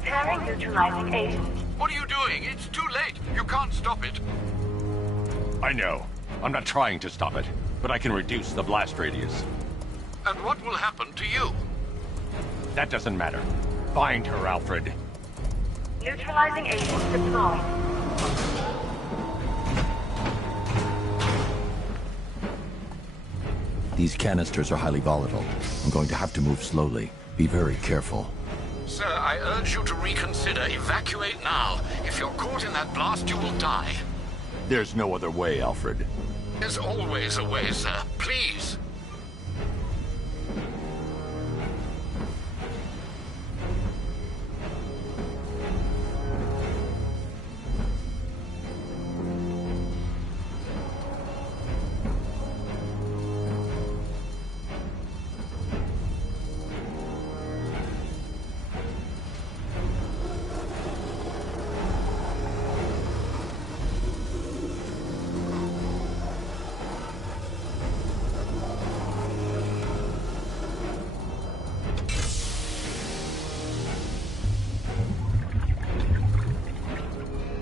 Preparing neutralizing agent. What are you doing? It's too late. You can't stop it. I know. I'm not trying to stop it, but I can reduce the blast radius. And what will happen to you? That doesn't matter. Find her, Alfred. Neutralizing agent deployed. These canisters are highly volatile. I'm going to have to move slowly. Be very careful. Sir, I urge you to reconsider. Evacuate now. If you're caught in that blast, you will die. There's no other way, Alfred. There's always a way, sir. Please.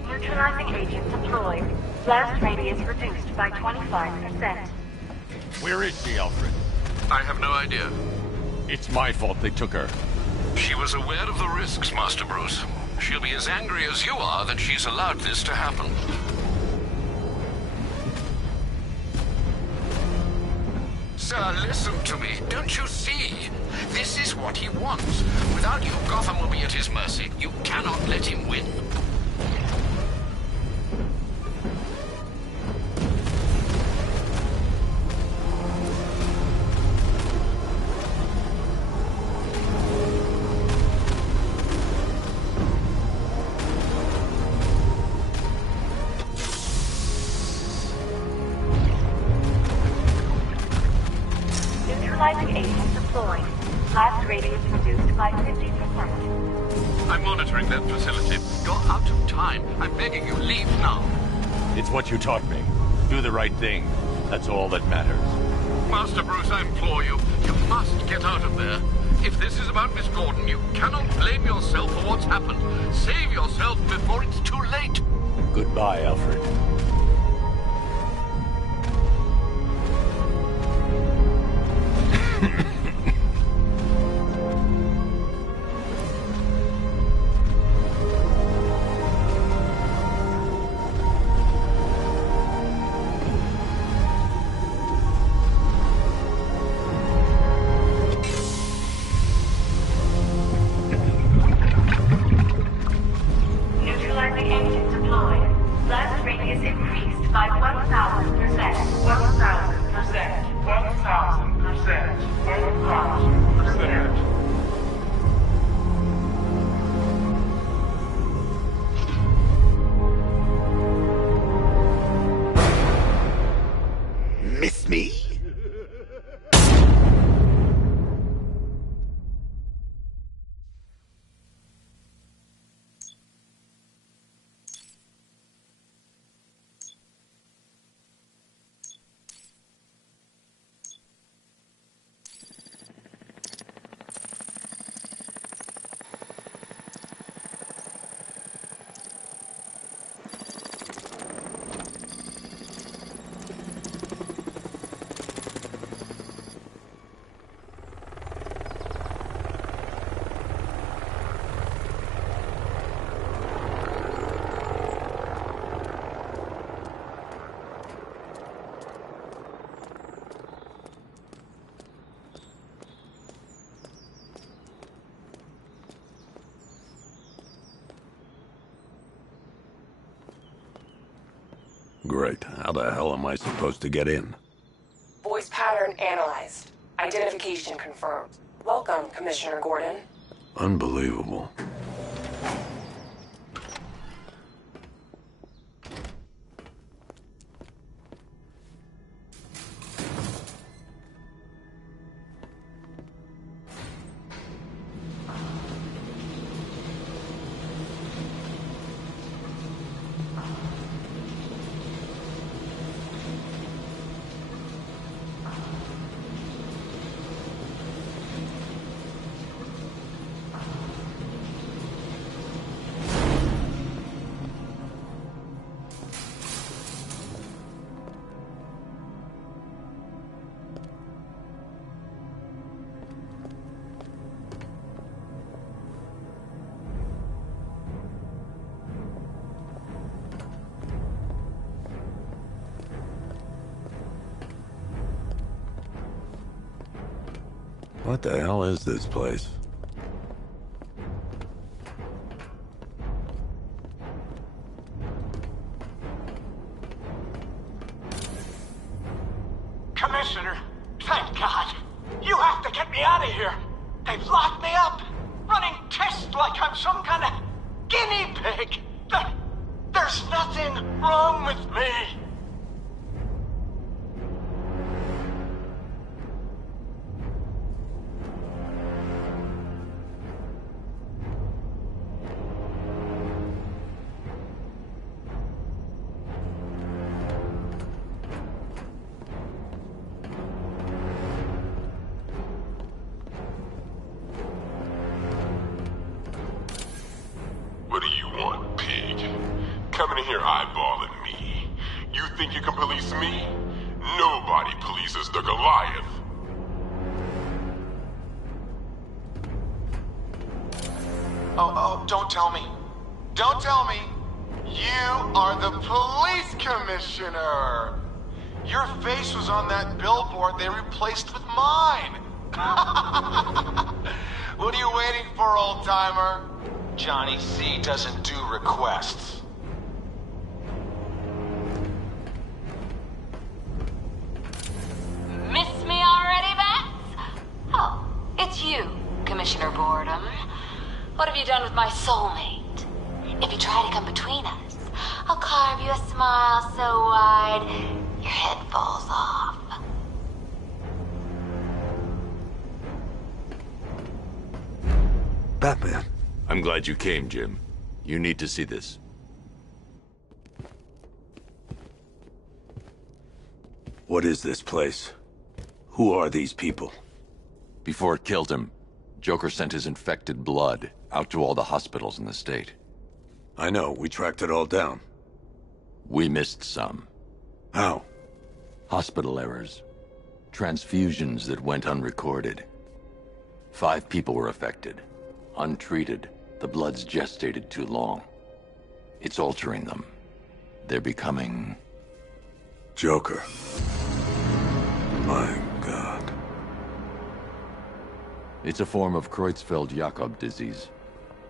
Neutralizing agent deployed. Blast radius reduced by 25%. Where is she, Alfred? I have no idea. It's my fault they took her. She was aware of the risks, Master Bruce. She'll be as angry as you are that she's allowed this to happen. Sir, listen to me. Don't you see? This is what he wants. Without you, Gotham will be at his mercy. You cannot let him win. Neutralizing agent deployed. Blast radius reduced by 50%. I'm monitoring that facility. You're out of time. I'm begging you, leave now. It's what you taught me. Do the right thing. That's all that matters. Master Bruce, I implore you. You must get out of there. If this is about Miss Gordon, you cannot blame yourself for what's happened. Save yourself before it's too late. Goodbye, Alfred. Neutralizing agent deployed. Blast radius increased by 1,000%. 1,000%. 1,000%. 1,000%. Miss me? Great. How the hell am I supposed to get in? Voice pattern analyzed. Identification confirmed. Welcome, Commissioner Gordon. Unbelievable. What the hell is this place? Commissioner, thank God. You have to get me out of here. They've locked me up, running tests like I'm some kind of guinea pig. There's nothing wrong with me. What do you want, pig? Coming in here eyeballing me. You think you can police me? Nobody polices the Goliath. Oh, don't tell me. Don't tell me. You are the police commissioner. Your face was on that billboard they replaced with mine. What are you waiting for, old-timer? Johnny C doesn't do requests. Miss me already, Bats? Oh, it's you, Commissioner Boredom. What have you done with my soulmate? If you try to come between us, I'll carve you a smile so wide, your head falls off. Batman. I'm glad you came, Jim. You need to see this. What is this place? Who are these people? Before it killed him, Joker sent his infected blood out to all the hospitals in the state. I know, we tracked it all down. We missed some. How? Hospital errors. Transfusions that went unrecorded. 5 people were affected. Untreated, the blood's gestated too long. It's altering them. They're becoming... Joker. My God. It's a form of Creutzfeldt-Jakob disease,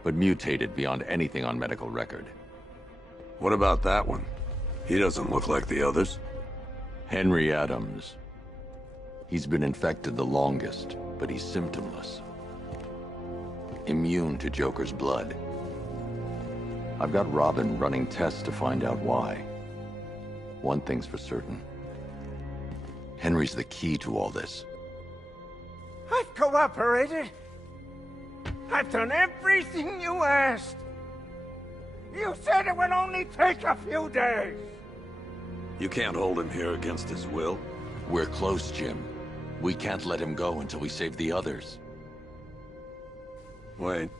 but mutated beyond anything on medical record. What about that one? He doesn't look like the others. Henry Adams. He's been infected the longest, but he's symptomless. Immune to Joker's blood. I've got Robin running tests to find out why. One thing's for certain. Henry's the key to all this. I've cooperated. I've done everything you asked. You said it would only take a few days. You can't hold him here against his will. We're close, Jim. We can't let him go until we save the others. Wait.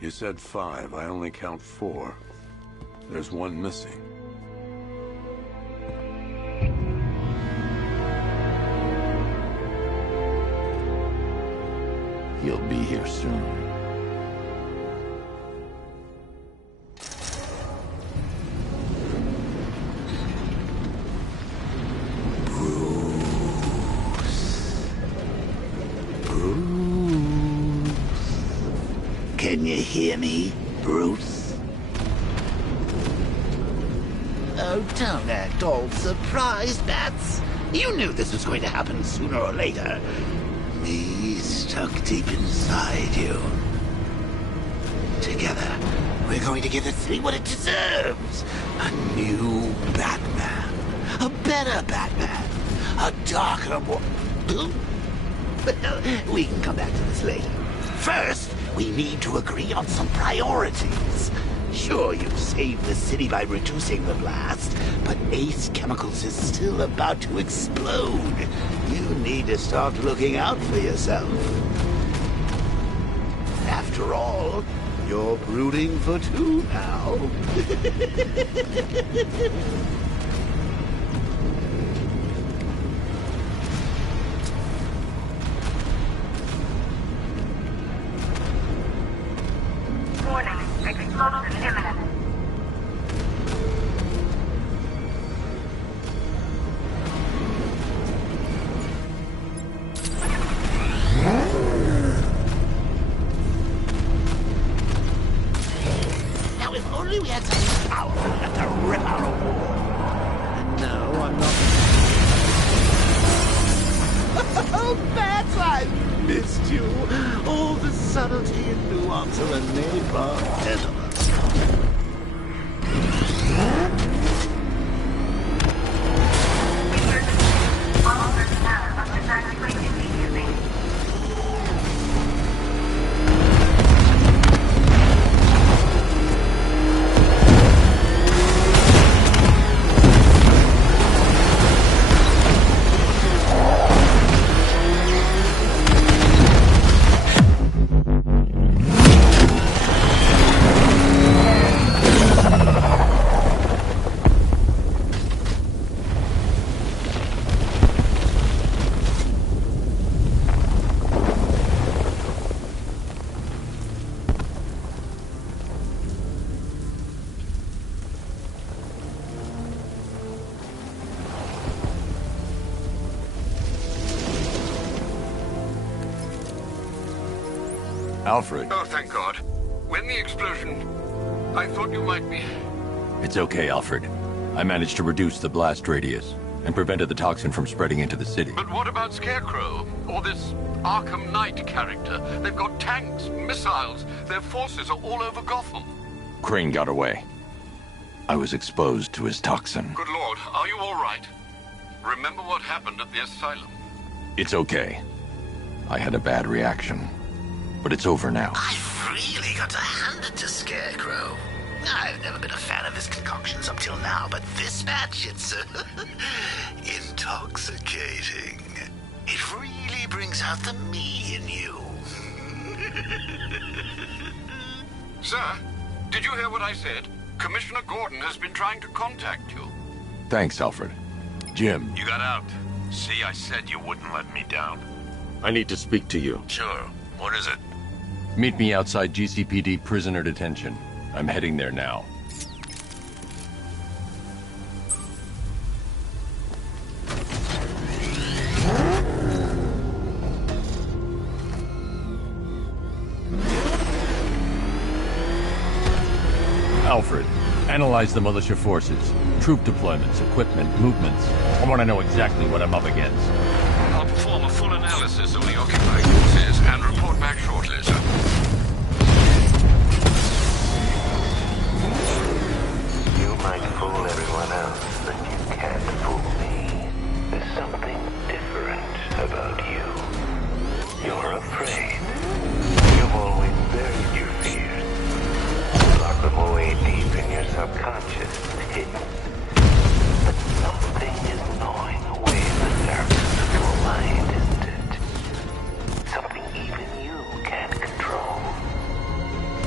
You said 5. I only count 4. There's one missing. He'll be here soon. Can you hear me, Bruce? Oh, don't act all surprised, Bats. You knew this was going to happen sooner or later. Me stuck deep inside you. Together, we're going to give the city what it deserves. A new Batman. A better Batman. A darker one. Well, we can come back to this later. First, we need to agree on some priorities. Sure, you've saved the city by reducing the blast, but Ace Chemicals is still about to explode. You need to start looking out for yourself. After all, you're brooding for 2 now. Warning, explosion imminent. only we had something powerful enough to rip out a wall. And no, I'm not... Oh, Bats, I missed you. All the subtlety and nuance of a naval gentleman. All personnel must evacuate immediately. Alfred. Oh, thank God. When the explosion... I thought you might be... It's okay, Alfred. I managed to reduce the blast radius and prevented the toxin from spreading into the city. But what about Scarecrow? Or this Arkham Knight character? They've got tanks, missiles. Their forces are all over Gotham. Crane got away. I was exposed to his toxin. Good Lord, are you all right? Remember what happened at the asylum? It's okay. I had a bad reaction. But it's over now. I've really got to hand it to Scarecrow. I've never been a fan of his concoctions up till now, but this batch, it's intoxicating. It really brings out the me in you. Sir, did you hear what I said? Commissioner Gordon has been trying to contact you. Thanks, Alfred. Jim. You got out. See, I said you wouldn't let me down. I need to speak to you. Sure. What is it? Meet me outside GCPD prisoner detention. I'm heading there now. Alfred, analyze the militia forces, troop deployments, equipment, movements. I want to know exactly what I'm up against. I'll perform a full analysis of the occupied forces and report back shortly, sir. You might fool everyone else, but you can't fool me. There's something different about you. You're afraid. You've always buried your fears. Lock them away deep in your subconscious, hidden. But something is gnawing away the surface of your mind, isn't it? Something even you can't control.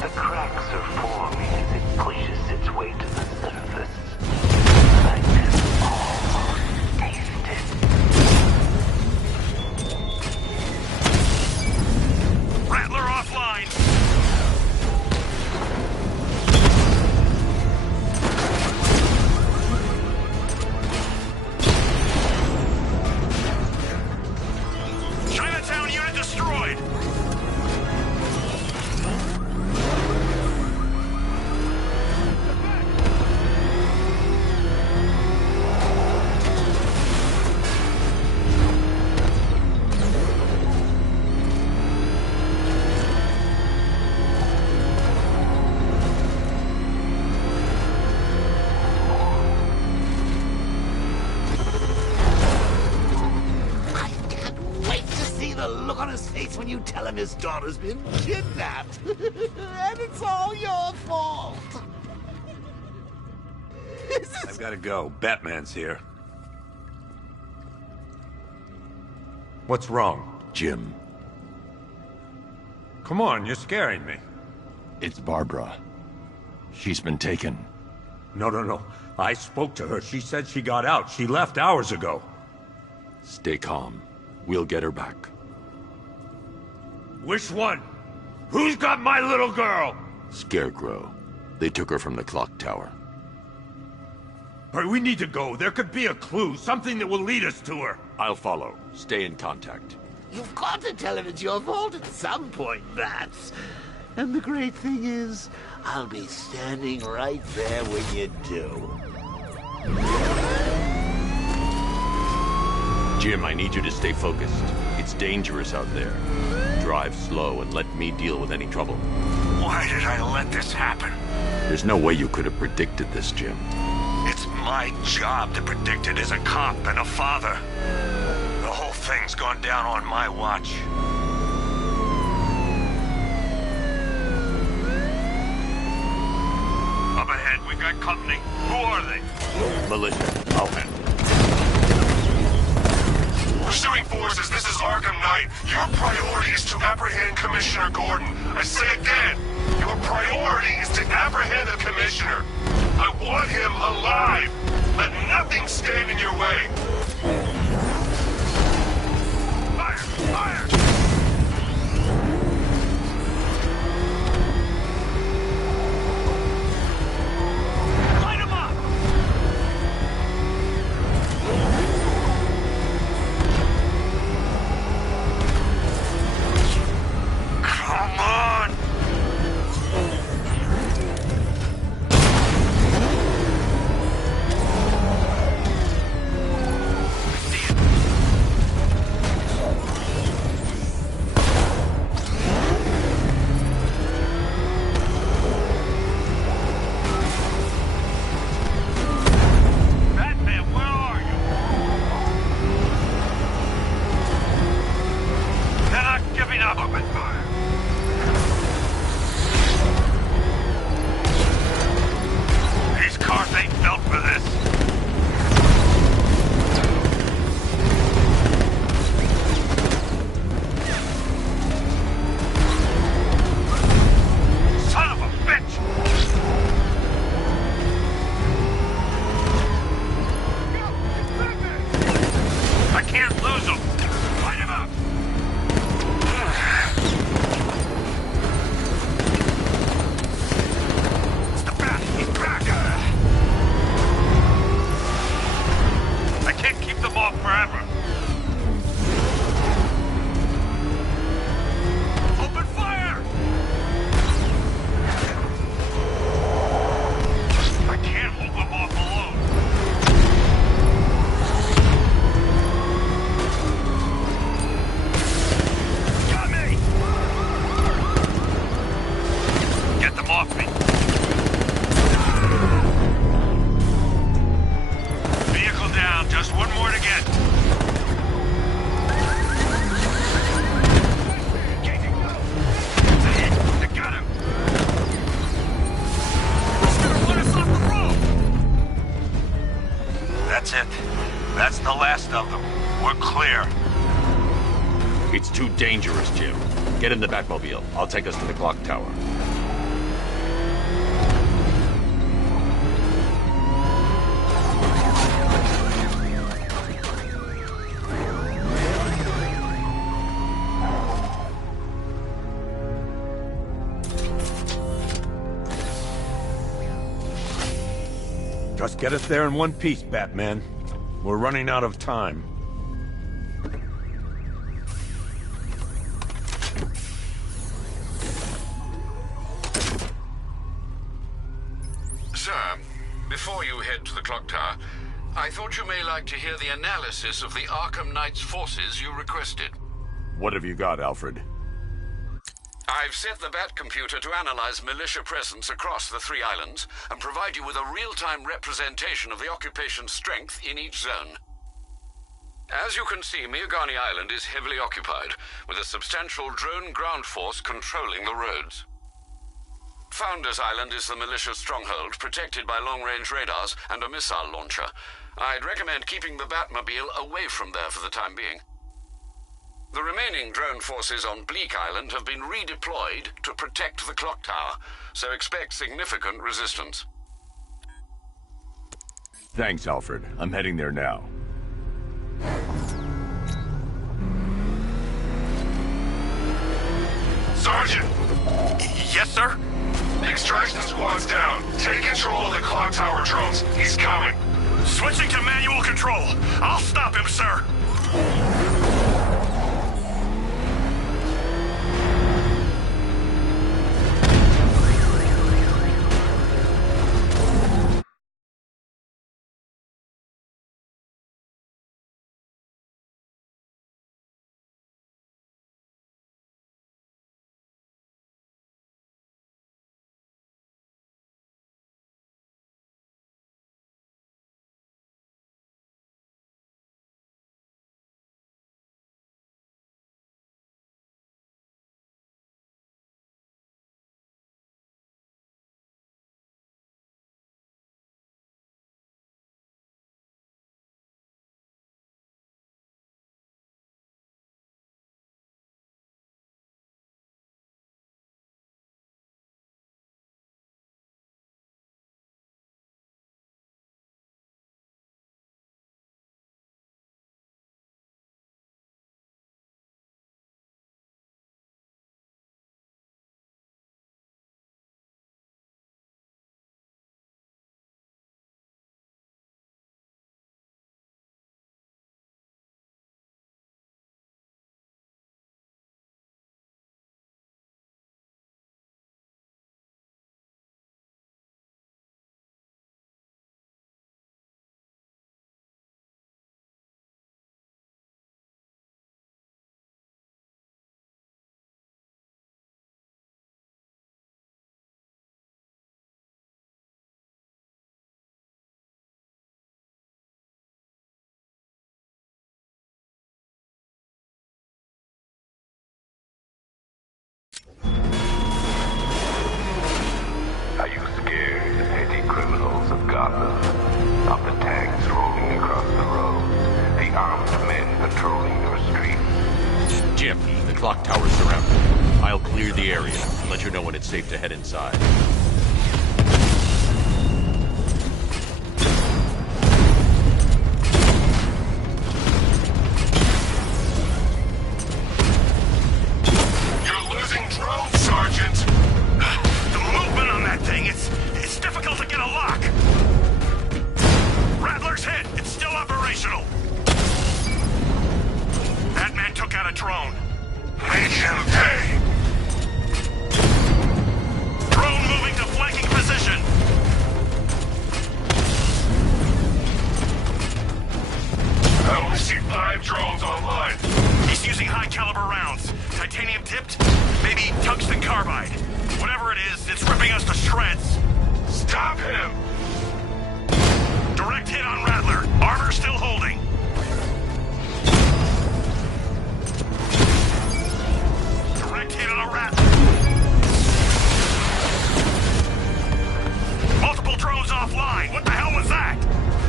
The cracks are forming as it pushes its way to the surface. I can almost taste it. Rattler offline! Chinatown unit destroyed! When you tell him his daughter's been kidnapped. And it's all your fault. I've got to go. Batman's here. What's wrong? Jim. Come on, you're scaring me. It's Barbara. She's been taken. No. I spoke to her. She said she got out. She left hours ago. Stay calm. We'll get her back. Which one? Who's got my little girl? Scarecrow. They took her from the clock tower. All right, we need to go. There could be a clue, something that will lead us to her. I'll follow. Stay in contact. You've got to tell him it's your fault at some point, Bats. And the great thing is, I'll be standing right there when you do. Jim, I need you to stay focused. It's dangerous out there. Drive slow and let me deal with any trouble. Why did I let this happen? There's no way you could have predicted this, Jim. It's my job to predict it as a cop and a father. The whole thing's gone down on my watch. Up ahead, we've got company. Who are they? Militia. I'll handle it. Pursuing forces, this is Arkham Knight. Your priority is to apprehend Commissioner Gordon. I say again, your priority is to apprehend the Commissioner. I want him alive. Let nothing stand in your way. Fire! Fire! Light 'em up! Come on! Batman, where are you? They're not giving up. Open fire. These cars ain't built for this. Son of a bitch! I can't lose him. Light him up. It's the bat. He's back. I can't keep them off forever. Open fire! I can't hold them off alone. Got me! Get them off me. Vehicle down, just one more to get. They got him. He's gonna run us off the road. That's it. That's the last of them. We're clear. It's too dangerous, Jim. Get in the Batmobile. I'll take us to the clock tower. Just get us there in one piece, Batman. We're running out of time. Sir, before you head to the clock tower, I thought you may like to hear the analysis of the Arkham Knight's forces you requested. What have you got, Alfred? I've set the Bat computer to analyze militia presence across the 3 islands and provide you with a real-time representation of the occupation's strength in each zone. As you can see, Miagani Island is heavily occupied, with a substantial drone ground force controlling the roads. Founders Island is the militia's stronghold, protected by long-range radars and a missile launcher. I'd recommend keeping the Batmobile away from there for the time being. The remaining drone forces on Bleak Island have been redeployed to protect the clock tower, so expect significant resistance. Thanks, Alfred. I'm heading there now. Sergeant! Yes, sir? Extraction squad's down. Take control of the clock tower drones. He's coming. Switching to manual control. I'll stop him, sir. it's safe to head inside. You're losing drone, Sergeant! The movement on that thing, it's difficult to get a lock. Rattler's hit. It's still operational. That man took out a drone. Make him pay! Drone moving to flanking position. I only see 5 drones online. He's using high-caliber rounds. Titanium tipped? Maybe tungsten carbide. Whatever it is, it's ripping us to shreds. Stop him! Direct hit on Rattler. Armor still holding. Direct hit on a Rattler. Multiple drones offline. What the hell was that?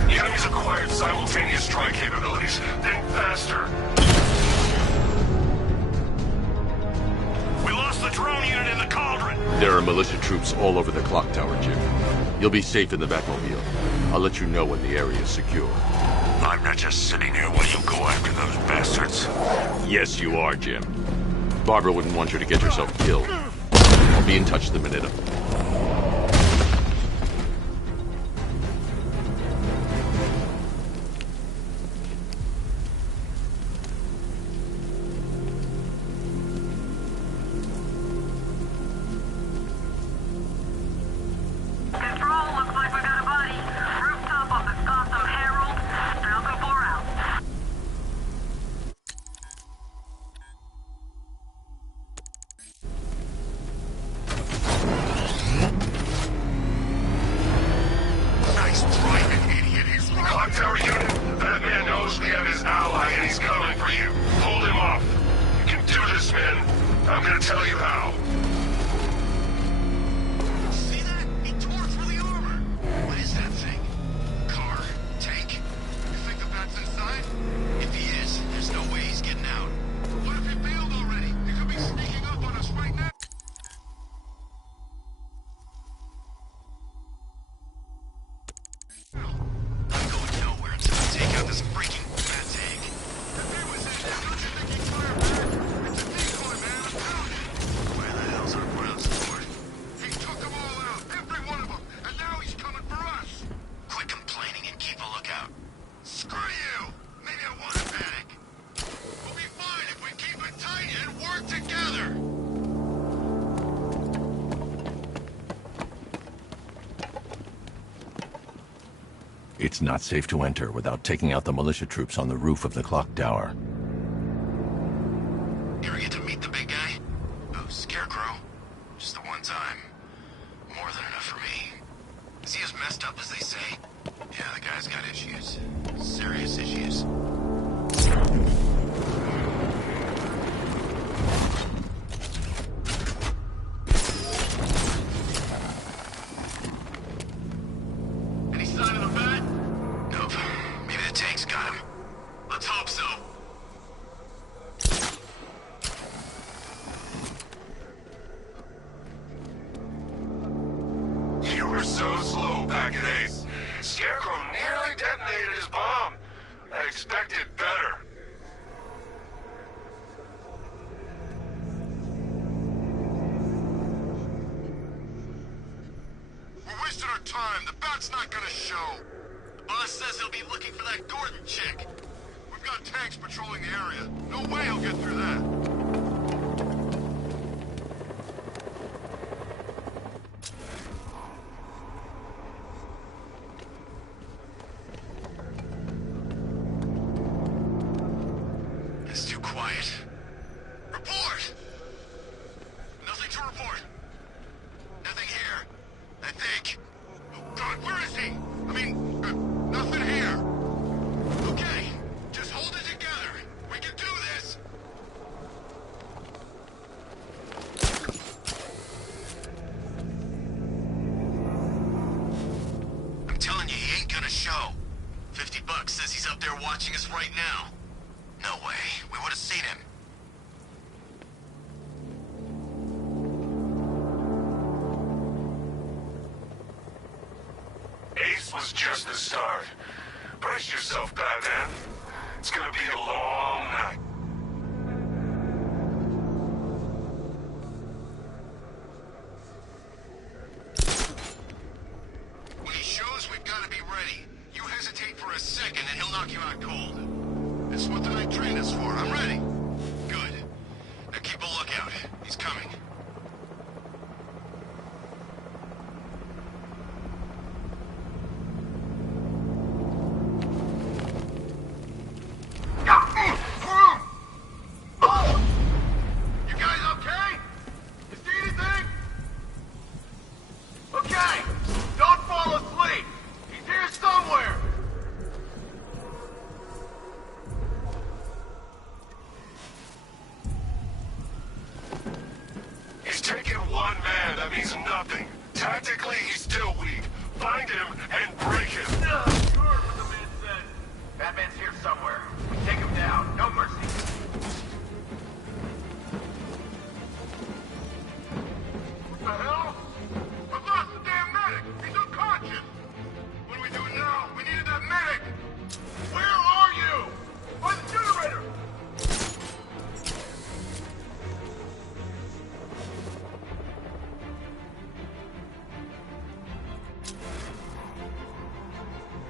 The enemy's acquired simultaneous strike capabilities. Think faster. We lost the drone unit in the cauldron. There are militia troops all over the clock tower, Jim. You'll be safe in the Batmobile. I'll let you know when the area is secure. I'm not just sitting here while you go after those bastards. Yes, you are, Jim. Barbara wouldn't want you to get yourself killed. I'll be in touch the minute. Control, looks like we got a body. Rooftop of the Gotham Herald. Falcon 4 out. Nice driving, idiot. Clock tower unit, that man knows we have his ally and he's coming for you. Hold him off. You can do this, man. I'm gonna tell you how. See that? He tore through the armor. What is that thing? Car? Tank? You think the bat's inside? If he is, there's no way he's getting out. What if he failed already? He could be sneaking up on us right now. I'm going nowhere until we take out this freaking bat tank. If he was in, don't you think he'd fire back? It's a decoy, man. I'm telling you. Where the hell's our ground support? He took them all out, every one of them, and now he's coming for us. Quit complaining and keep a lookout. Screw you. Maybe I want to panic. We'll be fine if we keep it tight and work together. It's not safe to enter without taking out the militia troops on the roof of the clock tower. You ever get to meet the big guy? Oh, Scarecrow. Just the one time. More than enough for me. Is he as messed up as they say? Yeah, the guy's got issues. Serious issues. Any sign of the bat? Nope. Maybe the tank's got him. Let's hope so. You were so slow back at Ace. Scarecrow nearly detonated his bomb. I expected better. We're wasting our time. The bat's not gonna show. The boss says he'll be looking for that Gordon chick. We've got tanks patrolling the area. No way he'll get through that. It's too quiet. Report! Nothing to report. Nothing here. I think. Oh, God, where is he? I mean, nothing here. Okay, just hold it together. We can do this. I'm telling you, he ain't gonna show. $50 says he's up there watching us right now. No way. We would have seen him. is just the start. Brace yourself, Batman. It's gonna be a long night. When he shows, we've got to be ready. You hesitate for a second and he'll knock you out cold. This is what the night trained us for. I'm ready. Good. Now keep a lookout. He's coming. You guys okay? You see anything? Okay, don't fall asleep. He's here somewhere. He's taken one man, that means nothing. Tactically, he's still weak. Find him and break him. You heard what the man said. Batman's here somewhere. We take him down. No mercy. What the hell? I've lost the damn medic. He's unconscious. What do we do now? We needed that medic. Where are you? By the generator.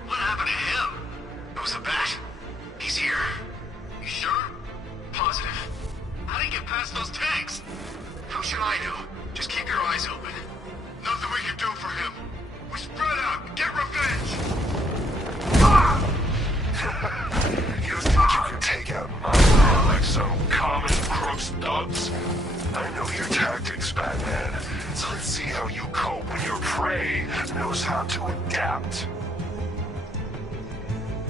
What happened to him? It was the bat. He's here. You sure? Positive. How did he get past those tanks? How should I know? Just keep your eyes open. Nothing we can do for him. We spread out. Get revenge. You think you can take out my like some common crooks thugs? I know your tactics, Batman. So let's see how you cope when your prey knows how to adapt.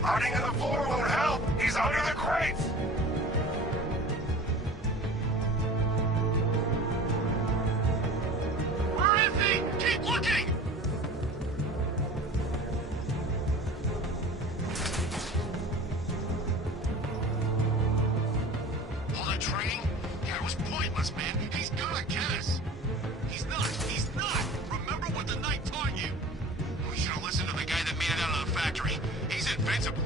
Hiding in the floor won't help. He's under the crates. Where is he? Keep looking! All that training? Yeah, it was pointless, man. He's gonna get us. He's not. He's not. Remember what the night taught you. We should have listened to the guy that made it out of the factory. He's invincible.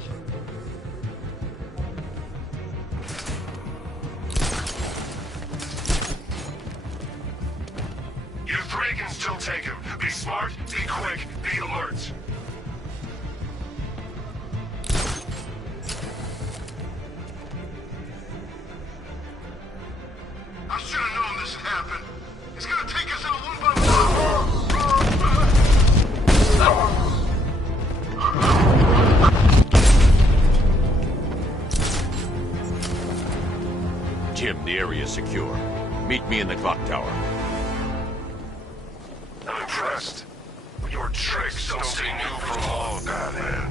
You three can still take him. Be smart, be quick, be alert. I should have known this would happen. It's gonna take us out one by Jim, the area is secure. Meet me in the clock tower. I'm impressed. But your tricks don't stay new for long, Batman.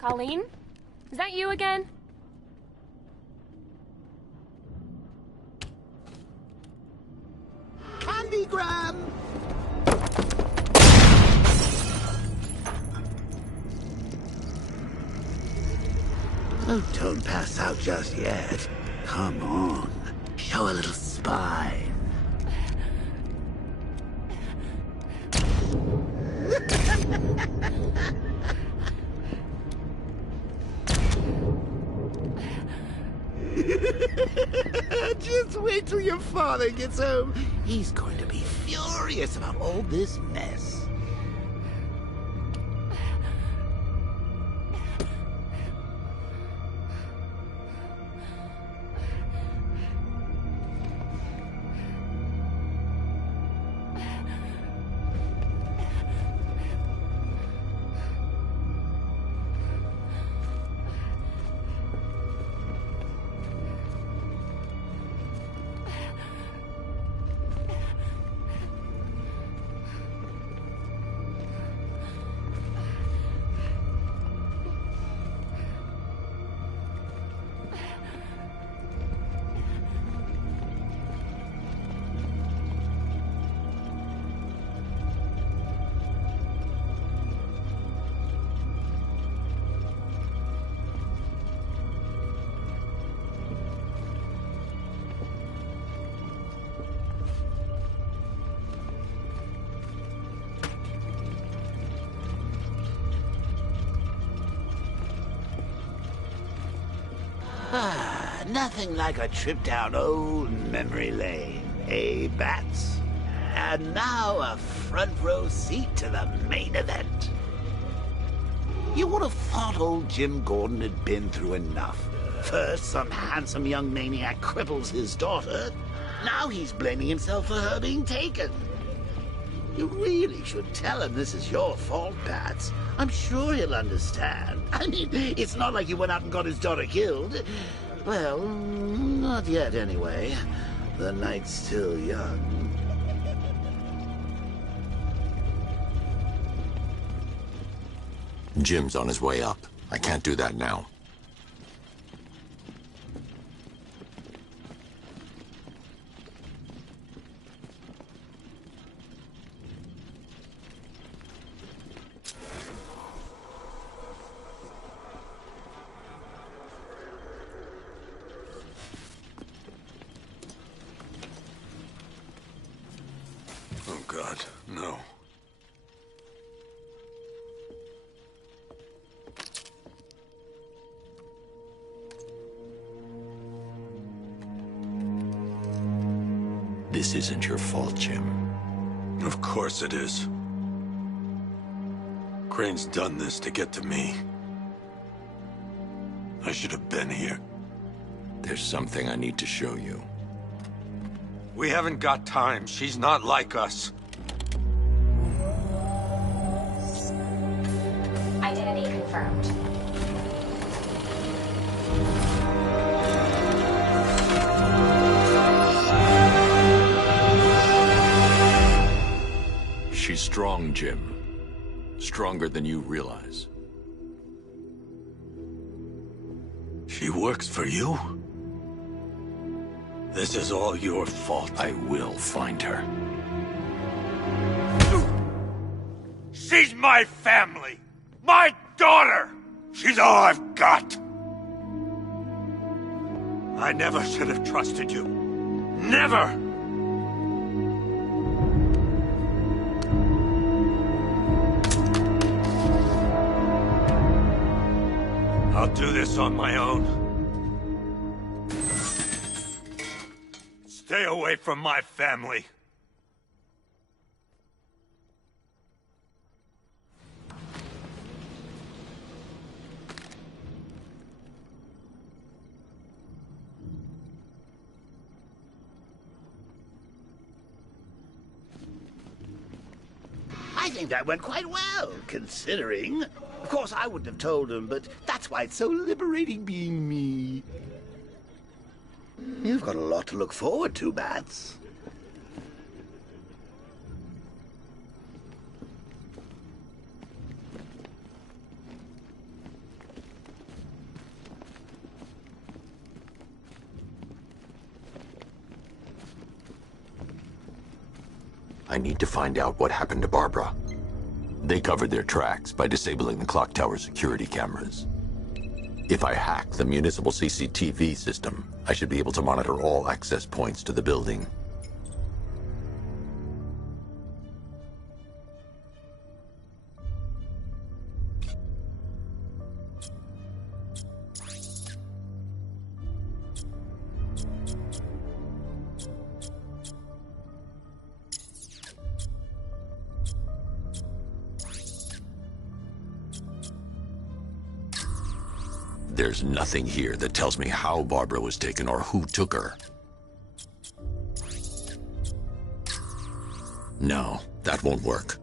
Colleen? Is that you again? Candygram! Oh, don't pass out just yet. Come on. Show a little spine. Just wait till your father gets home. He's going to be furious about all this mess. Nothing like a trip down old memory lane, eh, Bats? And now a front row seat to the main event. You would have thought old Jim Gordon had been through enough. First, some handsome young maniac cripples his daughter. Now he's blaming himself for her being taken. You really should tell him this is your fault, Bats. I'm sure he'll understand. I mean, it's not like you went out and got his daughter killed. Well, not yet anyway. The night's still young. Jim's on his way up. I can't do that now. Oh, God, no. This isn't your fault, Jim. Of course it is. Crane's done this to get to me. I should have been here. There's something I need to show you. We haven't got time. She's not like us. Identity confirmed. She's strong, Jim. Stronger than you realize. She works for you? This is all your fault. I will find her. She's my family! My daughter! She's all I've got! I never should have trusted you. Never! I'll do this on my own. Stay away from my family. I think that went quite well, considering. Of course, I wouldn't have told him, but that's why it's so liberating being me. You've got a lot to look forward to, Bats. I need to find out what happened to Barbara. They covered their tracks by disabling the clock tower security cameras. If I hack the municipal CCTV system, I should be able to monitor all access points to the building. There's nothing here that tells me how Barbara was taken or who took her. No, that won't work.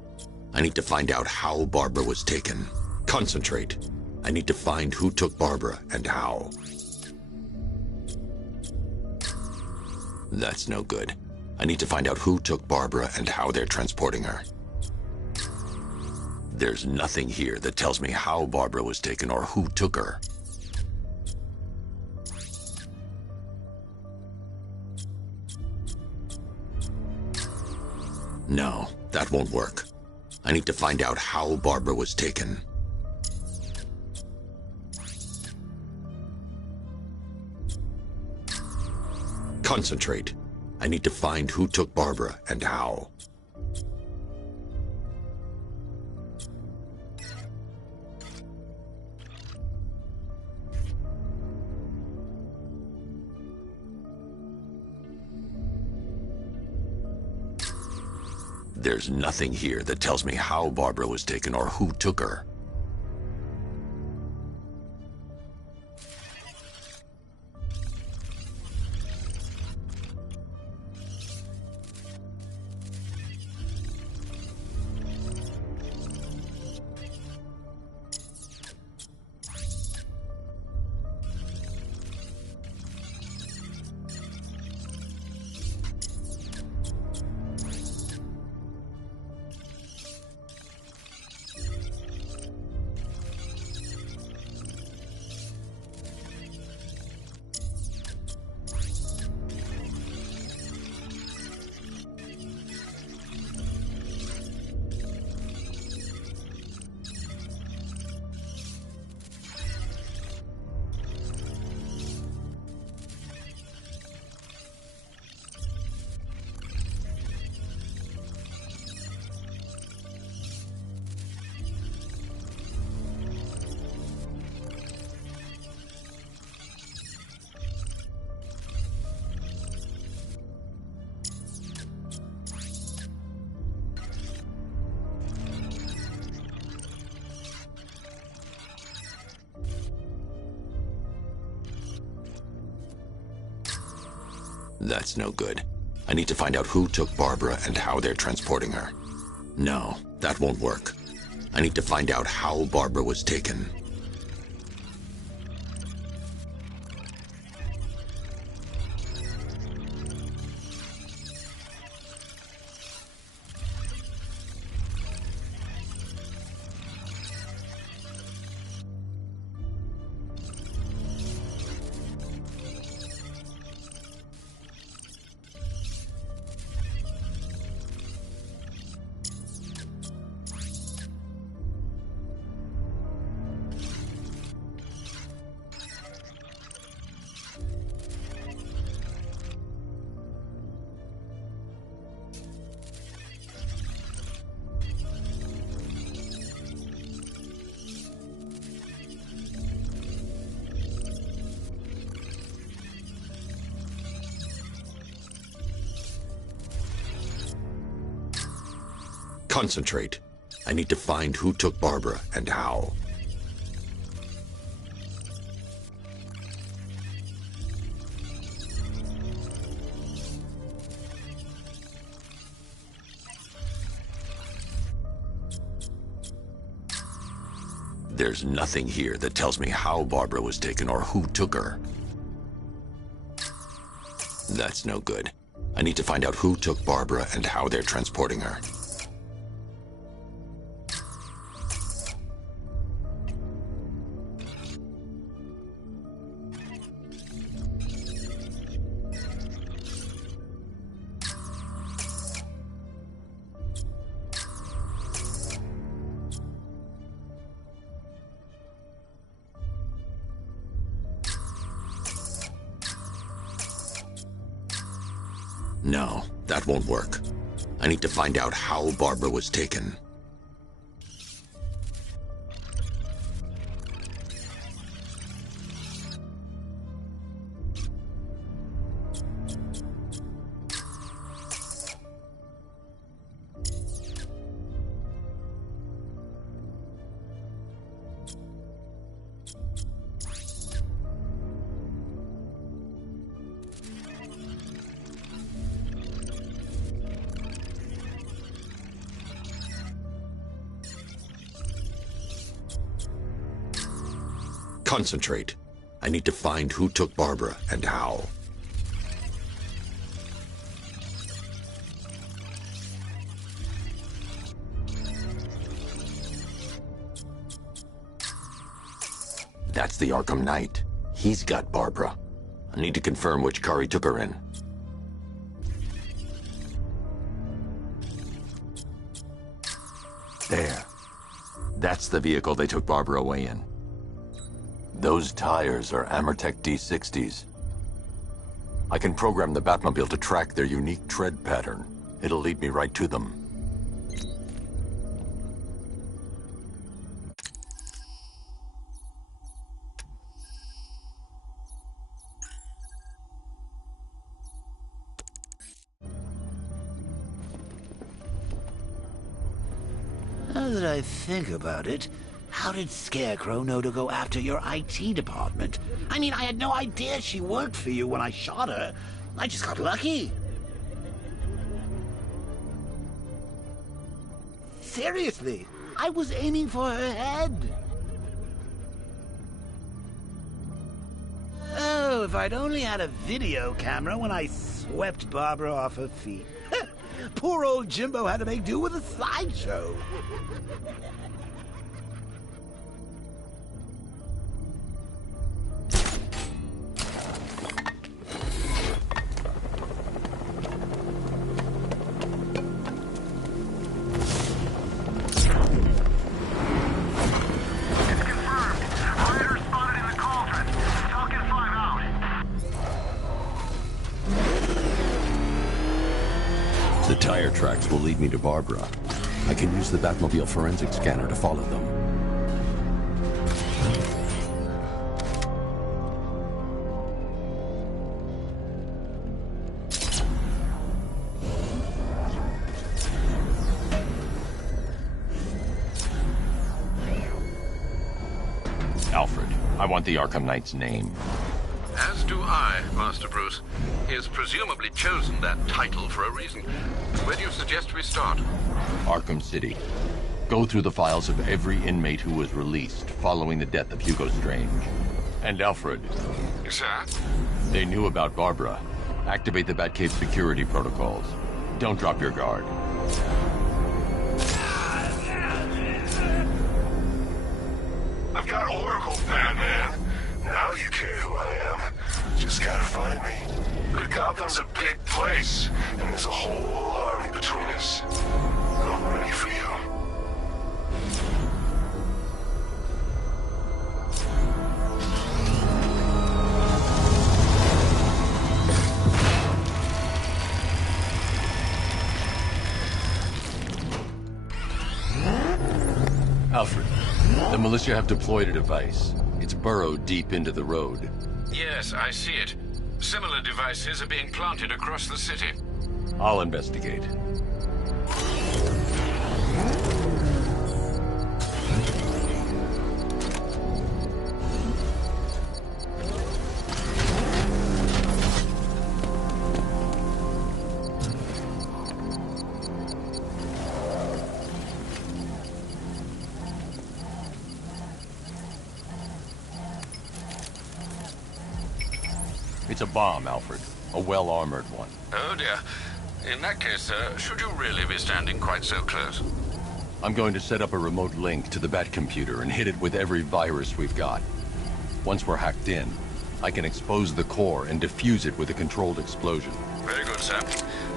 I need to find out how Barbara was taken. Concentrate. I need to find who took Barbara and how. That's no good. I need to find out who took Barbara and how they're transporting her. There's nothing here that tells me how Barbara was taken or who took her. No, that won't work. I need to find out how Barbara was taken. Concentrate. I need to find who took Barbara and how. There's nothing here that tells me how Barbara was taken or who took her. That's no good. I need to find out who took Barbara and how they're transporting her. No, that won't work. I need to find out how Barbara was taken. Concentrate. I need to find who took Barbara and how. There's nothing here that tells me how Barbara was taken or who took her. That's no good. I need to find out who took Barbara and how they're transporting her. No, that won't work. I need to find out how Barbara was taken. Concentrate. I need to find who took Barbara and how. That's the Arkham Knight. He's got Barbara. I need to confirm which car he took her in. There. That's the vehicle they took Barbara away in. Those tires are Amertech D60s. I can program the Batmobile to track their unique tread pattern. It'll lead me right to them. Now that I think about it, how did Scarecrow know to go after your IT department? I mean, I had no idea she worked for you when I shot her. I just got lucky. Seriously, I was aiming for her head. Oh, if I'd only had a video camera when I swept Barbara off her feet. Poor old Jimbo had to make do with a slideshow. The tire tracks will lead me to Barbara. I can use the Batmobile forensic scanner to follow them. Alfred, I want the Arkham Knight's name. As do I, Master Bruce. He has presumably chosen that title for a reason. Where do you suggest we start? Arkham City. Go through the files of every inmate who was released following the death of Hugo Strange. And Alfred. Sir? They knew about Barbara. Activate the Batcave security protocols. Don't drop your guard. I've got Oracle, Batman. Now you care who I am. Just gotta find me. But Gotham's a big place, and there's a whole army between us. I'm ready for you. Alfred, the militia have deployed a device. It's burrowed deep into the road. Yes, I see it. Similar devices are being planted across the city. I'll investigate. It's a bomb, Alfred. A well-armored one. Oh dear. In that case, should you really be standing quite so close? I'm going to set up a remote link to the Batcomputer and hit it with every virus we've got. Once we're hacked in, I can expose the core and defuse it with a controlled explosion. Very good, sir.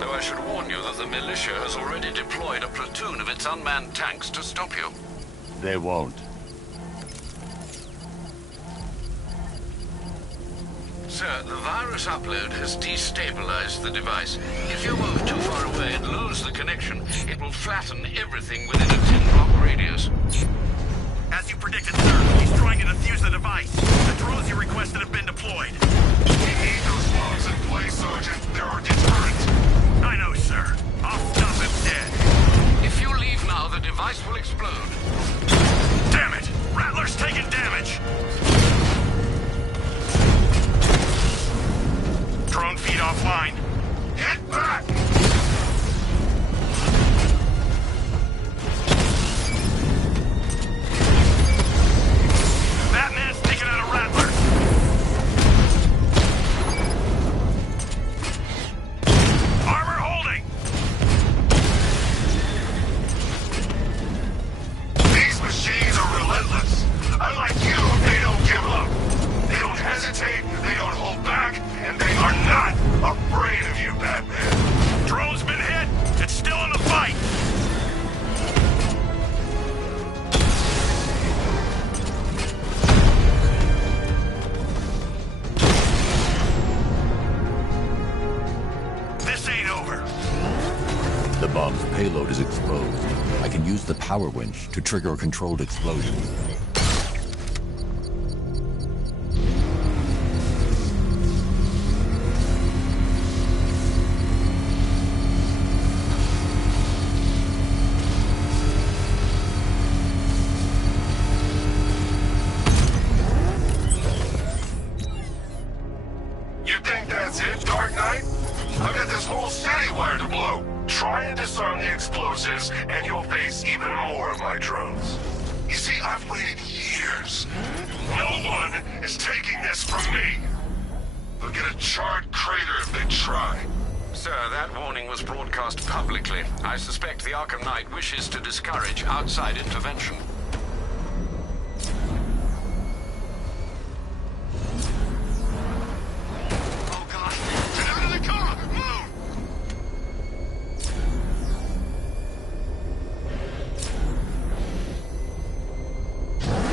Though I should warn you that the militia has already deployed a platoon of its unmanned tanks to stop you. They won't. Sir, the virus upload has destabilized the device. If you move too far away and lose the connection, it will flatten everything within a 10-block radius. As you predicted, sir, he's trying to defuse the device. The drones you requested have been deployed. We need those bombs in place, Sergeant. They're our deterrent. I know, sir. I'll stop him dead. If you leave now, the device will explode. Damn it! Rattler's taking damage! Drone feed offline. Hit back! Batman's taking out a Rattler. Armor holding. These machines are relentless. Unlike you, they don't give up. They don't hesitate, they don't hold back, and they are not afraid of you, Batman. Drone's been hit. It's still in the fight. This ain't over. The bomb's payload is exposed. I can use the power winch to trigger a controlled explosion. I've got this whole city wired to blow. Try and disarm the explosives, and you'll face even more of my drones. You see, I've waited years. No one is taking this from me. They'll get a charred crater if they try. Sir, that warning was broadcast publicly. I suspect the Arkham Knight wishes to discourage outside intervention. Oh God! Get out of the car! Move!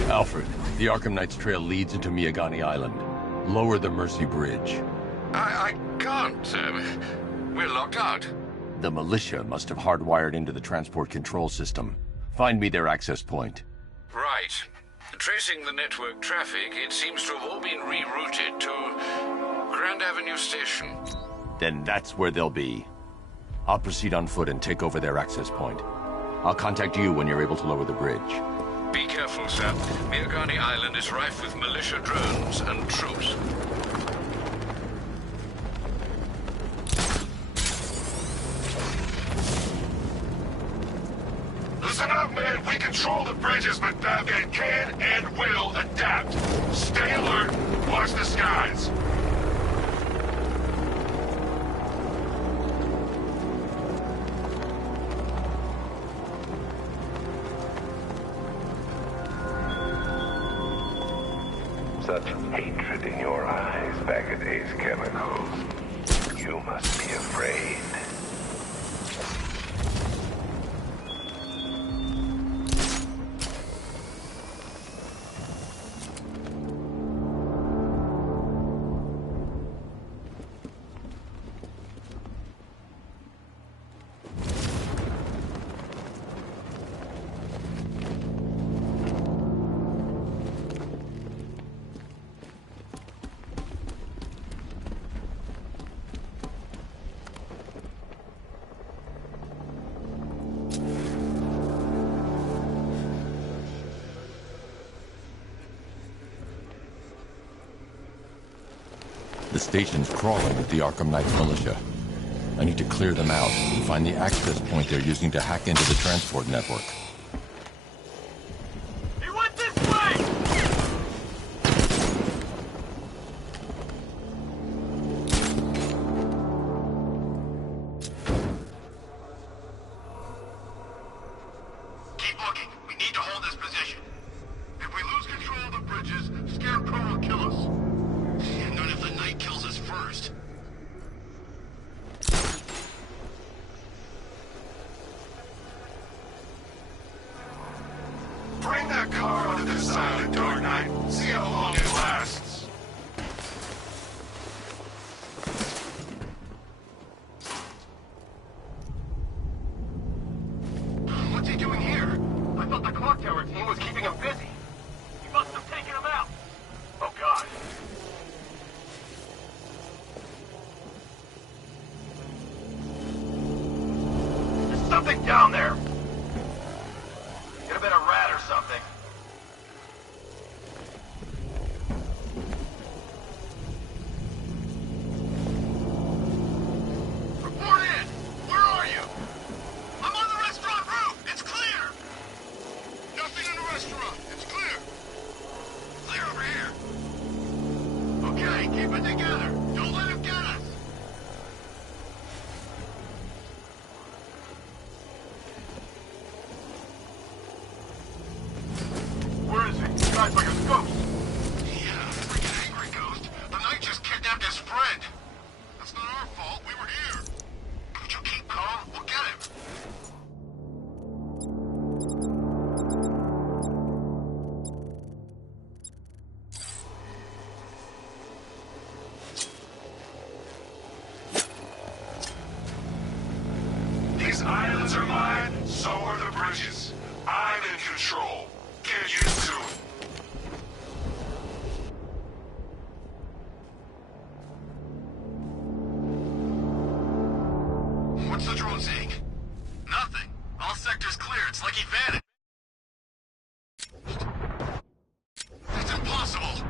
Alfred, the Arkham Knight's trail leads into Miyagani Island. Lower the Mercy Bridge. I can't, sir. We're locked out. The militia must have hardwired into the transport control system. Find me their access point. Right. Tracing the network traffic, it seems to have all been rerouted to Grand Avenue Station. Then that's where they'll be. I'll proceed on foot and take over their access point. I'll contact you when you're able to lower the bridge. Be careful, sir. Miyagani Island is rife with militia drones and troops. Listen up, man. We control the bridges, but Batman can and will adapt. Stay alert. Watch the skies. Such hatred in your eyes, Bagadays chemicals. You must be afraid. The station's crawling with the Arkham Knight militia. I need to clear them out and find the access point they're using to hack into the transport network. He went this way! Keep looking. We need to hold this position. If we lose control of the bridges, Scarecrow will kill us. And not if the Knight kills us first. Bring that car onto this island, Dark Knight. See how long it lasts. What's he doing here? I thought the clock tower team was keeping him busy. He must have taken him out. Oh, God. There's something down there. Could have been a rat or something. Report in! Where are you? I'm on the restaurant roof! It's clear! Nothing in the restaurant. It's clear. Clear over here. Okay, keep it together. Don't let him get us. Where is he? This guy's like a ghost. Yeah, freaking angry ghost. The Knight just kidnapped his friend. That's not our fault. We were here. Could you keep calm? We'll get him. These islands are mine, so are the bridges. I'm in control. Get used to it. What's the drone saying? Nothing. All sectors clear. It's like he vanished. That's impossible.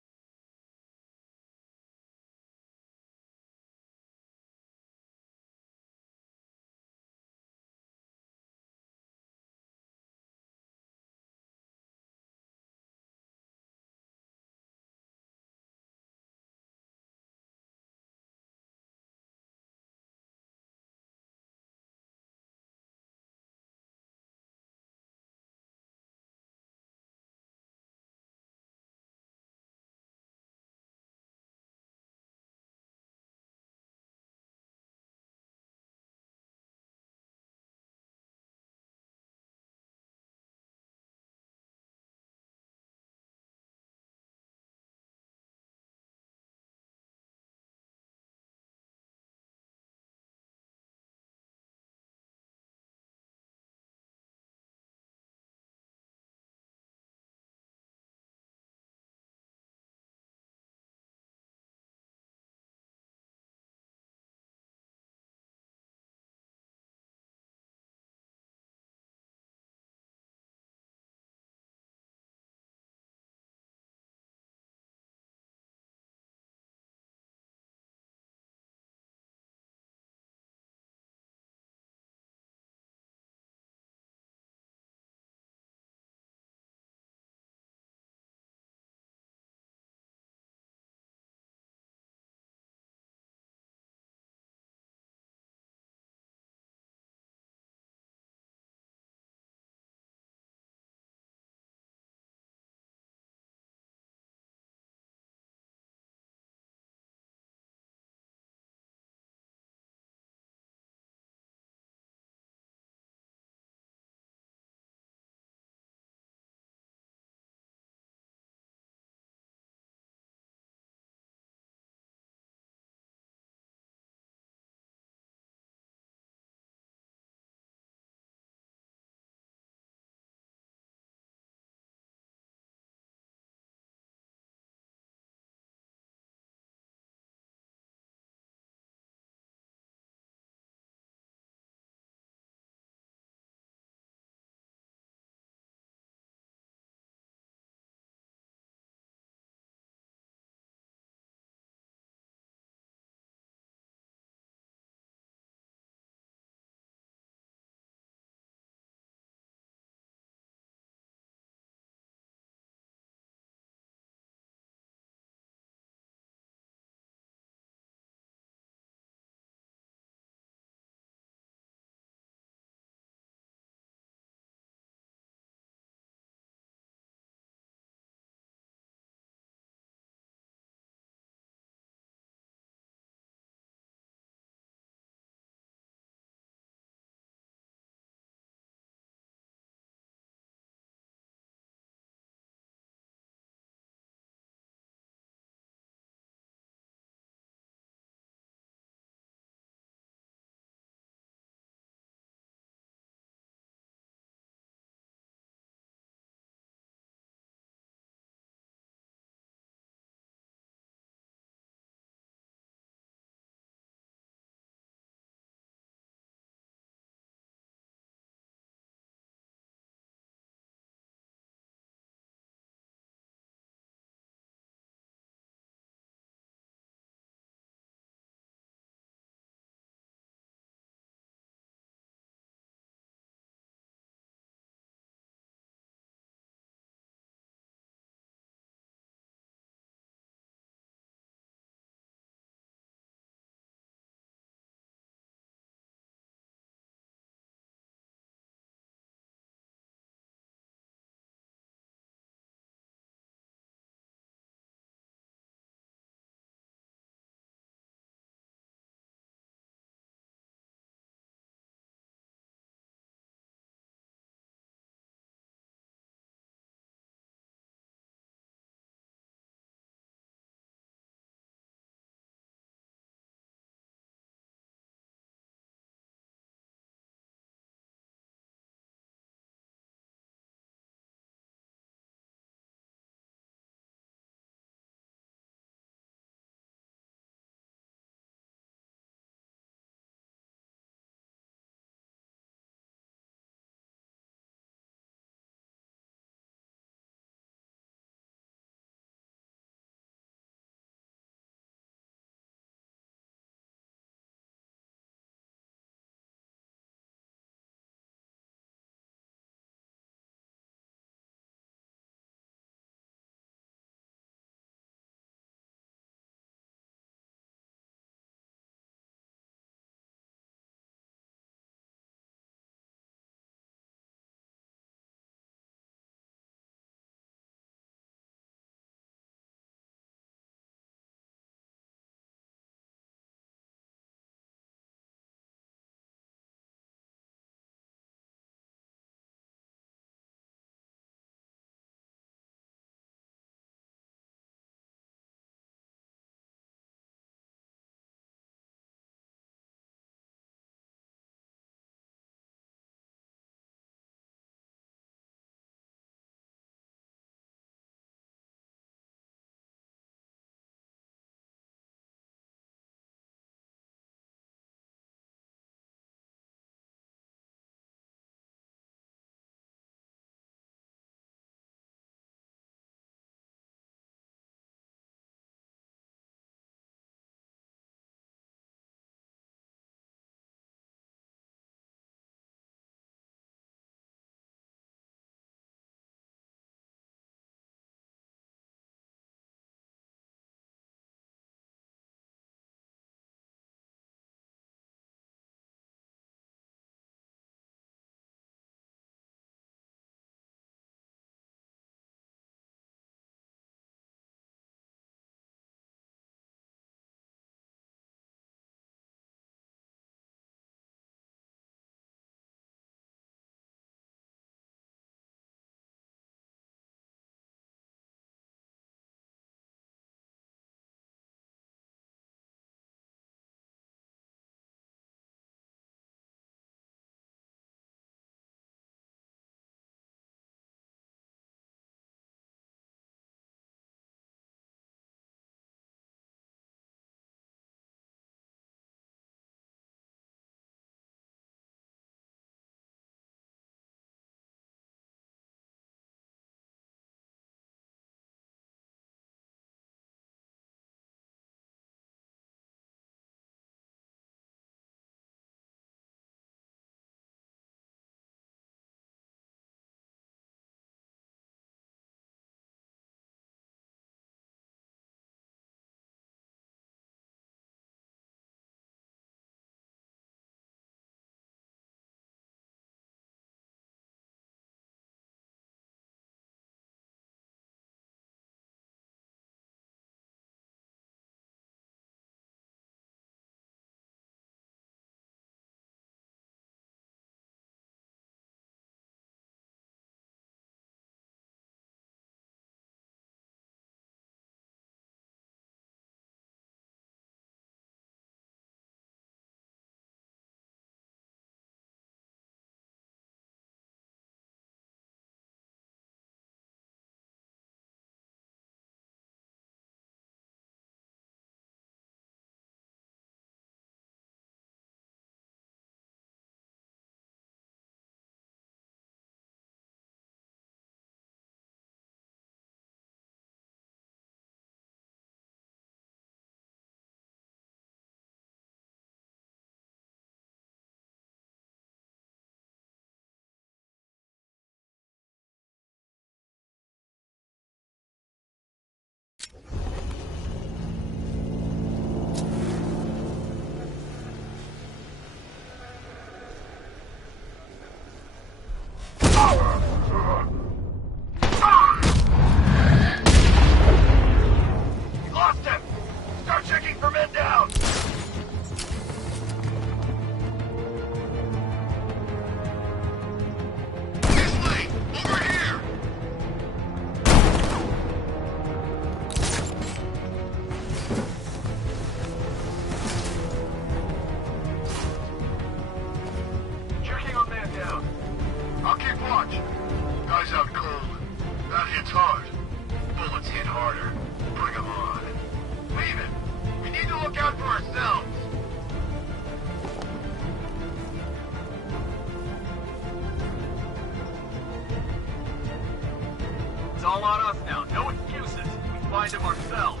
It's all on us now. No excuses. We find him ourselves.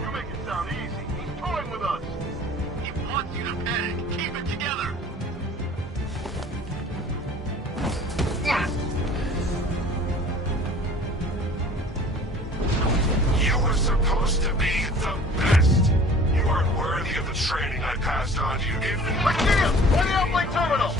You make it sound easy. He's toying with us. He wants you to panic. Keep it together. You were supposed to be the best. You aren't worthy of the training I passed on to you. Let's see him! On the uplink terminal!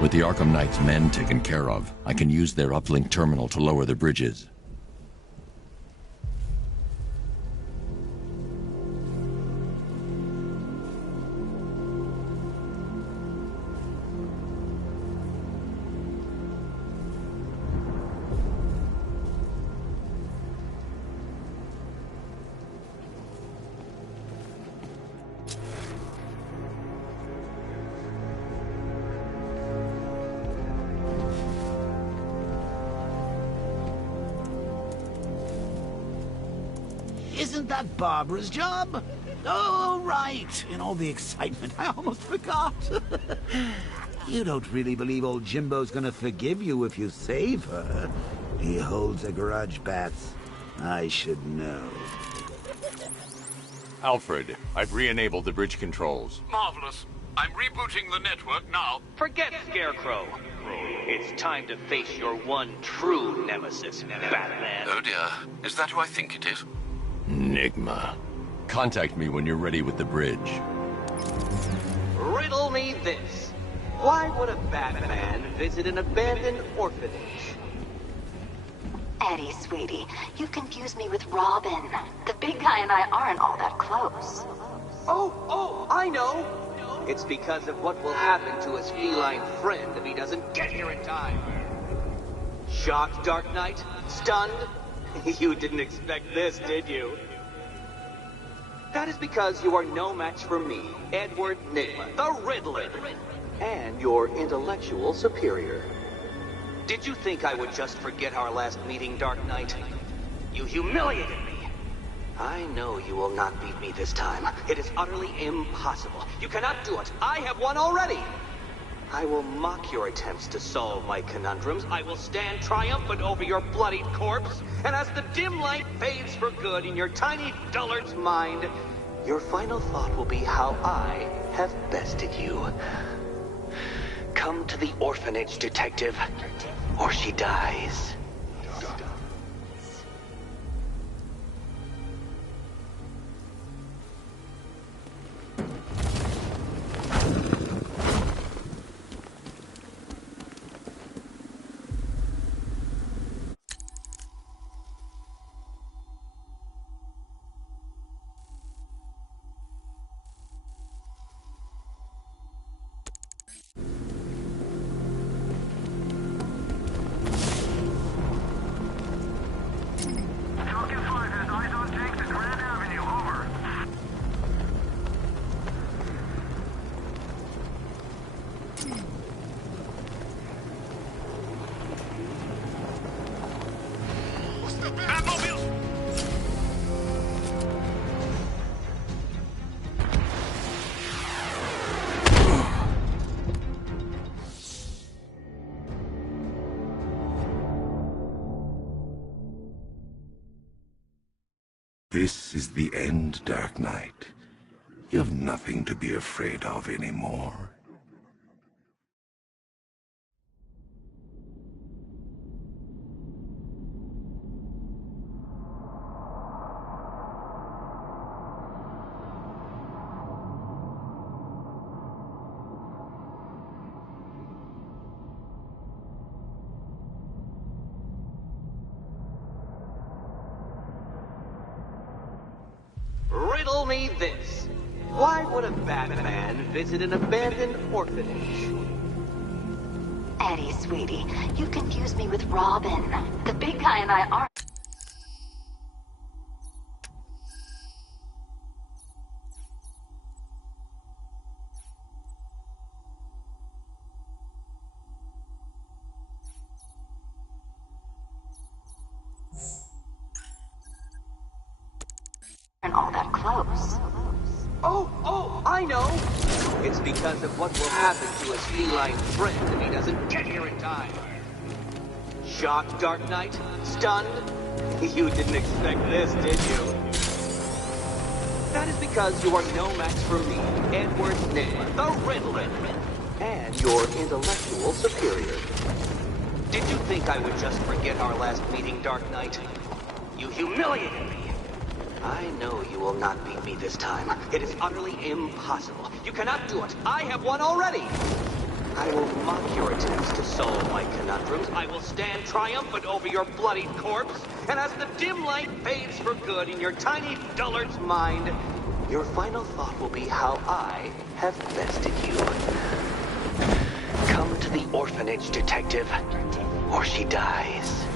With the Arkham Knight's men taken care of, I can use their uplink terminal to lower the bridges. Isn't that Barbara's job? Oh, right. In all the excitement, I almost forgot. You don't really believe old Jimbo's gonna forgive you if you save her. He holds a grudge, Bats. I should know. Alfred, I've re-enabled the bridge controls. Marvelous. I'm rebooting the network now. Forget Scarecrow. It's time to face your one true nemesis, Batman. Oh dear. Is that who I think it is? Enigma. Contact me when you're ready with the bridge. Riddle me this. Why would a Batman visit an abandoned orphanage? Eddie, sweetie, you confused me with Robin. The big guy and I aren't all that close. Oh, I know. It's because of what will happen to his feline friend if he doesn't get here in time. Shocked, Dark Knight? Stunned? You didn't expect this, did you? That is because you are no match for me, Edward Nygma, the Riddler, and your intellectual superior. Did you think I would just forget our last meeting, Dark Knight? You humiliated me. I know you will not beat me this time. It is utterly impossible. You cannot do it. I have won already. I will mock your attempts to solve my conundrums. I will stand triumphant over your bloodied corpse. And as the dim light fades for good in your tiny dullard's mind, your final thought will be how I have bested you. Come to the orphanage, detective, or she dies. This is the end, Dark Knight. You have nothing to be afraid of anymore. Riddle me this. Why would a Batman visit an abandoned orphanage? Eddie, sweetie, you confused me with Robin. The big guy and I aren't... all that close. Oh, I know! It's because of what will happen to his feline friend if he doesn't get here in time. Shocked, Dark Knight? Stunned? You didn't expect this, did you? That is because you are no match for me, Edward Nygma, the Riddler, and your intellectual superior. Did you think I would just forget our last meeting, Dark Knight? You humiliated me. I know you will not beat me this time. It is utterly impossible. You cannot do it. I have won already. I will mock your attempts to solve my conundrums. I will stand triumphant over your bloodied corpse. And as the dim light fades for good in your tiny dullard's mind, your final thought will be how I have bested you. Come to the orphanage, detective, or she dies.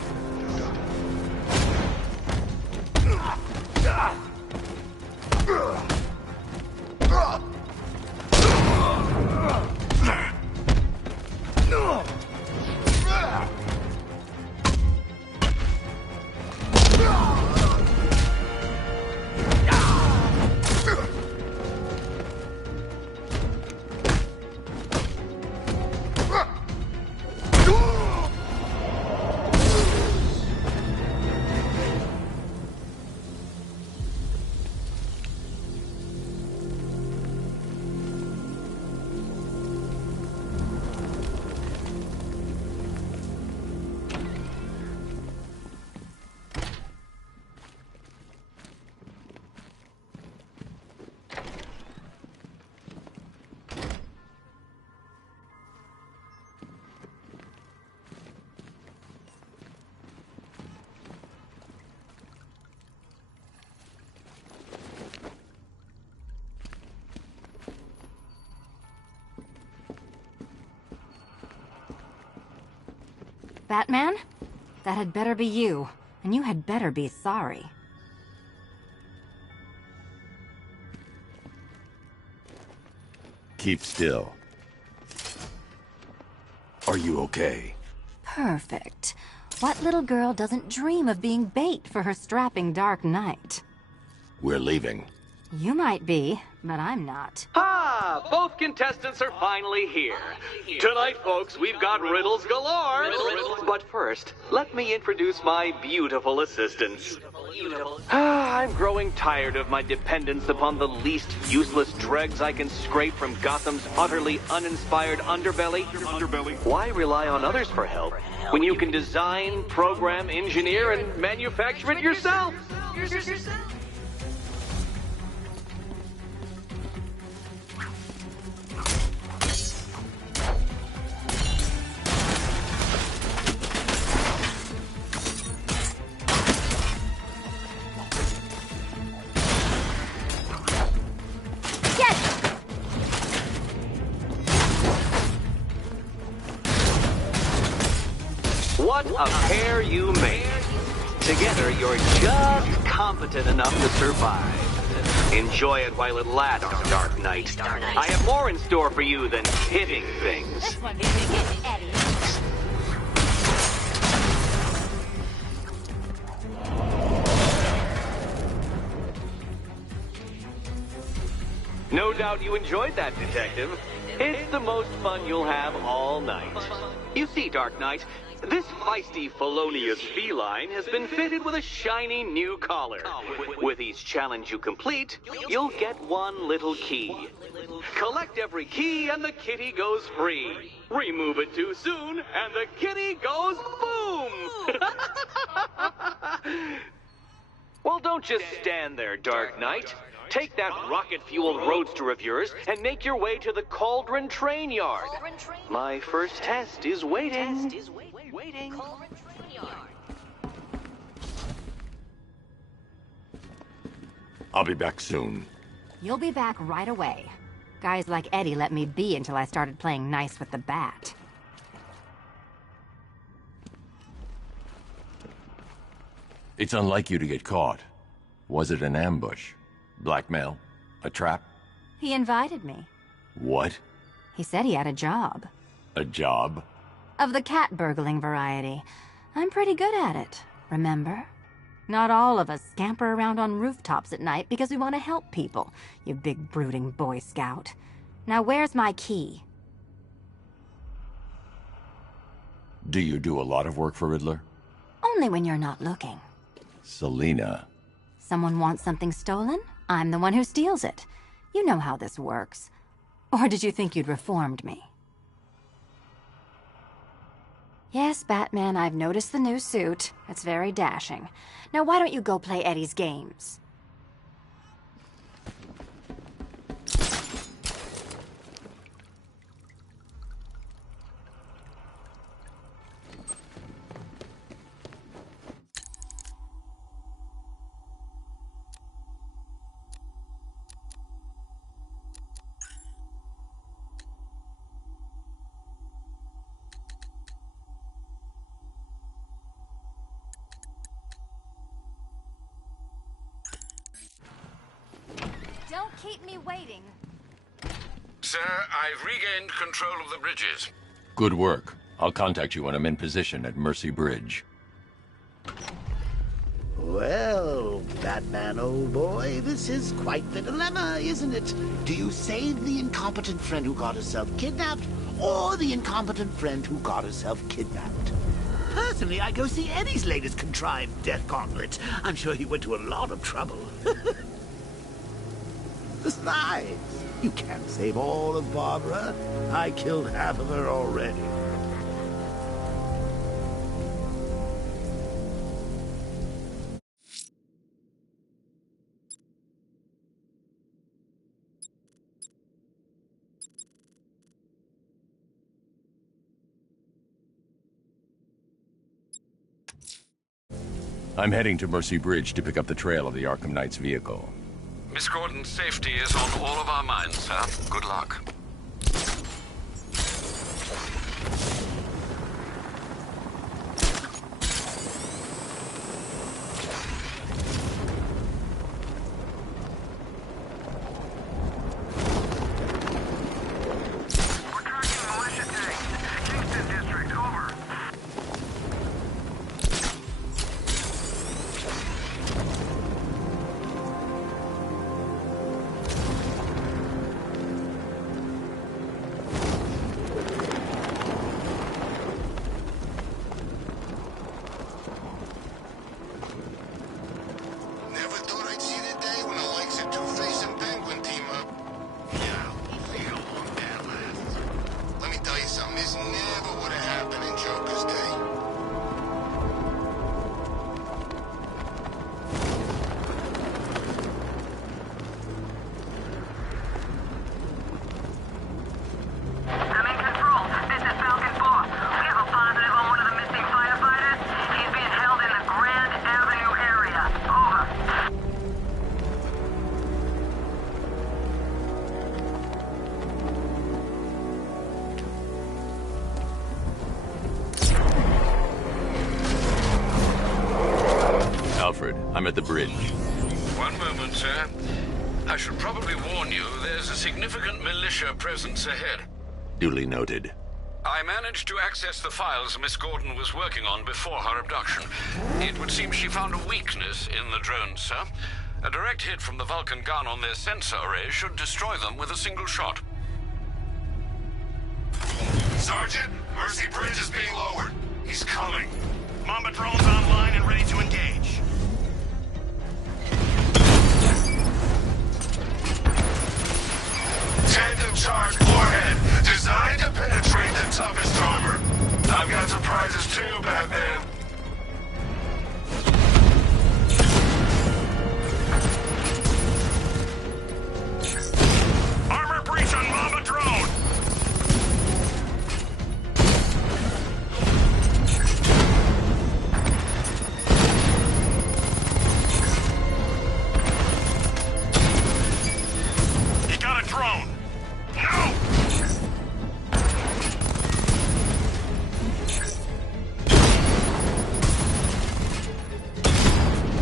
Batman? That had better be you, and you had better be sorry. Keep still. Are you okay? Perfect. What little girl doesn't dream of being bait for her strapping Dark Knight? We're leaving. You might be, but I'm not. Ah, both contestants are finally here. Tonight, folks, we've got riddles galore. But first, let me introduce my beautiful assistants. I'm growing tired of my dependence upon the least useless dregs I can scrape from Gotham's utterly uninspired underbelly. Why rely on others for help when you can design, program, engineer, and manufacture it yourself? What a pair you make. Together, you're just competent enough to survive. Enjoy it while it lasts, Dark Knight. I have more in store for you than hitting things. No doubt you enjoyed that, Detective. It's the most fun you'll have all night. You see, Dark Knight, this feisty, felonious feline has been fitted with a shiny new collar. With each challenge you complete, you'll get one little key. Collect every key and the kitty goes free. Remove it too soon and the kitty goes boom! Well, don't just stand there, Dark Knight. Take that rocket-fueled roadster of yours and make your way to the Cauldron Train Yard. My first test is waiting. I'll be back soon. You'll be back right away. Guys like Eddie let me be until I started playing nice with the bat. It's unlike you to get caught. Was it an ambush? Blackmail? A trap? He invited me. What? He said he had a job. A job? Of the cat burgling variety. I'm pretty good at it, remember? Not all of us scamper around on rooftops at night because we want to help people, you big brooding Boy Scout. Now where's my key? Do you do a lot of work for Riddler? Only when you're not looking. Selina. Someone wants something stolen? I'm the one who steals it. You know how this works. Or did you think you'd reformed me? Yes, Batman, I've noticed the new suit. It's very dashing. Now why don't you go play Eddie's games? Don't keep me waiting. Sir, I've regained control of the bridges. Good work. I'll contact you when I'm in position at Mercy Bridge. Well, Batman, old boy, this is quite the dilemma, isn't it? Do you save the incompetent friend who got herself kidnapped, or the incompetent friend who got herself kidnapped? Personally, I go see Eddie's latest contrived death gauntlet. I'm sure he went to a lot of trouble. Besides, you can't save all of Barbara. I killed half of her already. I'm heading to Mercy Bridge to pick up the trail of the Arkham Knight's vehicle. Miss Gordon's safety is on all of our minds, sir. Good luck. at the bridge. One moment, sir. I should probably warn you, there's a significant militia presence ahead. Duly noted. I managed to access the files Miss Gordon was working on before her abduction. It would seem she found a weakness in the drones, sir. A direct hit from the Vulcan gun on their sensor array should destroy them with a single shot. Sergeant, Mercy Bridge is being lowered. He's coming. Mamba drones online and ready to engage. Tandem charge warhead, designed to penetrate the toughest armor. I've got surprises too, Batman. Armor breach on Mamba drone. You got a drone. No!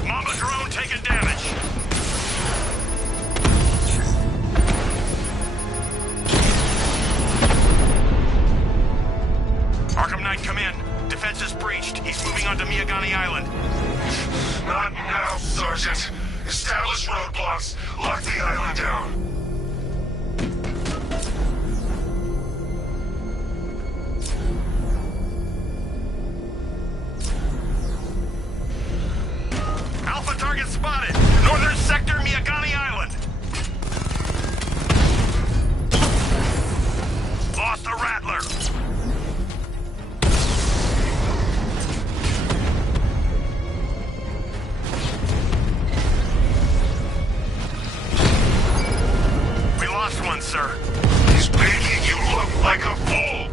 Mamba drone taking damage. Arkham Knight, come in. Defense is breached. He's moving onto Miyagani Island. Not now, Sergeant. Establish roadblocks. Lock the island down. Alpha target spotted. Northern sector, Miyagani Island. Lost the Rattler. We lost one, sir. He's making you look like a fool.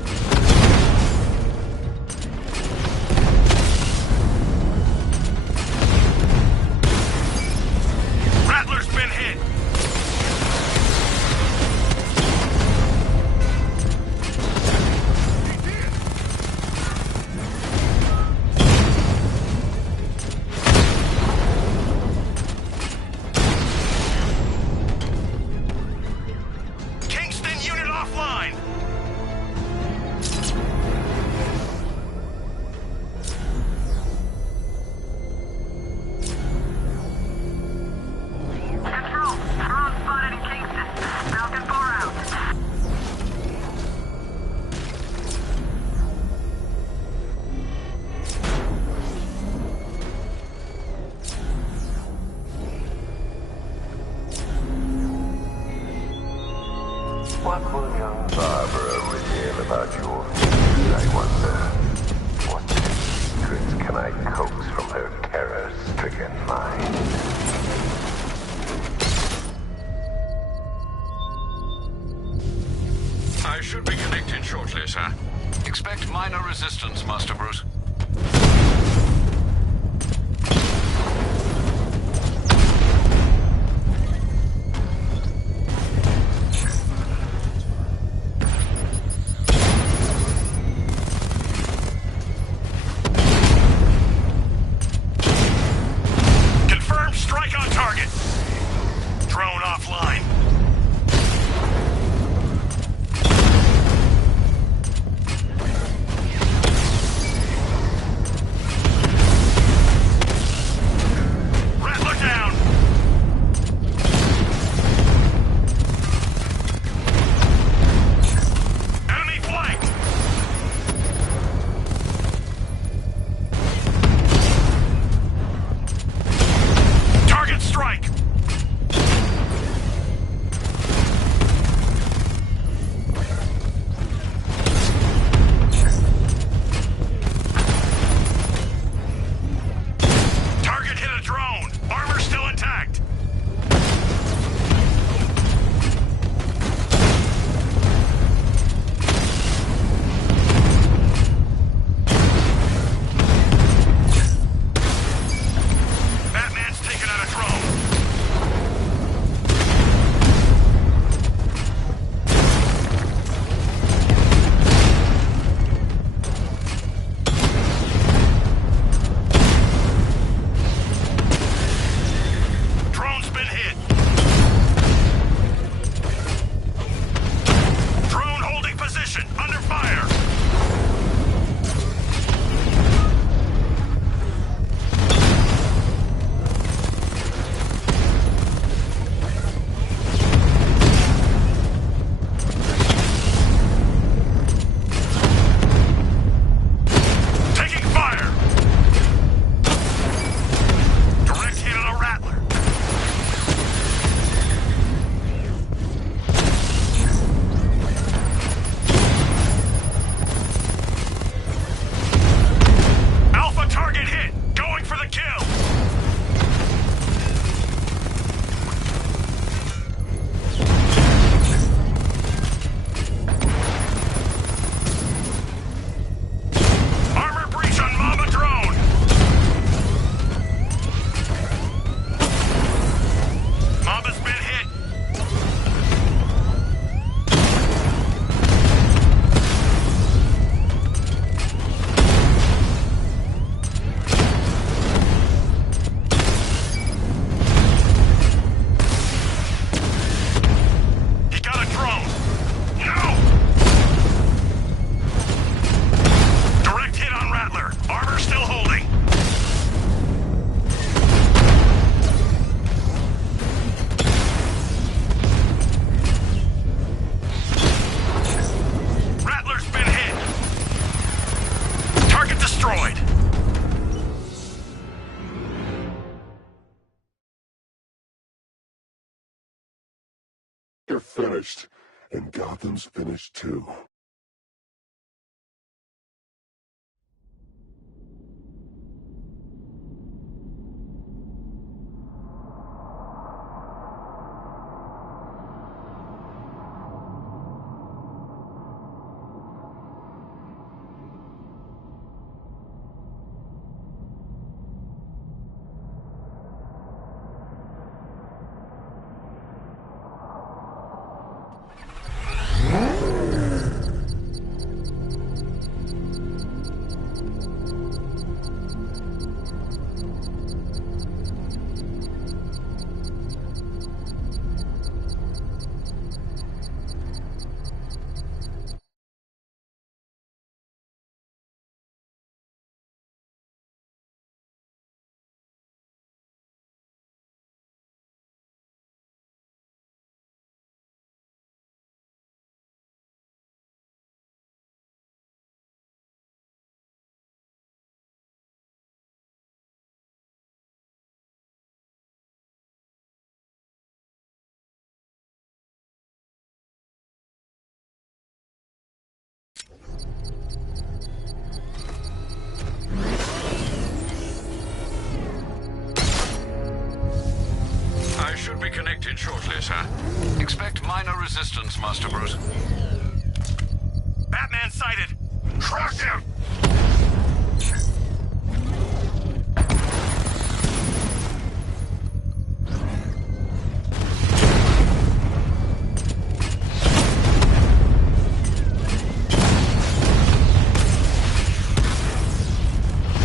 Rattler's been hit. Kingston unit offline. Control, drone spotted in Kingston. Falcon 4 out. What will young Barbara reveal about your feelings, I wonder? What secrets can I coax from her terror-stricken mind? I should be connected shortly, sir. Expect minor resistance, Master Bruce. Confirmed strike on target. Drone offline. You're finished. And Gotham's finished too. I should be connected shortly, sir. Expect minor resistance, Master Bruce. Batman sighted! Crush him!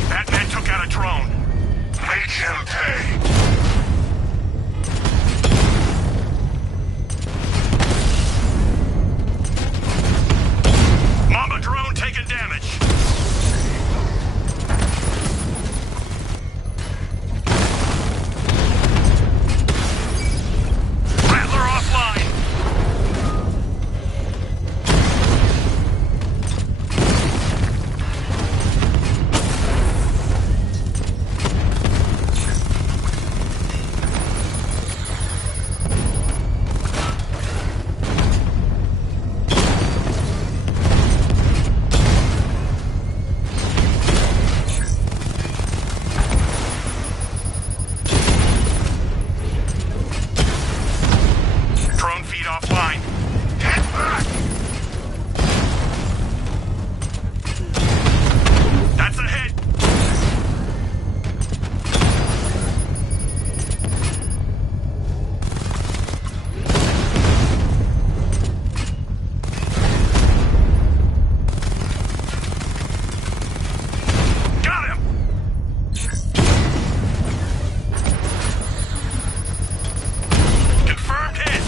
Batman took out a drone. Make him pay! Mamba drone taking damage. Rattler offline. Drone feed offline. Get back! That's a hit. Got him. Confirmed hit.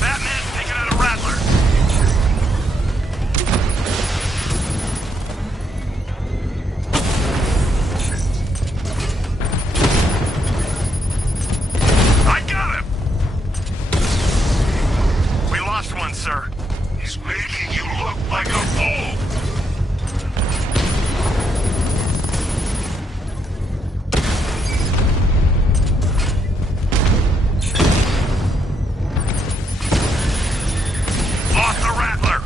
Batman's taking out a Rattler. I got him. We lost one, sir. He's making you look like a fool! Lost the Rattler.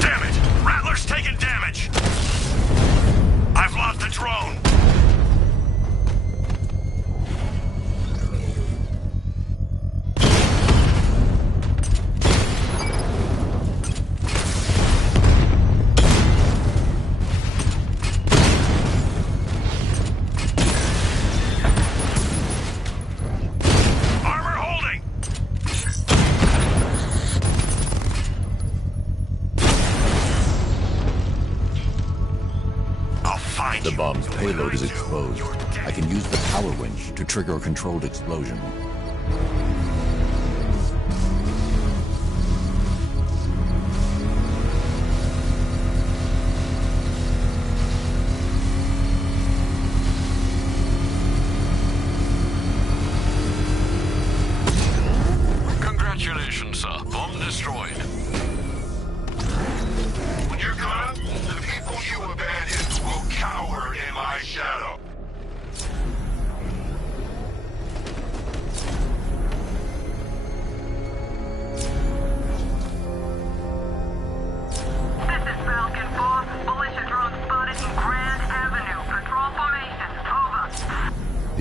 Damn it! Rattler's taking damage. I've lost the drone. Armor holding. I'll find The you. bomb's payload is exposed. I can use the power winch to trigger a controlled explosion. Congratulations, sir. Bomb destroyed.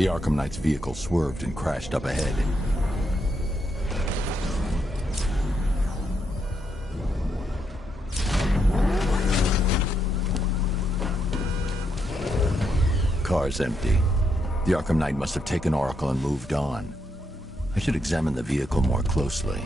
The Arkham Knight's vehicle swerved and crashed up ahead. Car's empty. The Arkham Knight must have taken Oracle and moved on. I should examine the vehicle more closely.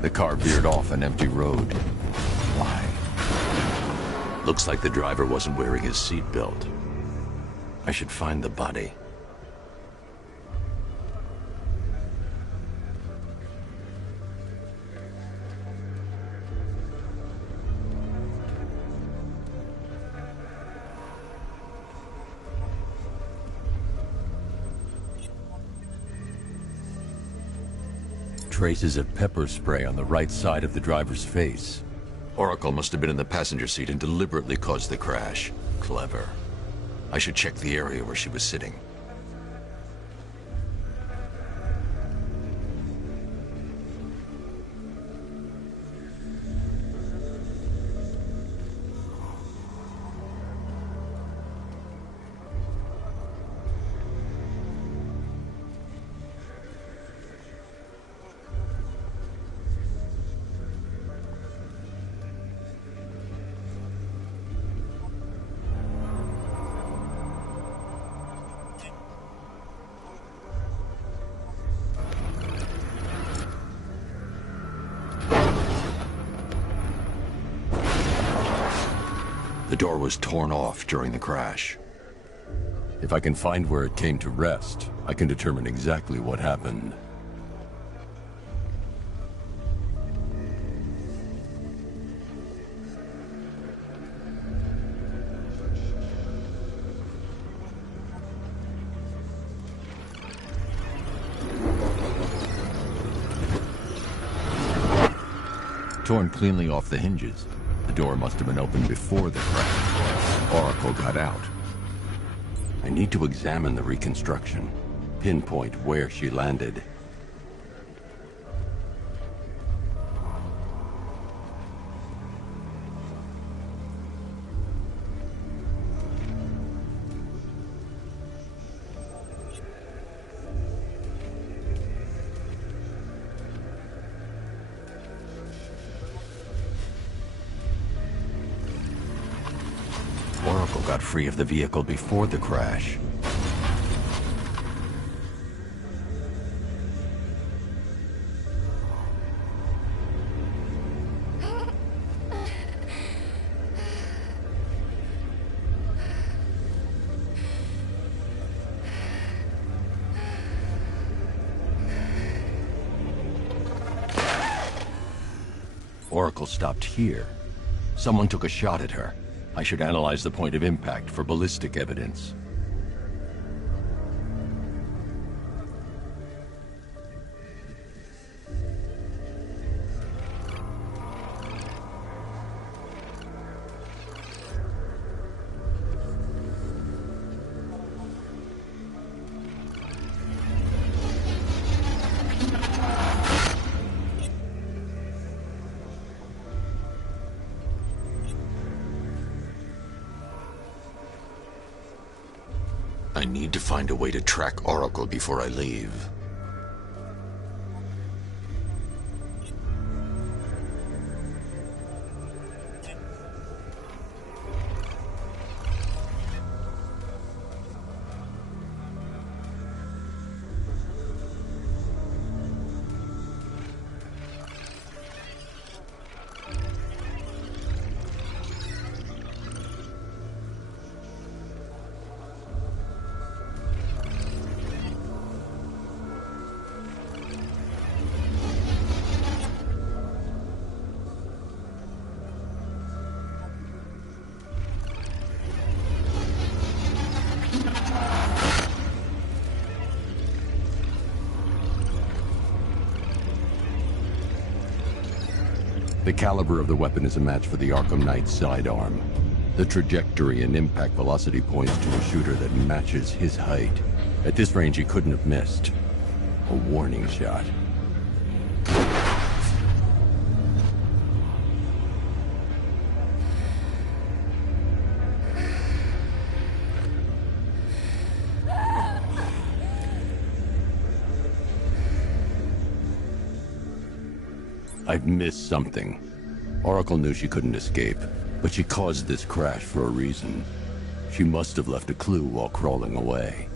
The car veered off an empty road. Why? Looks like the driver wasn't wearing his seatbelt. I should find the body. Traces of pepper spray on the right side of the driver's face. Oracle must have been in the passenger seat and deliberately caused the crash. Clever. I should check the area where she was sitting. The door was torn off during the crash. If I can find where it came to rest, I can determine exactly what happened. Torn cleanly off the hinges. The door must have been opened before the crash. Oracle got out. I need to examine the reconstruction, pinpoint where she landed. Oracle got free of the vehicle before the crash. Oracle stopped here. Someone took a shot at her. I should analyze the point of impact for ballistic evidence. I need to find a way to track Oracle before I leave. The caliber of the weapon is a match for the Arkham Knight's sidearm. The trajectory and impact velocity points to a shooter that matches his height. At this range, he couldn't have missed. A warning shot. I've missed something. Oracle knew she couldn't escape, but she caused this crash for a reason. She must have left a clue while crawling away.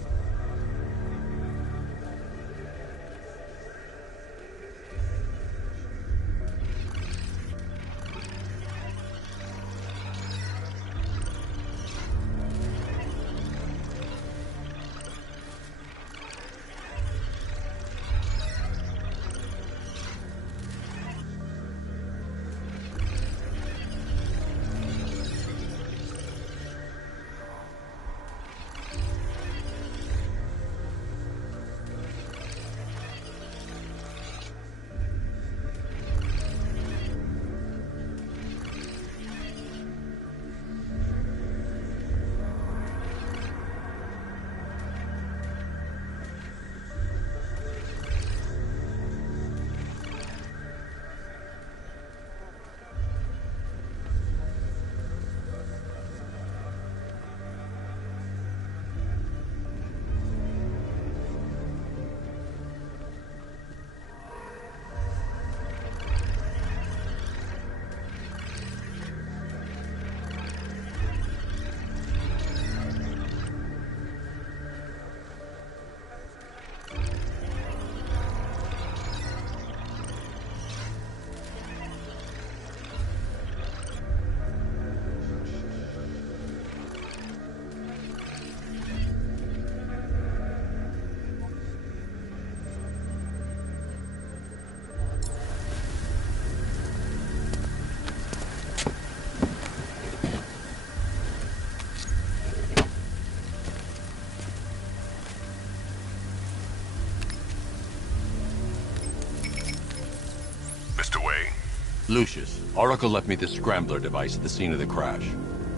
Lucius, Oracle left me the scrambler device at the scene of the crash.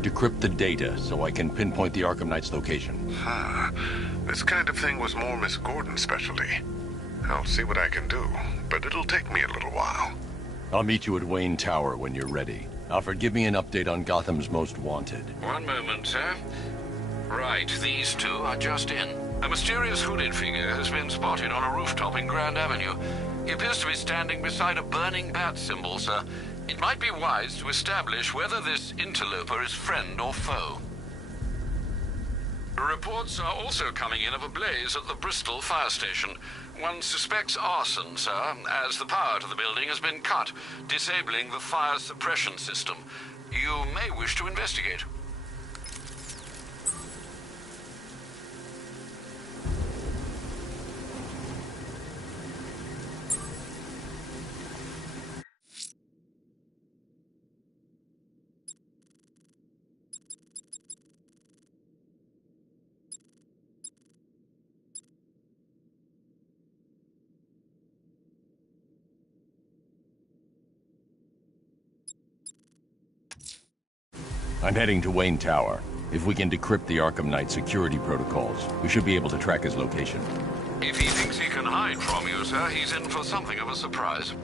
Decrypt the data so I can pinpoint the Arkham Knight's location. This kind of thing was more Miss Gordon's specialty. I'll see what I can do, but it'll take me a little while. I'll meet you at Wayne Tower when you're ready. Alfred, give me an update on Gotham's Most Wanted. One moment, sir. Right, these two are just in. A mysterious hooded figure has been spotted on a rooftop in Grand Avenue. He appears to be standing beside a burning bat symbol, sir. It might be wise to establish whether this interloper is friend or foe. Reports are also coming in of a blaze at the Bristol fire station. One suspects arson, sir, as the power to the building has been cut, disabling the fire suppression system. You may wish to investigate. I'm heading to Wayne Tower. If we can decrypt the Arkham Knight security protocols, we should be able to track his location. If he thinks he can hide from you, sir, he's in for something of a surprise.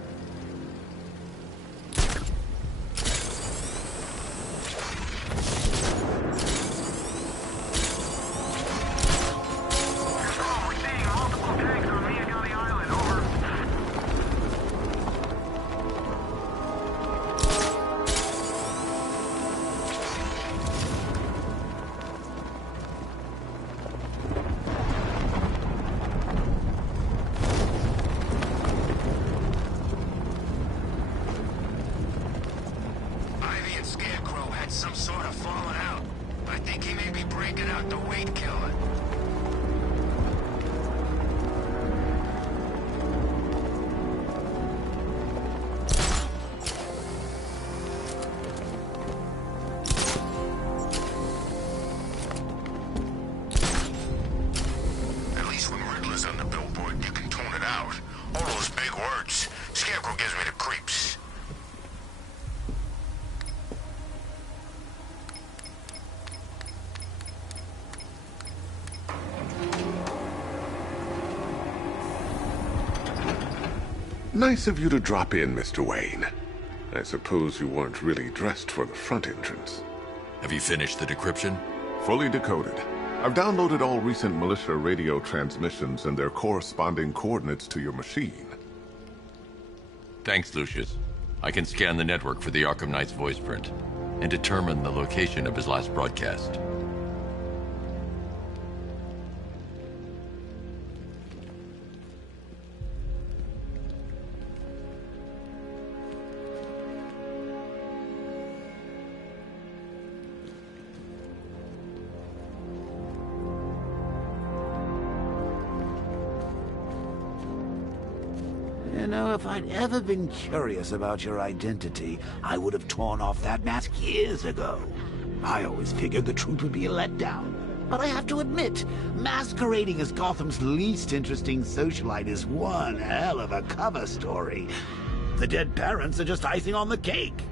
Nice of you to drop in, Mr. Wayne. I suppose you weren't really dressed for the front entrance. Have you finished the decryption? Fully decoded. I've downloaded all recent militia radio transmissions and their corresponding coordinates to your machine. Thanks, Lucius. I can scan the network for the Arkham Knight's voice print and determine the location of his last broadcast. You know, if I'd ever been curious about your identity, I would have torn off that mask years ago. I always figured the truth would be a letdown. But I have to admit, masquerading as Gotham's least interesting socialite is one hell of a cover story. The dead parents are just icing on the cake.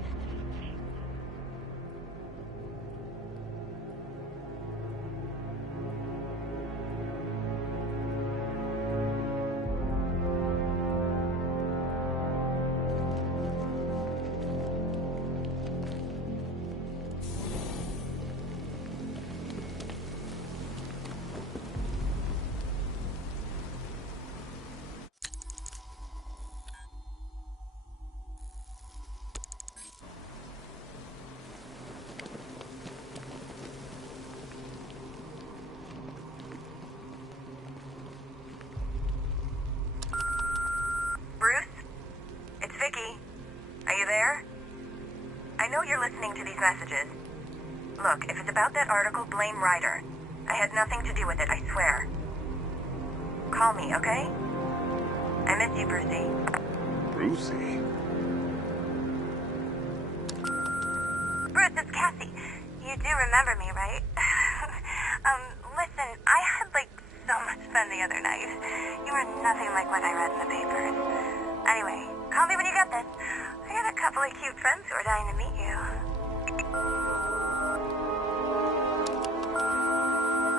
Messages. Look, if it's about that article, blame Ryder. I had nothing to do with it, I swear. Call me, okay? I miss you, Brucey. Brucey? Bruce, it's Cassie. You do remember me, right? Listen, I had, so much fun the other night. You were nothing like what I read in the papers. Anyway, call me when you get this. I got a couple of cute friends who are dying to meet you.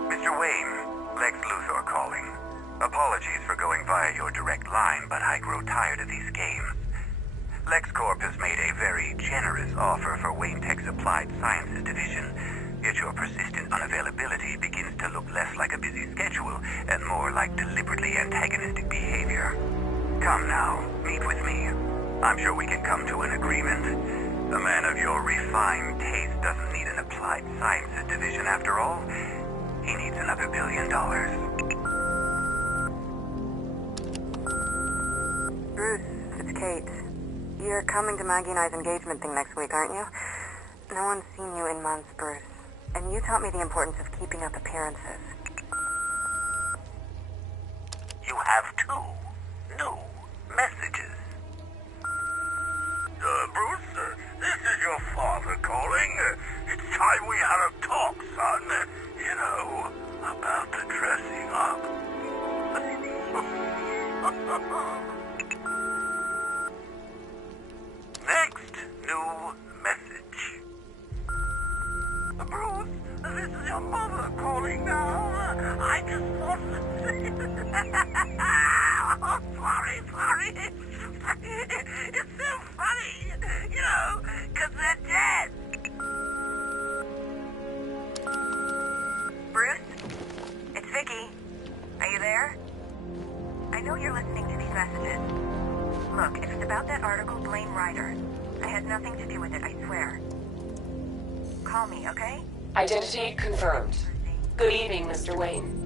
Mr. Wayne, Lex Luthor calling. Apologies for going via your direct line, but I grow tired of these games. LexCorp has made a very generous offer for Wayne Tech's Applied Sciences division, yet your persistent unavailability begins to look less like a busy schedule and more like deliberately antagonistic behavior. Come now, meet with me. I'm sure we can come to an agreement. A man of your refined taste doesn't need an Applied Sciences division after all. He needs another $1 billion. Bruce, it's Kate. You're coming to Maggie and I's engagement thing next week, aren't you? No one's seen you in months, Bruce. And you taught me the importance of keeping up appearances. You have 2 new messages. Bruce, this is your father calling. It's time we had a talk, son. You know, about the dressing up. Next new message. Bruce, this is your mother calling now. I just want to say... Oh, sorry. It's so funny, you know, because they're dead. Bruce? It's Vicky. Are you there? I know you're listening to these messages. Look, if it's about that article, blame Ryder. I had nothing to do with it, I swear. Call me, okay? Identity confirmed. Good evening, Mr. Wayne.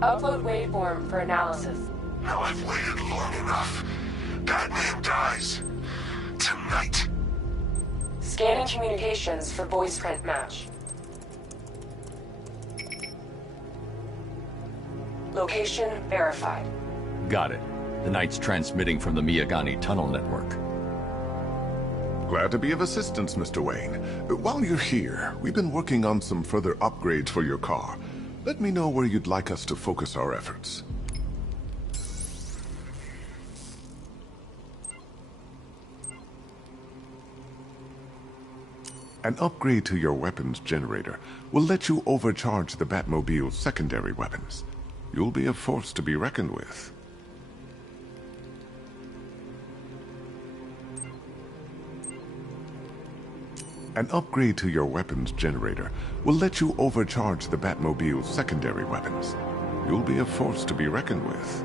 Upload waveform for analysis. Now I've waited long enough. Batman dies. Tonight. Scanning communications for voice print match. Location verified. Got it. The Knight's transmitting from the Miyagani tunnel network. Glad to be of assistance, Mr. Wayne. While you're here, we've been working on some further upgrades for your car. Let me know where you'd like us to focus our efforts. An upgrade to your weapons generator will let you overcharge the Batmobile's secondary weapons. You'll be a force to be reckoned with. An upgrade to your weapons generator will let you overcharge the Batmobile's secondary weapons. You'll be a force to be reckoned with.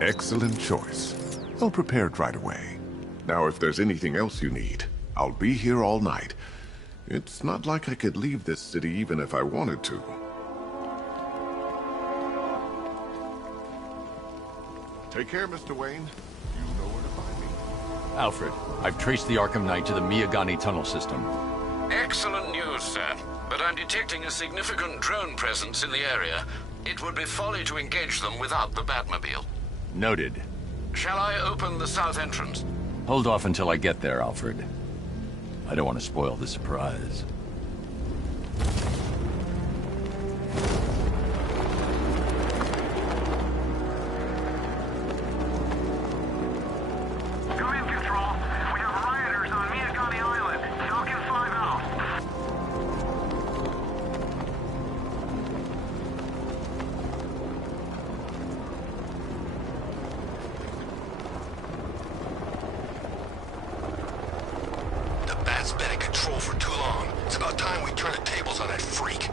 Excellent choice. I'll prepare it right away. Now, if there's anything else you need, I'll be here all night. It's not like I could leave this city even if I wanted to. Take care, Mr. Wayne. You know where to find me. Alfred, I've traced the Arkham Knight to the Miyagani tunnel system. Excellent news, sir. But I'm detecting a significant drone presence in the area. It would be folly to engage them without the Batmobile. Noted. Shall I open the south entrance? Hold off until I get there, Alfred. I don't want to spoil the surprise. Come in, Control. We have rioters on Miyagani Island. Falcon 5 out. The Bat's been in control for too long. It's about time we turn the tables on that freak.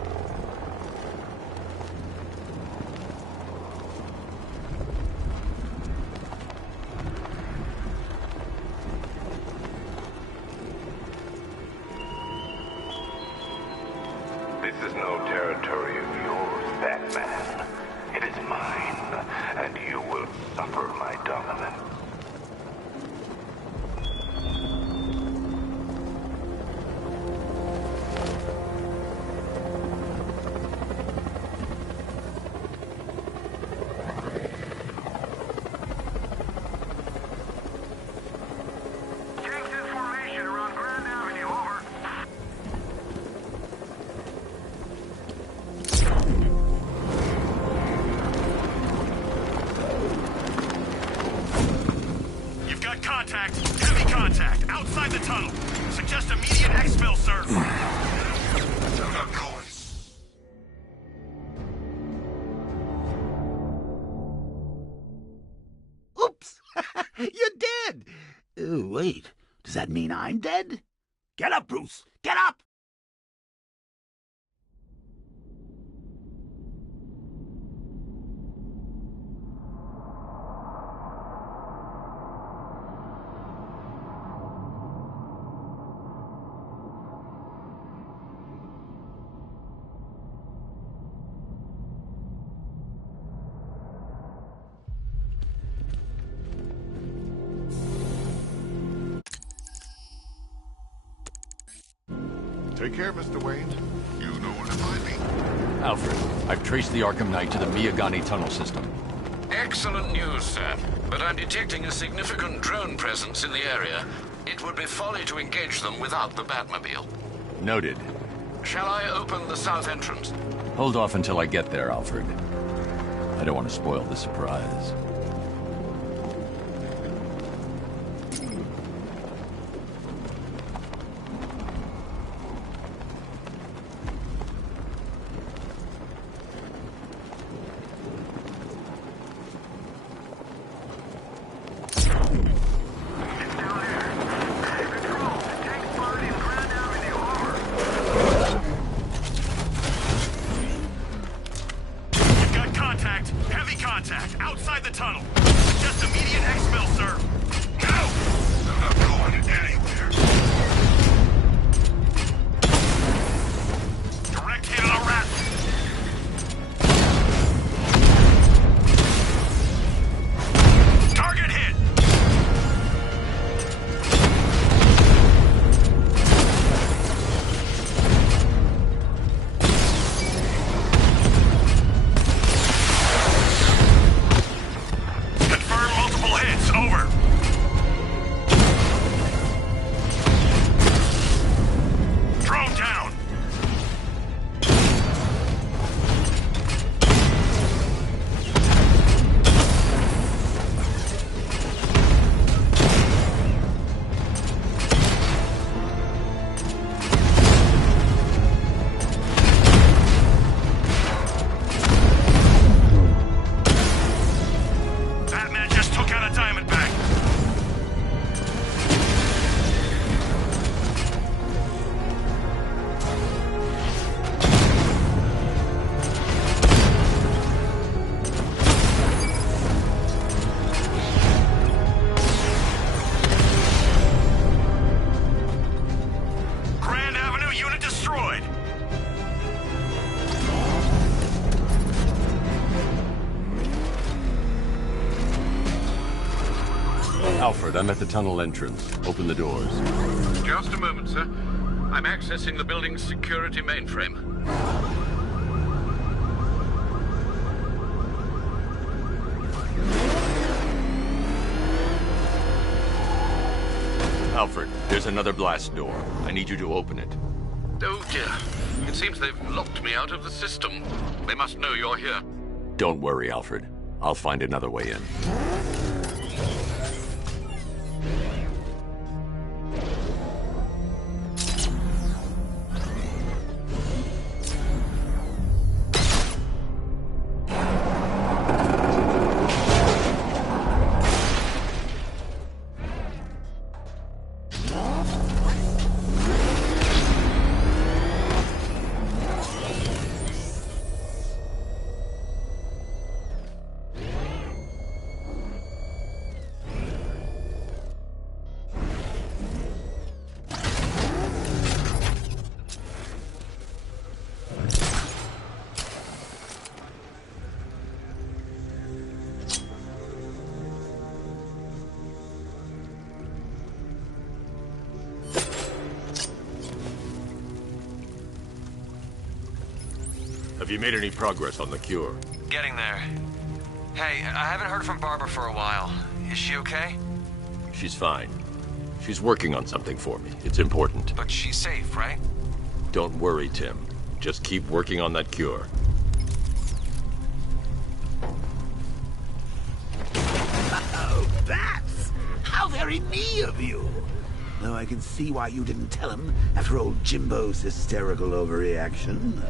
This is no territory of yours, Batman. It is mine, and you will suffer my dominance. Tanks in formation around Grand Avenue, over. You've got contact, heavy contact, outside the tunnel. Suggest immediate exfil, sir. I'm going. Oops! You're dead! Wait, does that mean I'm dead? Get up, Bruce! Get up! Take care, Mr. Wayne. You know where to find me. Alfred, I've traced the Arkham Knight to the Miyagani tunnel system. Excellent news, sir. But I'm detecting a significant drone presence in the area. It would be folly to engage them without the Batmobile. Noted. Shall I open the south entrance? Hold off until I get there, Alfred. I don't want to spoil the surprise. Contact, heavy contact, outside the tunnel. Alfred, I'm at the tunnel entrance. Open the doors. Just a moment, sir. I'm accessing the building's security mainframe. Alfred, there's another blast door. I need you to open it. Oh dear. It seems they've locked me out of the system. They must know you're here. Don't worry, Alfred. I'll find another way in. Have you made any progress on the cure? Getting there. Hey, I haven't heard from Barbara for a while. Is she okay? She's fine. She's working on something for me. It's important. But she's safe, right? Don't worry, Tim. Just keep working on that cure. Oh, Bats! How very me of you! Though I can see why you didn't tell him after old Jimbo's hysterical overreaction.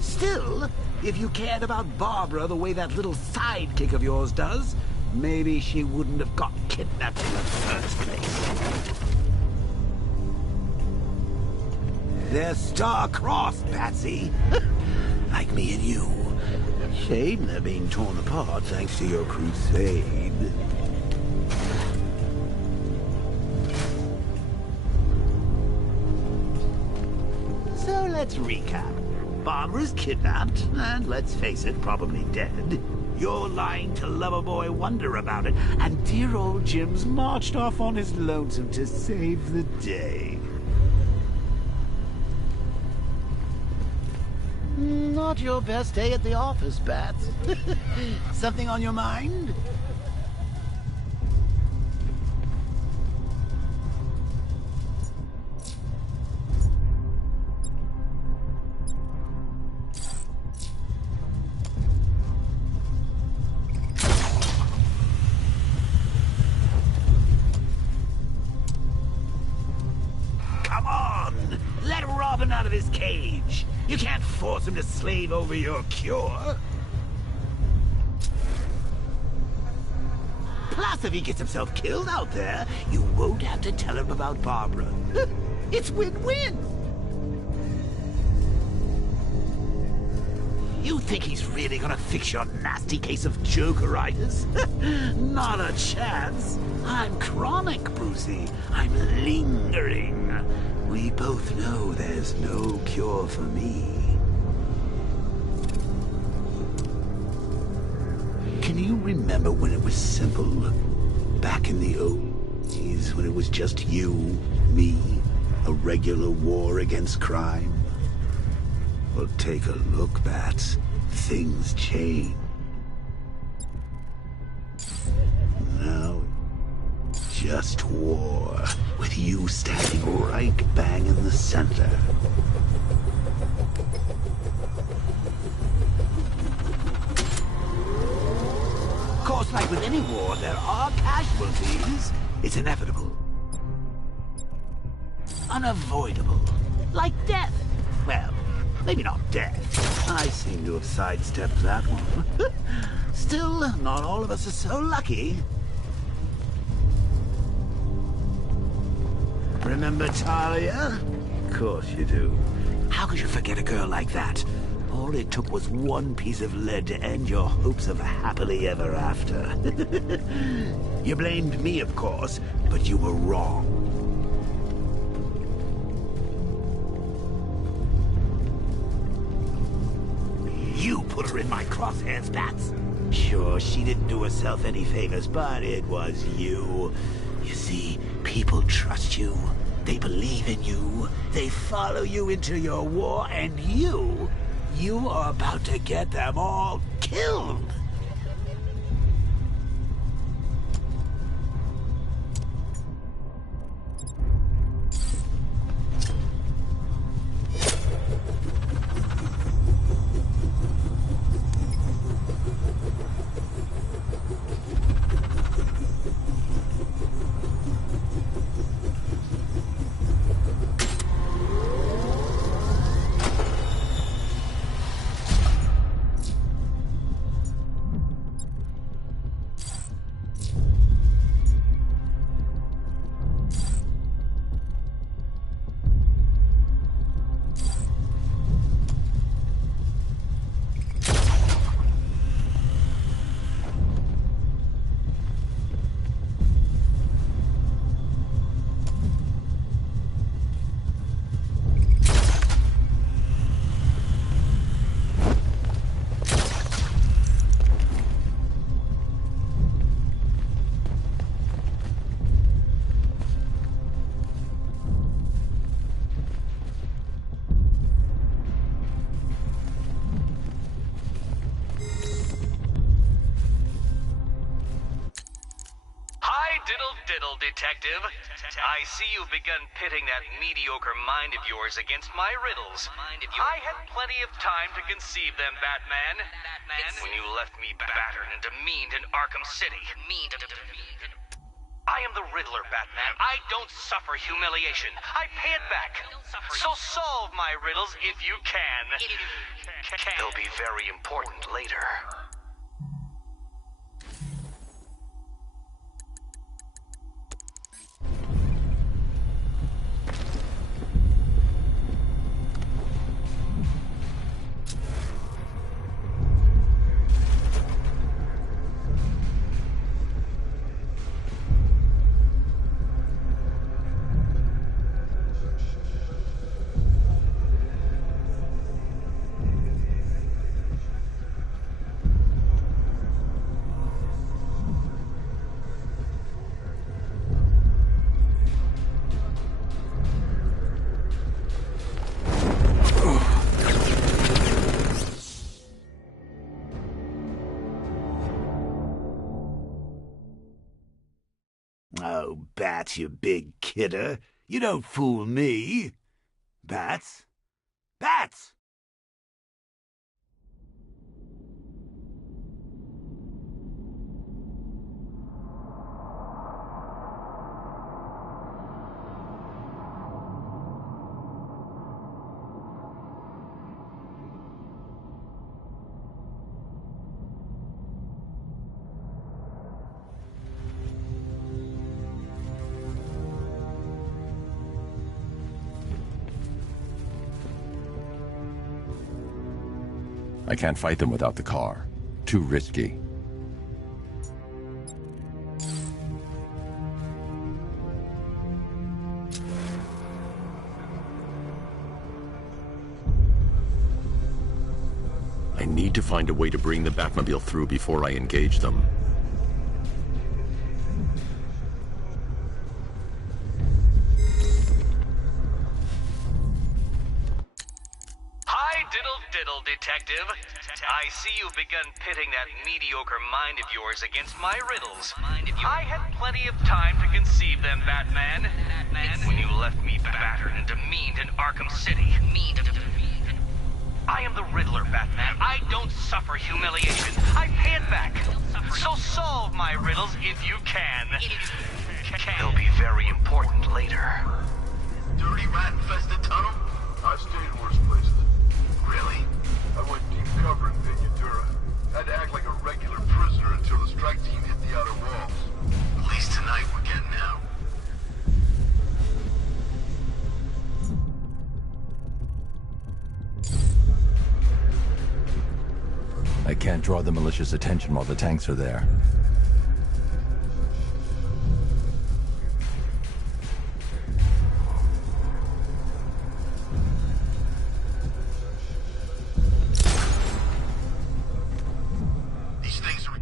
Still, if you cared about Barbara the way that little sidekick of yours does, maybe she wouldn't have got kidnapped in the first place. They're star-crossed, Patsy. Like me and you. Shame they're being torn apart thanks to your crusade. So let's recap. Barbara's kidnapped, and let's face it, probably dead. You're lying to Loverboy Wonder about it, and dear old Jim's marched off on his lonesome to save the day. Not your best day at the office, Bats. Something on your mind? Come on! Let Robin out of his cage! You can't force him to slave over your cure. Plus, if he gets himself killed out there, you won't have to tell him about Barbara. It's win-win. You think he's really gonna fix your nasty case of Jokeritis? Not a chance. I'm chronic, Brucey. I'm lingering. We both know there's no cure for me. Can you remember when it was simple? Back in the old days, when it was just you, me, a regular war against crime? Well, take a look, Bats. Things change. Now, just war, with you standing right bang in the center. Of course, like with any war, there are casualties. It's inevitable. Unavoidable. Like death. Well, maybe not death. I seem to have sidestepped that one. Still, not all of us are so lucky. Remember Talia? Of course you do. How could you forget a girl like that? All it took was one piece of lead to end your hopes of a happily ever after. You blamed me, of course, but you were wrong. You put her in my crosshairs, Bats. Sure, she didn't do herself any favors, but it was you. You see, people trust you. They believe in you. They follow you into your war, and you are about to get them all killed. Diddle, detective. I see you've begun pitting that mediocre mind of yours against my riddles. I had plenty of time to conceive them, Batman. When you left me battered and demeaned in Arkham City. I am the Riddler, Batman. I don't suffer humiliation. I pay it back. So solve my riddles if you can. They'll be very important later. Oh, Bats, you big kidder. You don't fool me. Bats? Bats! I can't fight them without the car. Too risky. I need to find a way to bring the Batmobile through before I engage them. Diddle, detective. I see you've begun pitting that mediocre mind of yours against my riddles. I had plenty of time to conceive them, Batman. When you left me battered and demeaned in Arkham City. I am the Riddler, Batman. I don't suffer humiliation. I pay it back. So solve my riddles if you can. They'll be very important later. Dirty rat-infested tunnel? I've stayed in worse places. Really? I went deep cover in Vingadura. Had to act like a regular prisoner until the strike team hit the outer walls. At least tonight we're getting out. I can't draw the malicious attention while the tanks are there. These things are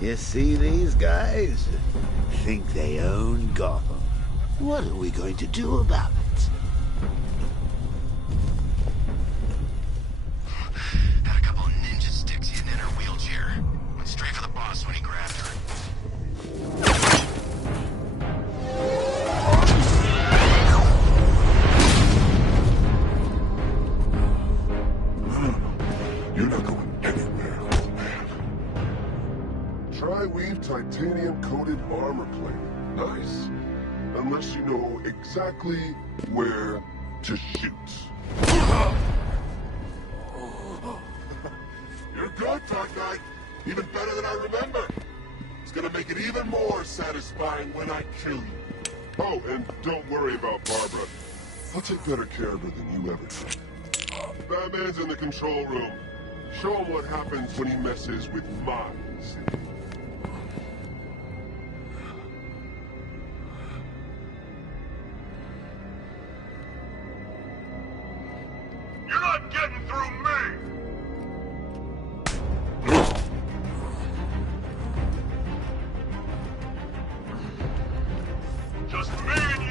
You see these guys? Think they own Gotham. What are we going to do about it? Had a couple of ninja sticks hidden in her wheelchair. Went straight for the boss when he grabbed her. You're not going anywhere, old man. Tri-weave titanium-coated armor plate. Nice. Unless you know exactly where to shoot. You're good, Dark Knight. Even better than I remember. It's gonna make it even more satisfying when I kill you. Oh, and don't worry about Barbara. I'll take better care of her than you ever did. Batman's in the control room. Show him what happens when he messes with my city. You're not getting through me! Just me and you!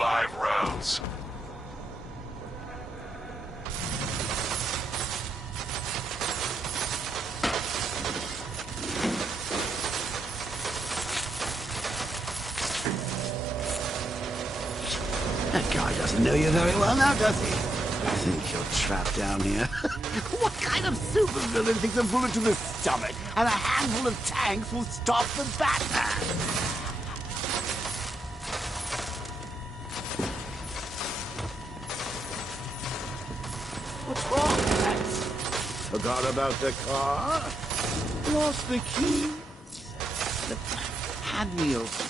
live rounds. That guy doesn't know you very well now, does he? I think you're trapped down here. What kind of supervillain thinks a bullet to the stomach and a handful of tanks will stop the Batman? What's wrong, Max? Forgot about the car? Lost the key? Hand me over.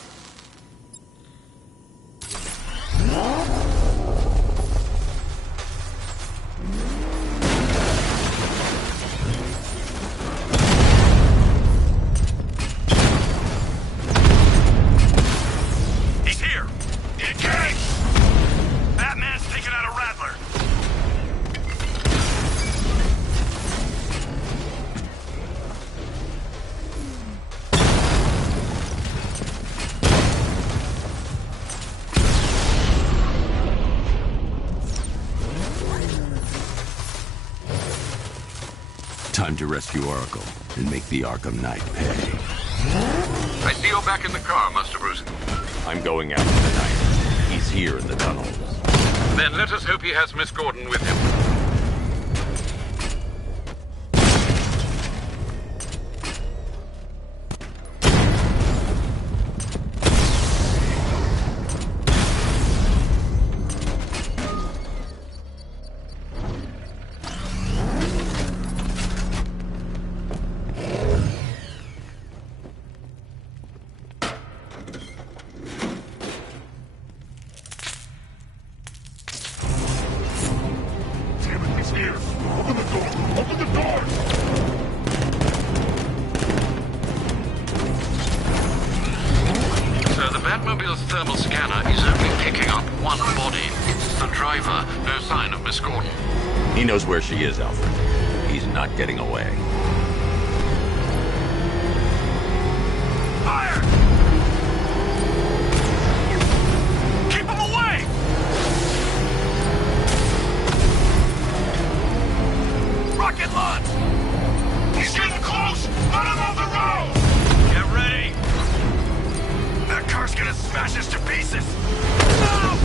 to rescue Oracle and make the Arkham Knight pay. I see you're back in the car, Master Bruce. I'm going after the Knight. He's here in the tunnels. Then let us hope he has Miss Gordon with him. Thermal scanner is only picking up one body. It's the driver. No sign of Miss Gordon. He knows where she is, Alfred. He's not getting away. Fire! Keep him away! Rocket launch! He's getting close! Let him off the road! Get ready! That car's gonna smash us to pieces! No!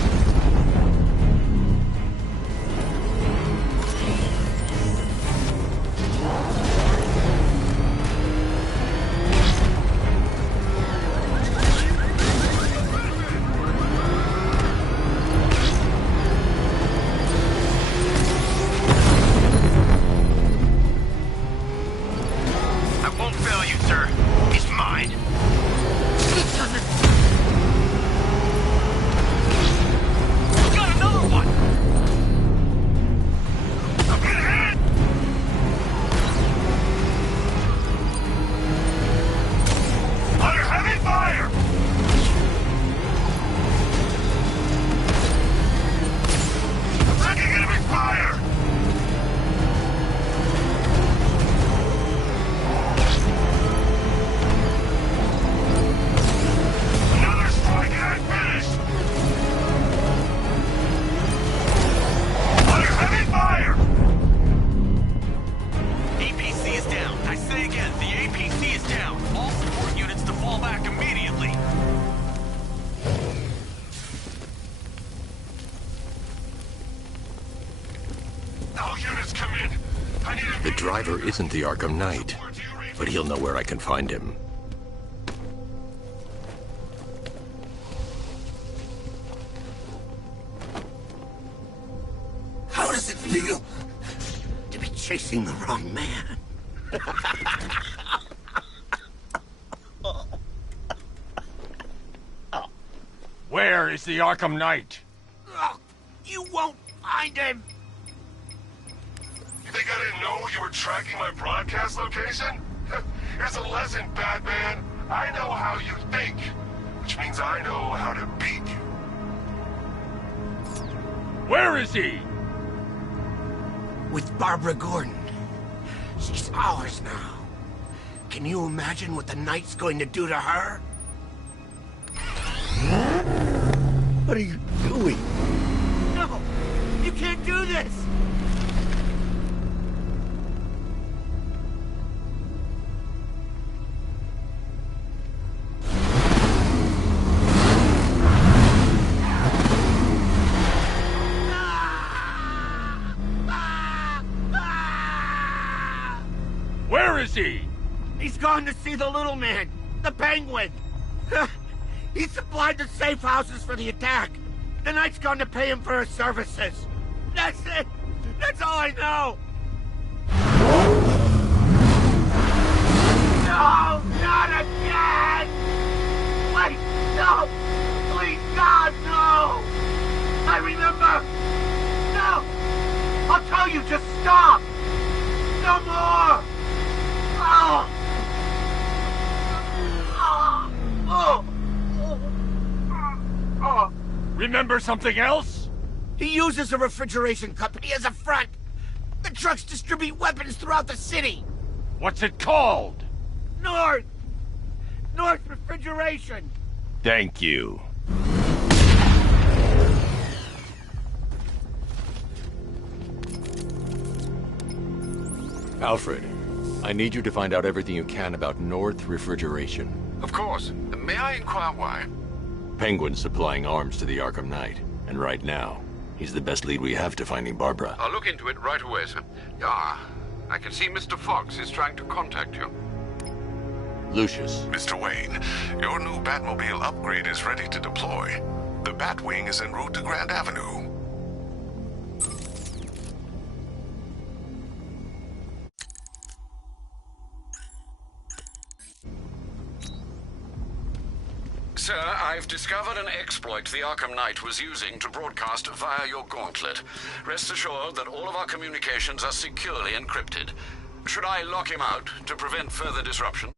I won't fail you, sir. He's mine. Got another one! I'm getting hit! Under heavy fire! I'm taking enemy fire! Another strike and I'm finished! Under heavy fire! APC is down. I say again, the APC is down. All support units to fall back immediately. All units come in. I need The driver isn't the Arkham Knight, but he'll know where I can find him. How does it feel to be chasing the wrong man? Where is the Arkham Knight? Oh, you won't find him! You think I didn't know you were tracking my broadcast location? Here's a lesson, Batman. I know how you think, which means I know how to beat you. Where is he? With Barbara Gordon. She's ours now. Can you imagine what the Knight's going to do to her? What are you doing? No! You can't do this! Where is he? He's gone to see the little man, the Penguin. He supplied the safe houses for the attack. The Knight's gone to pay him for his services. That's it. That's all I know. No, not again! Wait, no! Please, God, no! I remember! No! I'll tell you, just stop! No more! Oh! Oh! Oh! Oh! Remember something else? He uses a refrigeration company as a front. The trucks distribute weapons throughout the city. What's it called? North Refrigeration. Thank you. Alfred, I need you to find out everything you can about North Refrigeration. Of course. May I inquire why? Penguin's supplying arms to the Arkham Knight, and right now, he's the best lead we have to finding Barbara. I'll look into it right away, sir. Yeah, I can see Mr. Fox is trying to contact you. Lucius. Mr. Wayne, your new Batmobile upgrade is ready to deploy. The Batwing is en route to Grand Avenue. Sir, I've discovered an exploit the Arkham Knight was using to broadcast via your gauntlet. Rest assured that all of our communications are securely encrypted. Should I lock him out to prevent further disruption?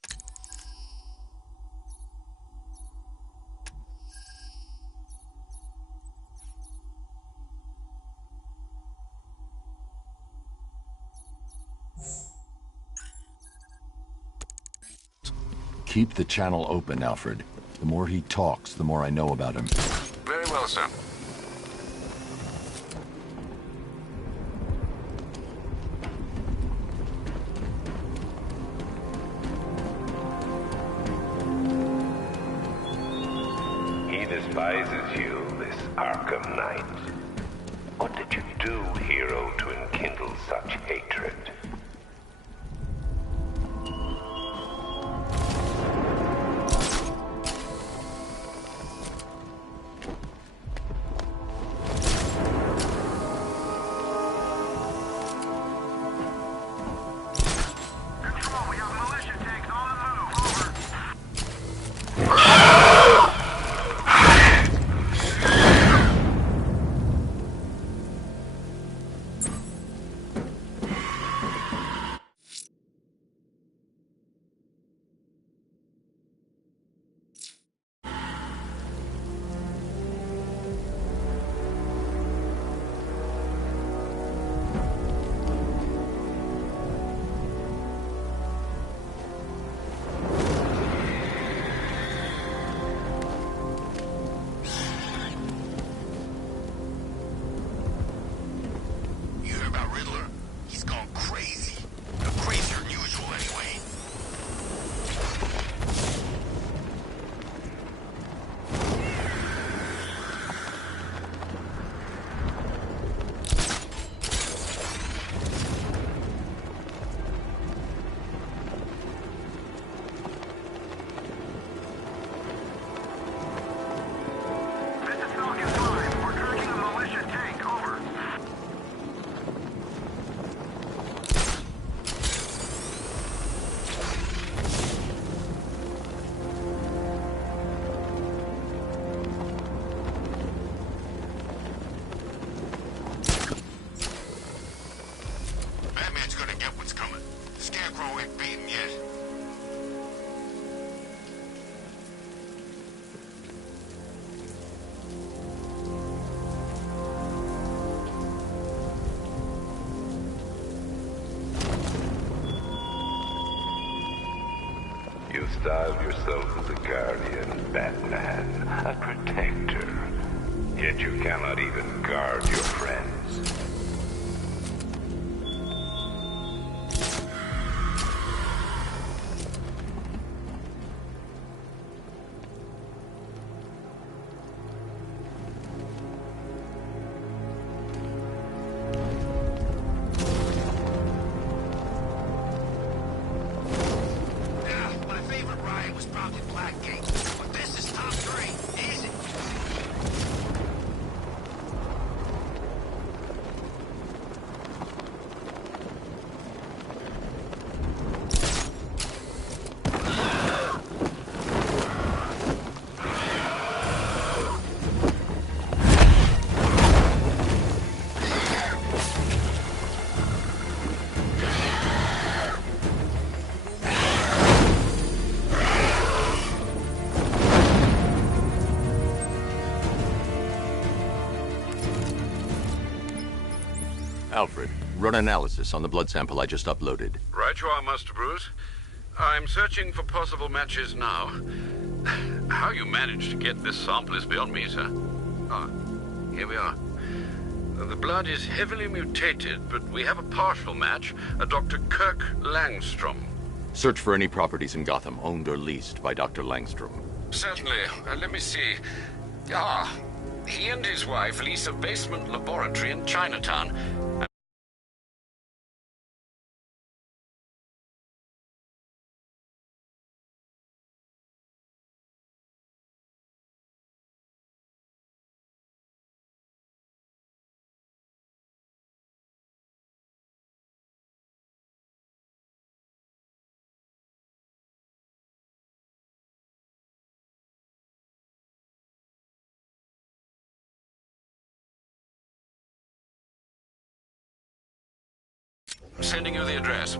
Keep the channel open, Alfred. The more he talks, the more I know about him. Very well, sir. He despises you, this Arkham Knight. What did you do, hero, to enkindle such hatred? You styled yourself as a guardian, Batman, a protector. Yet you cannot even guard your friends. Alfred, run analysis on the blood sample I just uploaded. Right you are, Master Bruce. I'm searching for possible matches now. How you managed to get this sample is beyond me, sir. Ah, here we are. The blood is heavily mutated, but we have a partial match, a Dr. Kirk Langstrom. Search for any properties in Gotham owned or leased by Dr. Langstrom. Certainly. Let me see. He and his wife lease a basement laboratory in Chinatown. Sending you the address.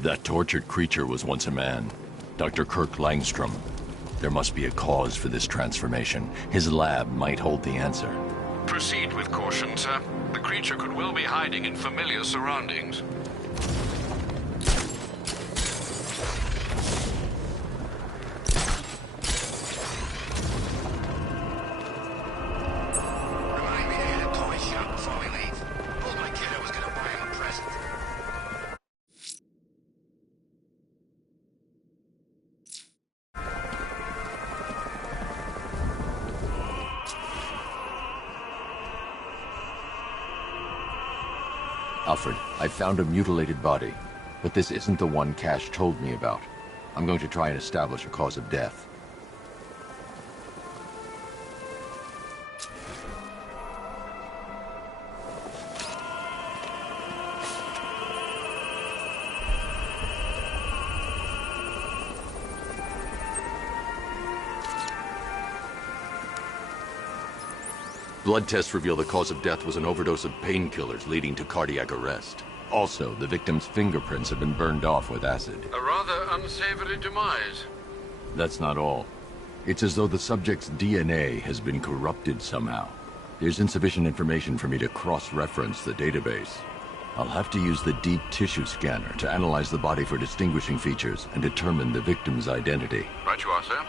That tortured creature was once a man. Dr. Kirk Langstrom. There must be a cause for this transformation. His lab might hold the answer. Proceed with caution, sir. The creature could well be hiding in familiar surroundings. Alfred, I found a mutilated body, but this isn't the one Cash told me about. I'm going to try and establish a cause of death. Blood tests reveal the cause of death was an overdose of painkillers leading to cardiac arrest. Also, the victim's fingerprints have been burned off with acid. A rather unsavory demise. That's not all. It's as though the subject's DNA has been corrupted somehow. There's insufficient information for me to cross-reference the database. I'll have to use the deep tissue scanner to analyze the body for distinguishing features and determine the victim's identity. Right you are, sir.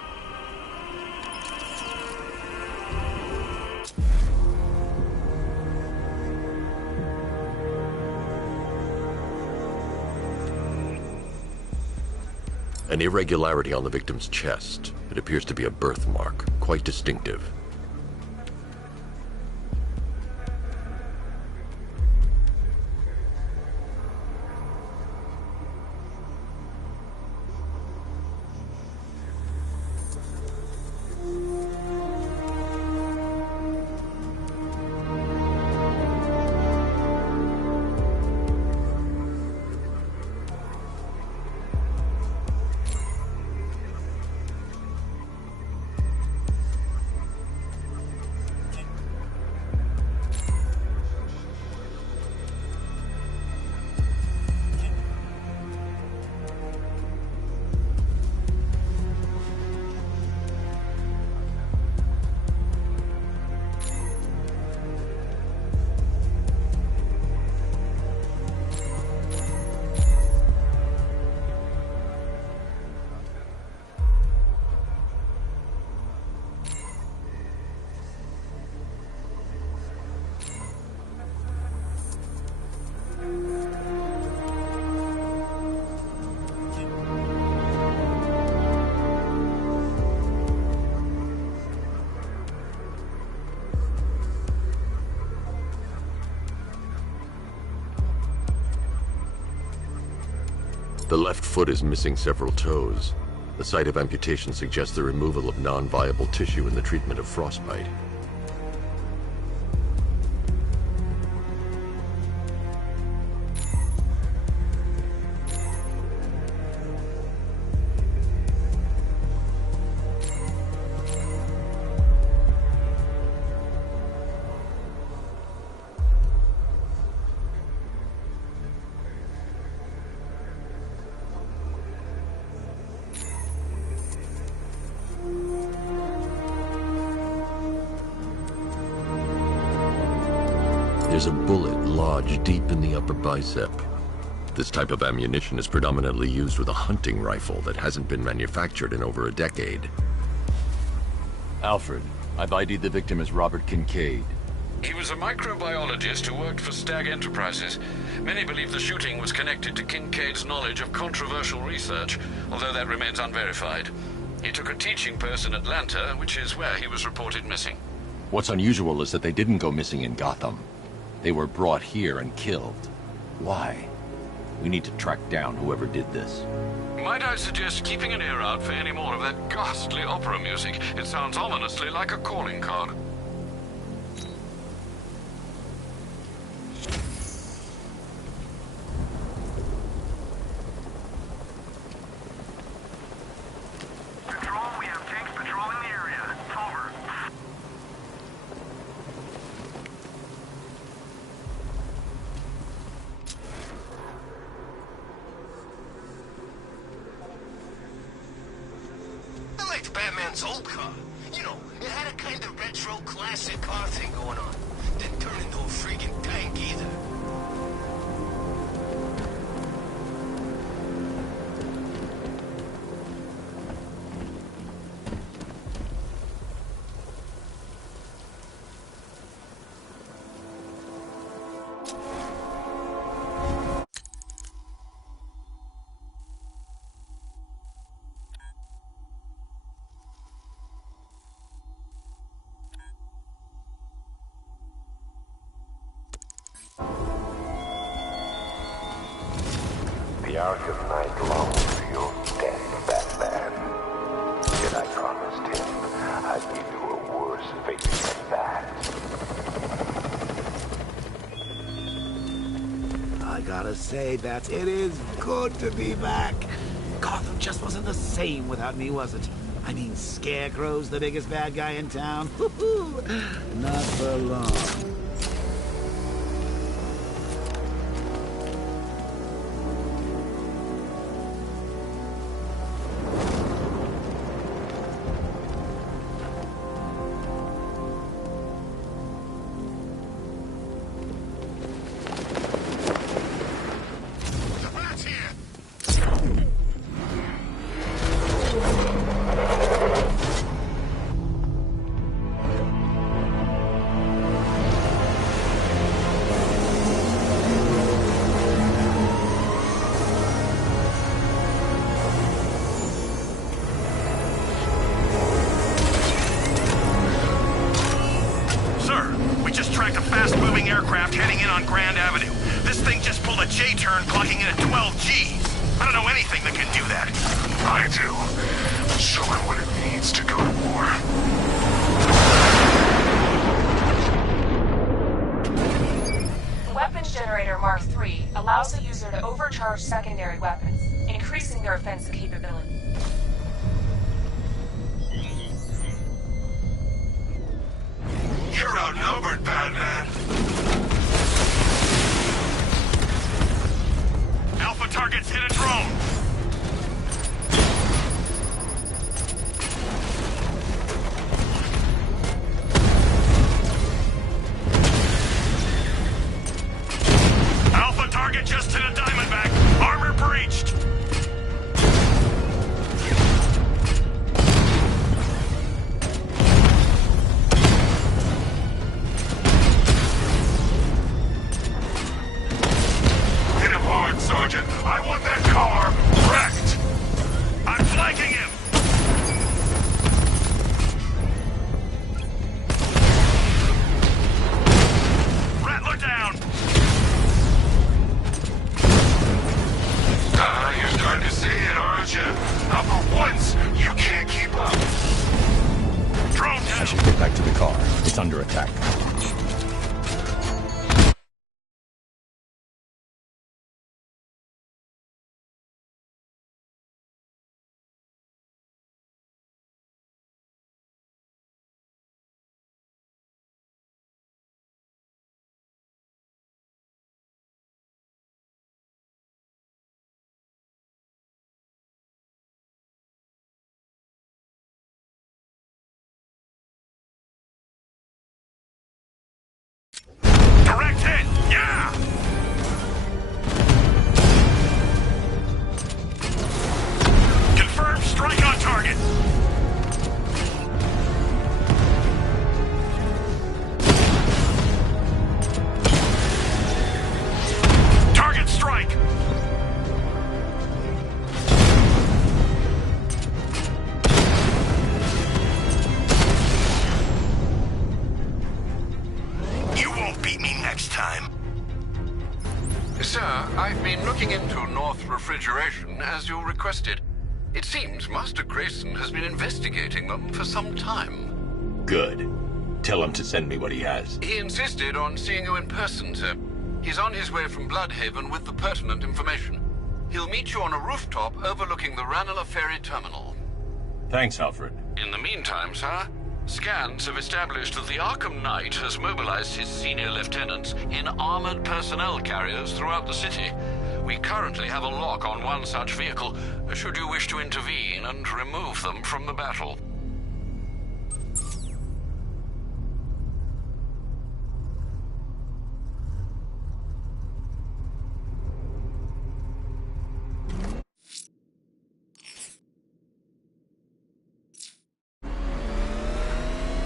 An irregularity on the victim's chest. It appears to be a birthmark, quite distinctive. The left foot is missing several toes. The site of amputation suggests the removal of non-viable tissue in the treatment of frostbite. There's a bullet lodged deep in the upper bicep. This type of ammunition is predominantly used with a hunting rifle that hasn't been manufactured in over a decade. Alfred, I've ID'd the victim as Robert Kincaid. He was a microbiologist who worked for Stag Enterprises. Many believe the shooting was connected to Kincaid's knowledge of controversial research, although that remains unverified. He took a teaching post in Atlanta, which is where he was reported missing. What's unusual is that they didn't go missing in Gotham. They were brought here and killed. Why? We need to track down whoever did this. Might I suggest keeping an ear out for any more of that ghastly opera music? It sounds ominously like a calling card. Control, we have tanks patrolling the area. Over. I liked Batman's old car. You know, it had a kind of retro classic car thing going on. Didn't turn into a freaking tank either. The Arkham Knight longs for your death, Batman. Yet I promised him I'd give you a worse fate than that. I gotta say, Bats, it is good to be back. Gotham just wasn't the same without me, was it? I mean, Scarecrow's the biggest bad guy in town. Not for long. Tracked a fast-moving aircraft heading in on Grand Avenue. This thing just pulled a J-turn, clocking in at 12 Gs. I don't know anything that can do that. I do. Show him what it means to go to war. The Weapons Generator Mark III allows the user to overcharge secondary weapons, increasing their offensive capability. You're outnumbered, Batman. Alpha targets hit a drone. Alpha target just hit a Diamondback. Armor breached. Not for once, you can't keep up. Drone I down. should get back to the car. It's under attack. Direct hit! Yeah! Confirm strike on target. Target strike. You won't beat me next time. Sir, I've been looking into North Refrigeration as you requested. It seems Master Grayson has been investigating them for some time. Good. Tell him to send me what he has. He insisted on seeing you in person, sir. He's on his way from Bloodhaven with the pertinent information. He'll meet you on a rooftop overlooking the Ranelagh Ferry Terminal. Thanks, Alfred. In the meantime, sir, scans have established that the Arkham Knight has mobilized his senior lieutenants in armored personnel carriers throughout the city. We currently have a lock on one such vehicle, should you wish to intervene and remove them from the battle.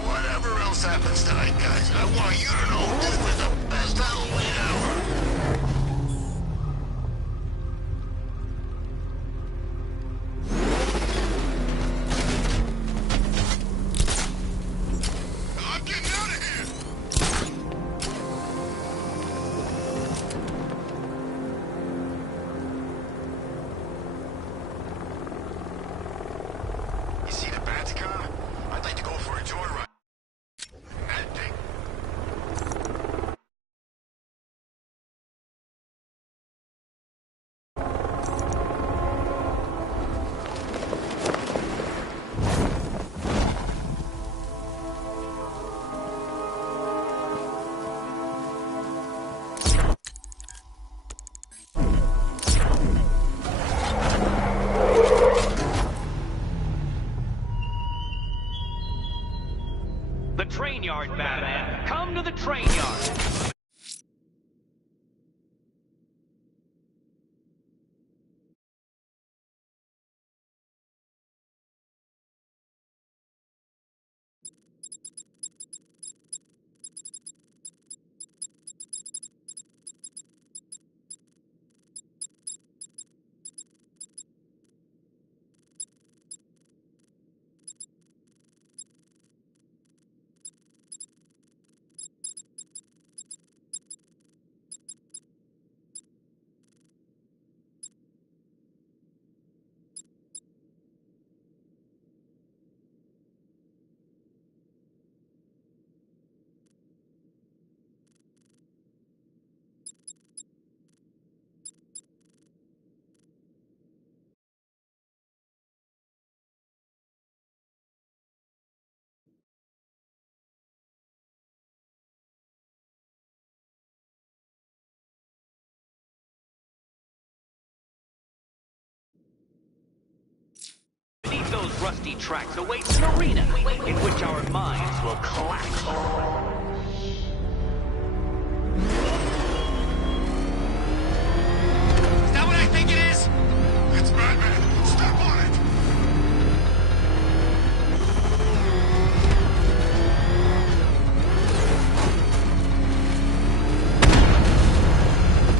Whatever else happens tonight, guys, I want you to know this was the best Halloween ever. I'm getting out of here! You see the Batacon? I'd like to go for a joyride. That thing. The train yard, Batman. Come to the train yard. Beneath those rusty tracks awaits an arena in which our minds will clash. Is that what I think it is? It's Batman. Step on it.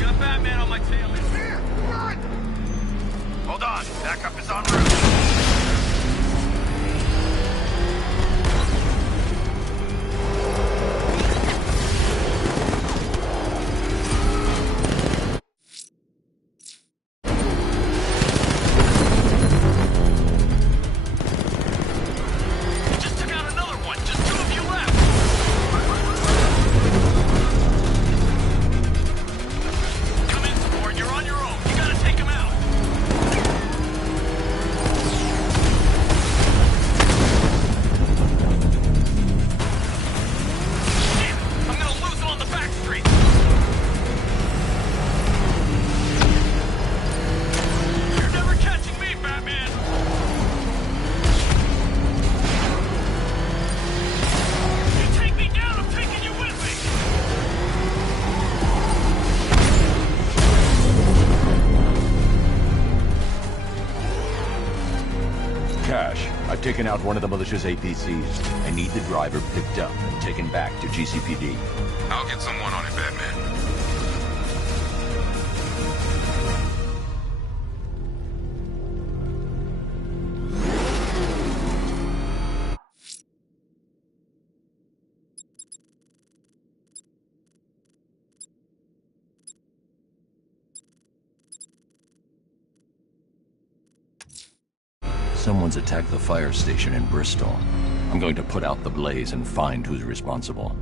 Got Batman on my tail. It's here. Run! Hold on. Backup is en route. Cash, I've taken out one of the militia's APCs. I need the driver picked up and taken back to GCPD. I'll get someone on it, Batman. Someone's attacked the fire station in Bristol. I'm going to put out the blaze and find who's responsible.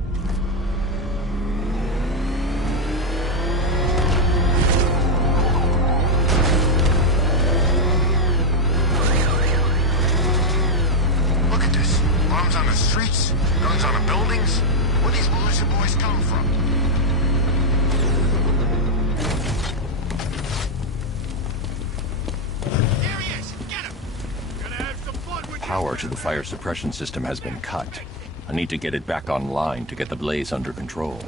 Look at this. Bombs on the streets, guns on the buildings. Where these militia boys come from? Power to the fire suppression system has been cut. I need to get it back online to get the blaze under control.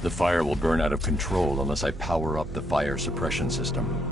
The fire will burn out of control unless I power up the fire suppression system.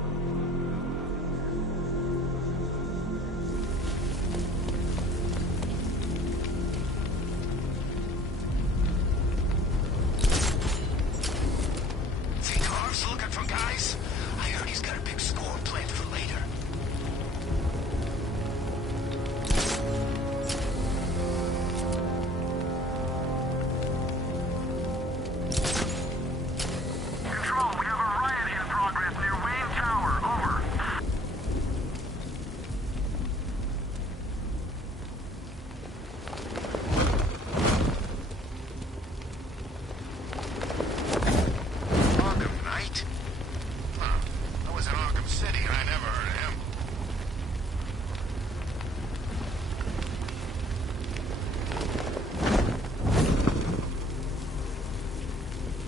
Arkham Knight? Huh. I was in Arkham City and I never heard of him.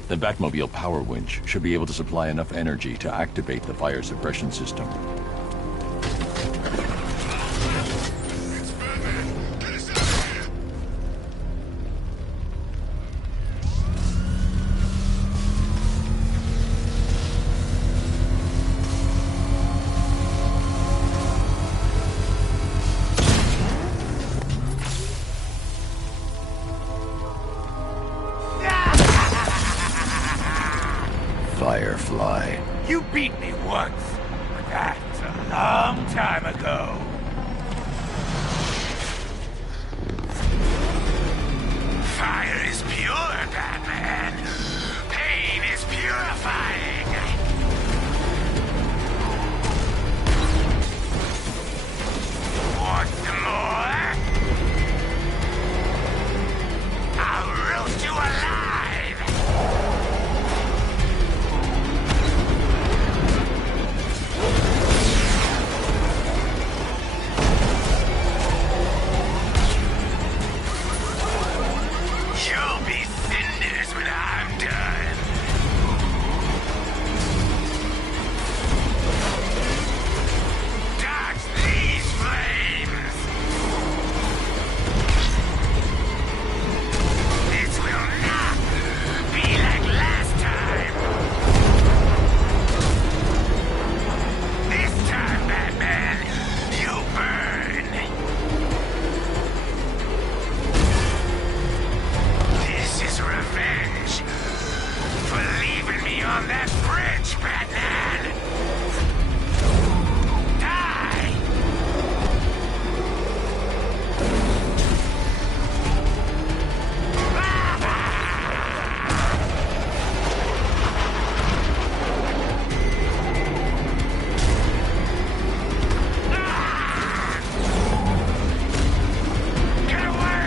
The Batmobile power winch should be able to supply enough energy to activate the fire suppression system. Firefly. You beat me once, but that's a long time ago. Fire is pure, Batman. Pain is purifying. Want some more? I'll roast you alive. You'll be cinders when I'm done. Dodge these flames. This will not be like last time. This time, Batman, you burn. This is revenge for leaving me on that bridge, Batman! Die! Get away!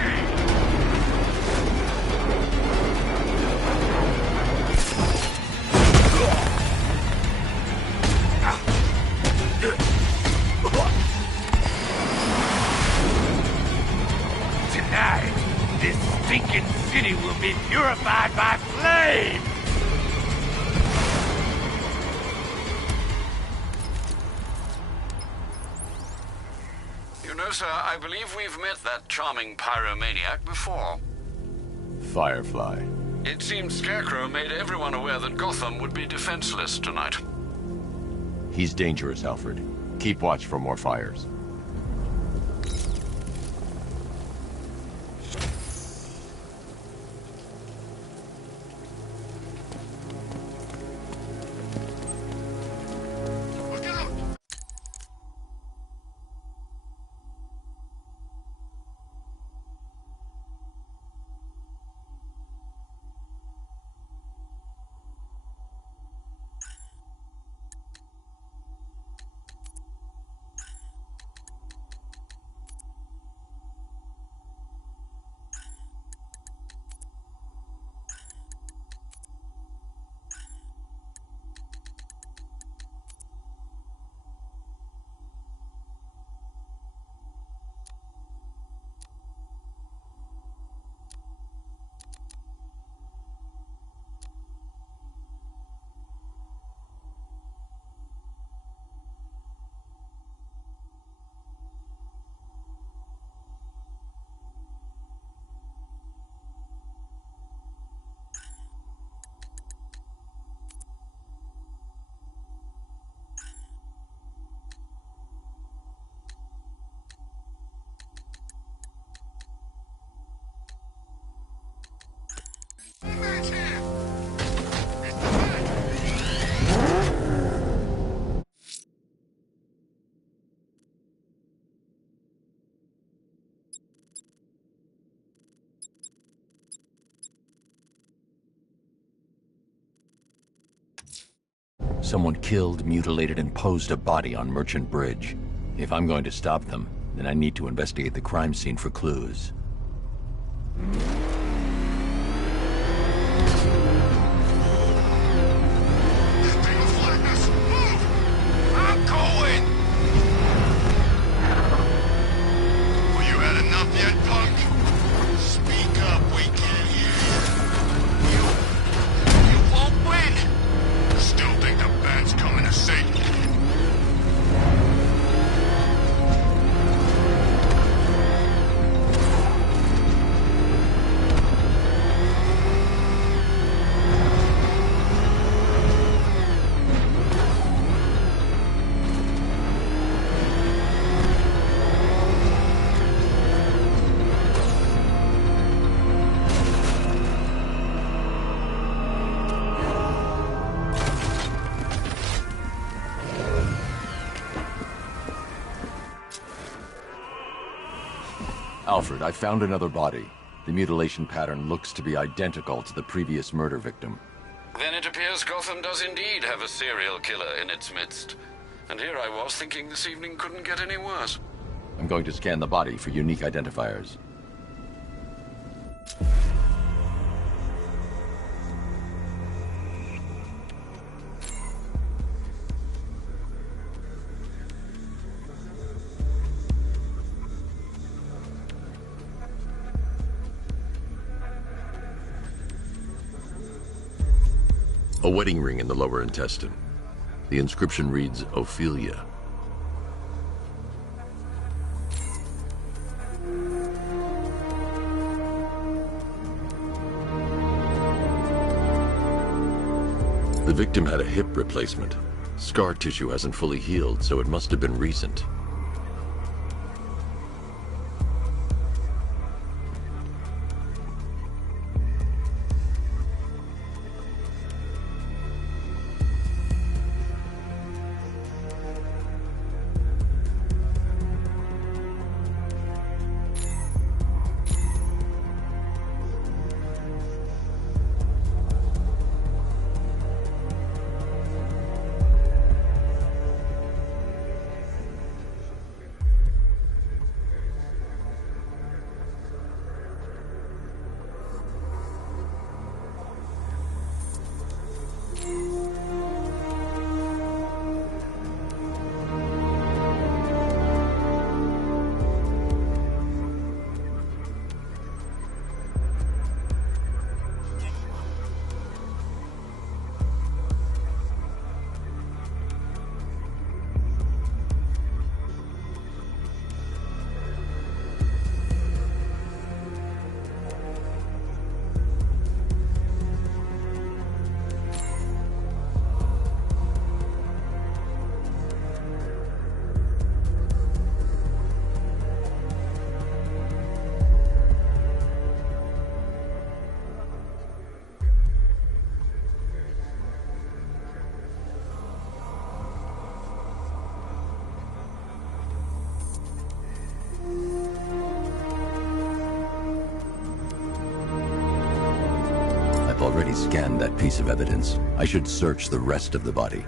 Tonight, this stinking city will be purified by flame! You know No, sir, I believe we've met that charming pyromaniac before. Firefly. It seems Scarecrow made everyone aware that Gotham would be defenseless tonight. He's dangerous, Alfred. Keep watch for more fires. Someone killed, mutilated, and posed a body on Merchant Bridge. If I'm going to stop them, then I need to investigate the crime scene for clues. I'm going! Well, you had enough yet, punk? Speak up, we can't hear you. You won't win! Still think the bat's coming to save you. Alfred, I found another body. The mutilation pattern looks to be identical to the previous murder victim. Then it appears Gotham does indeed have a serial killer in its midst. And here I was thinking this evening couldn't get any worse. I'm going to scan the body for unique identifiers. A wedding ring in the lower intestine. The inscription reads, Ophelia. The victim had a hip replacement. Scar tissue hasn't fully healed, so it must have been recent. already scanned that piece of evidence. I should search the rest of the body.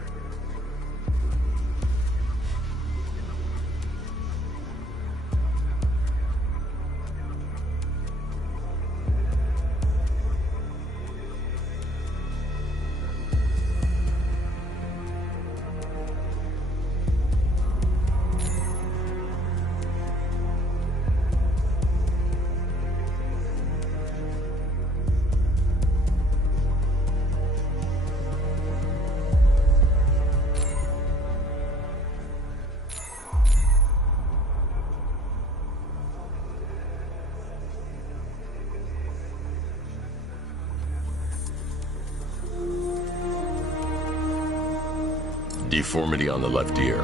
Deformity on the left ear.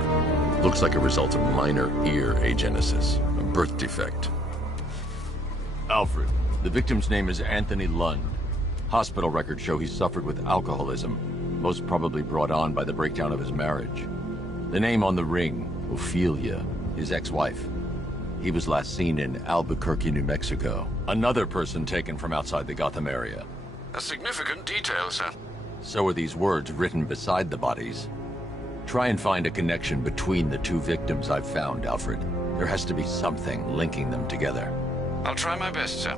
Looks like a result of minor ear agenesis, a birth defect. Alfred, the victim's name is Anthony Lund. Hospital records show he suffered with alcoholism, most probably brought on by the breakdown of his marriage. The name on the ring, Ophelia, his ex-wife. He was last seen in Albuquerque, New Mexico. Another person taken from outside the Gotham area. A significant detail, sir. So are these words written beside the bodies. Try and find a connection between the two victims I've found, Alfred. There has to be something linking them together. I'll try my best, sir.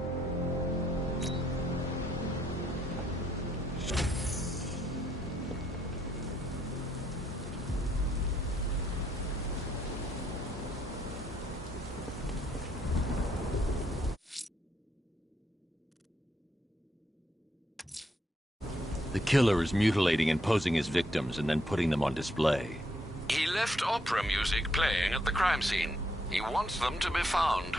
The killer is mutilating and posing his victims and then putting them on display. He left opera music playing at the crime scene. He wants them to be found.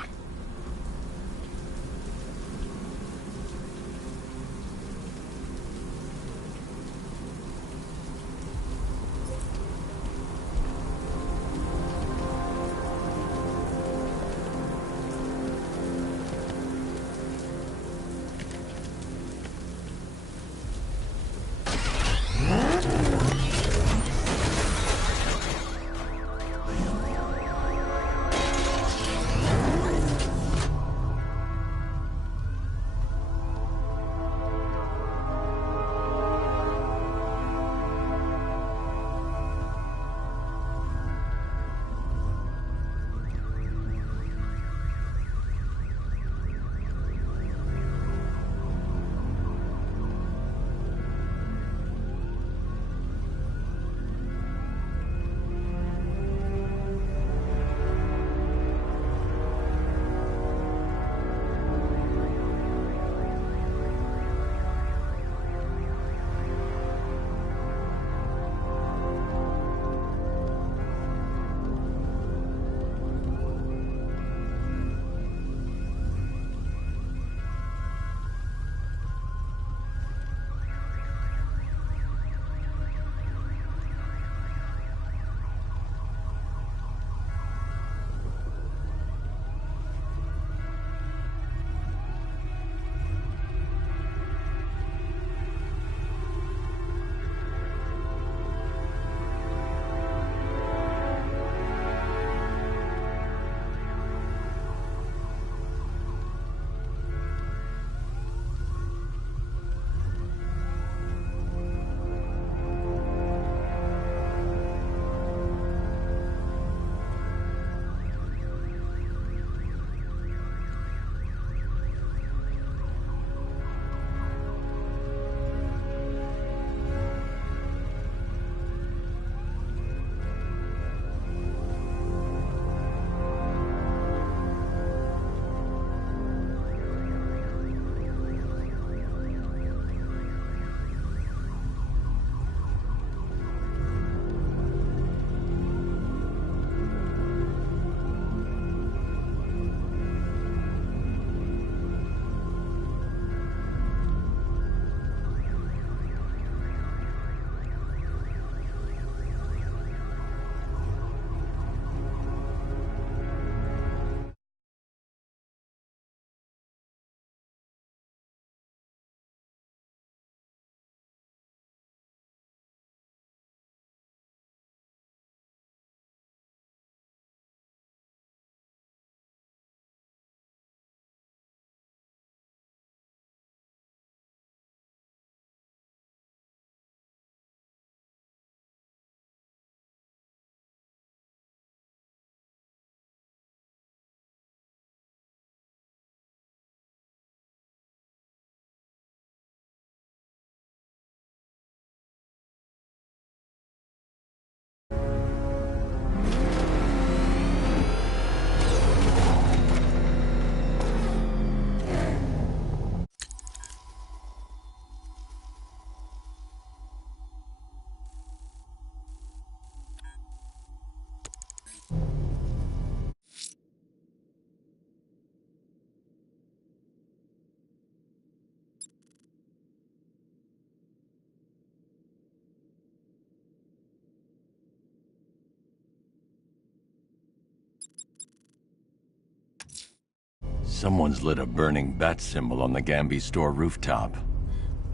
Someone's lit a burning bat symbol on the Gambi store rooftop.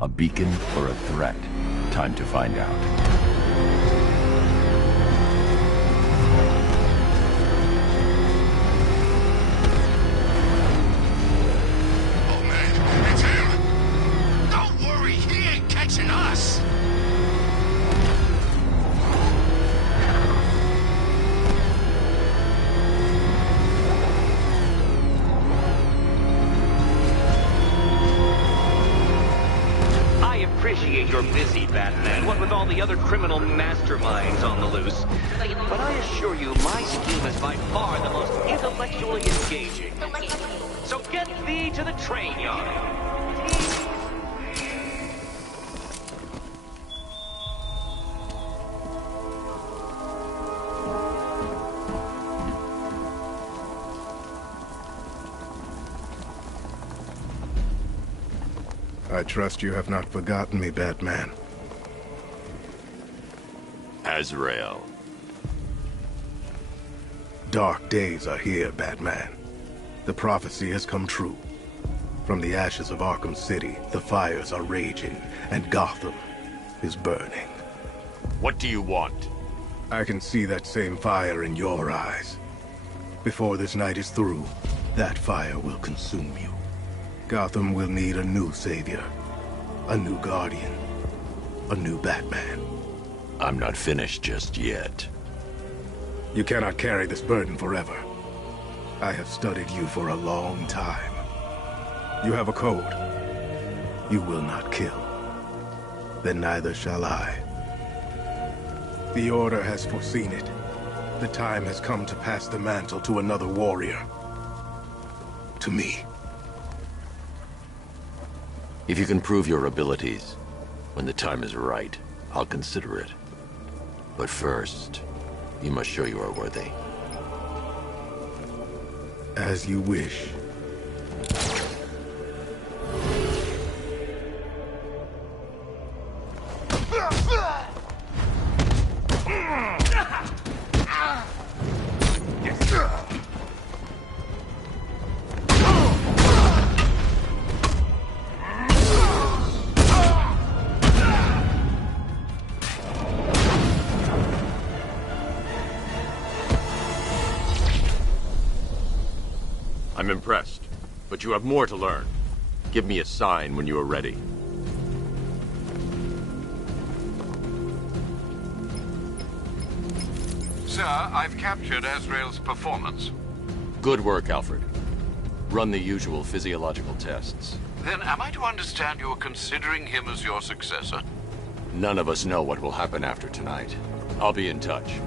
A beacon or a threat? Time to find out. Us! I appreciate you're busy, Batman, what with all the other criminal masterminds on the loose. But I assure you, my scheme is by far the most intellectually engaging. So get thee to the train yard. I trust you have not forgotten me, Batman. Azrael. Dark days are here, Batman. The prophecy has come true. From the ashes of Arkham City, the fires are raging, and Gotham is burning. What do you want? I can see that same fire in your eyes. Before this night is through, that fire will consume you. Gotham will need a new savior, a new guardian, a new Batman. I'm not finished just yet. You cannot carry this burden forever. I have studied you for a long time. You have a code. You will not kill. Then neither shall I. The Order has foreseen it. The time has come to pass the mantle to another warrior. To me. If you can prove your abilities, when the time is right, I'll consider it. But first, you must show you are worthy. As you wish. I'm impressed, but you have more to learn. Give me a sign when you are ready. Sir, I've captured Azrael's performance. Good work, Alfred. Run the usual physiological tests. Then am I to understand you're considering him as your successor? None of us know what will happen after tonight. I'll be in touch.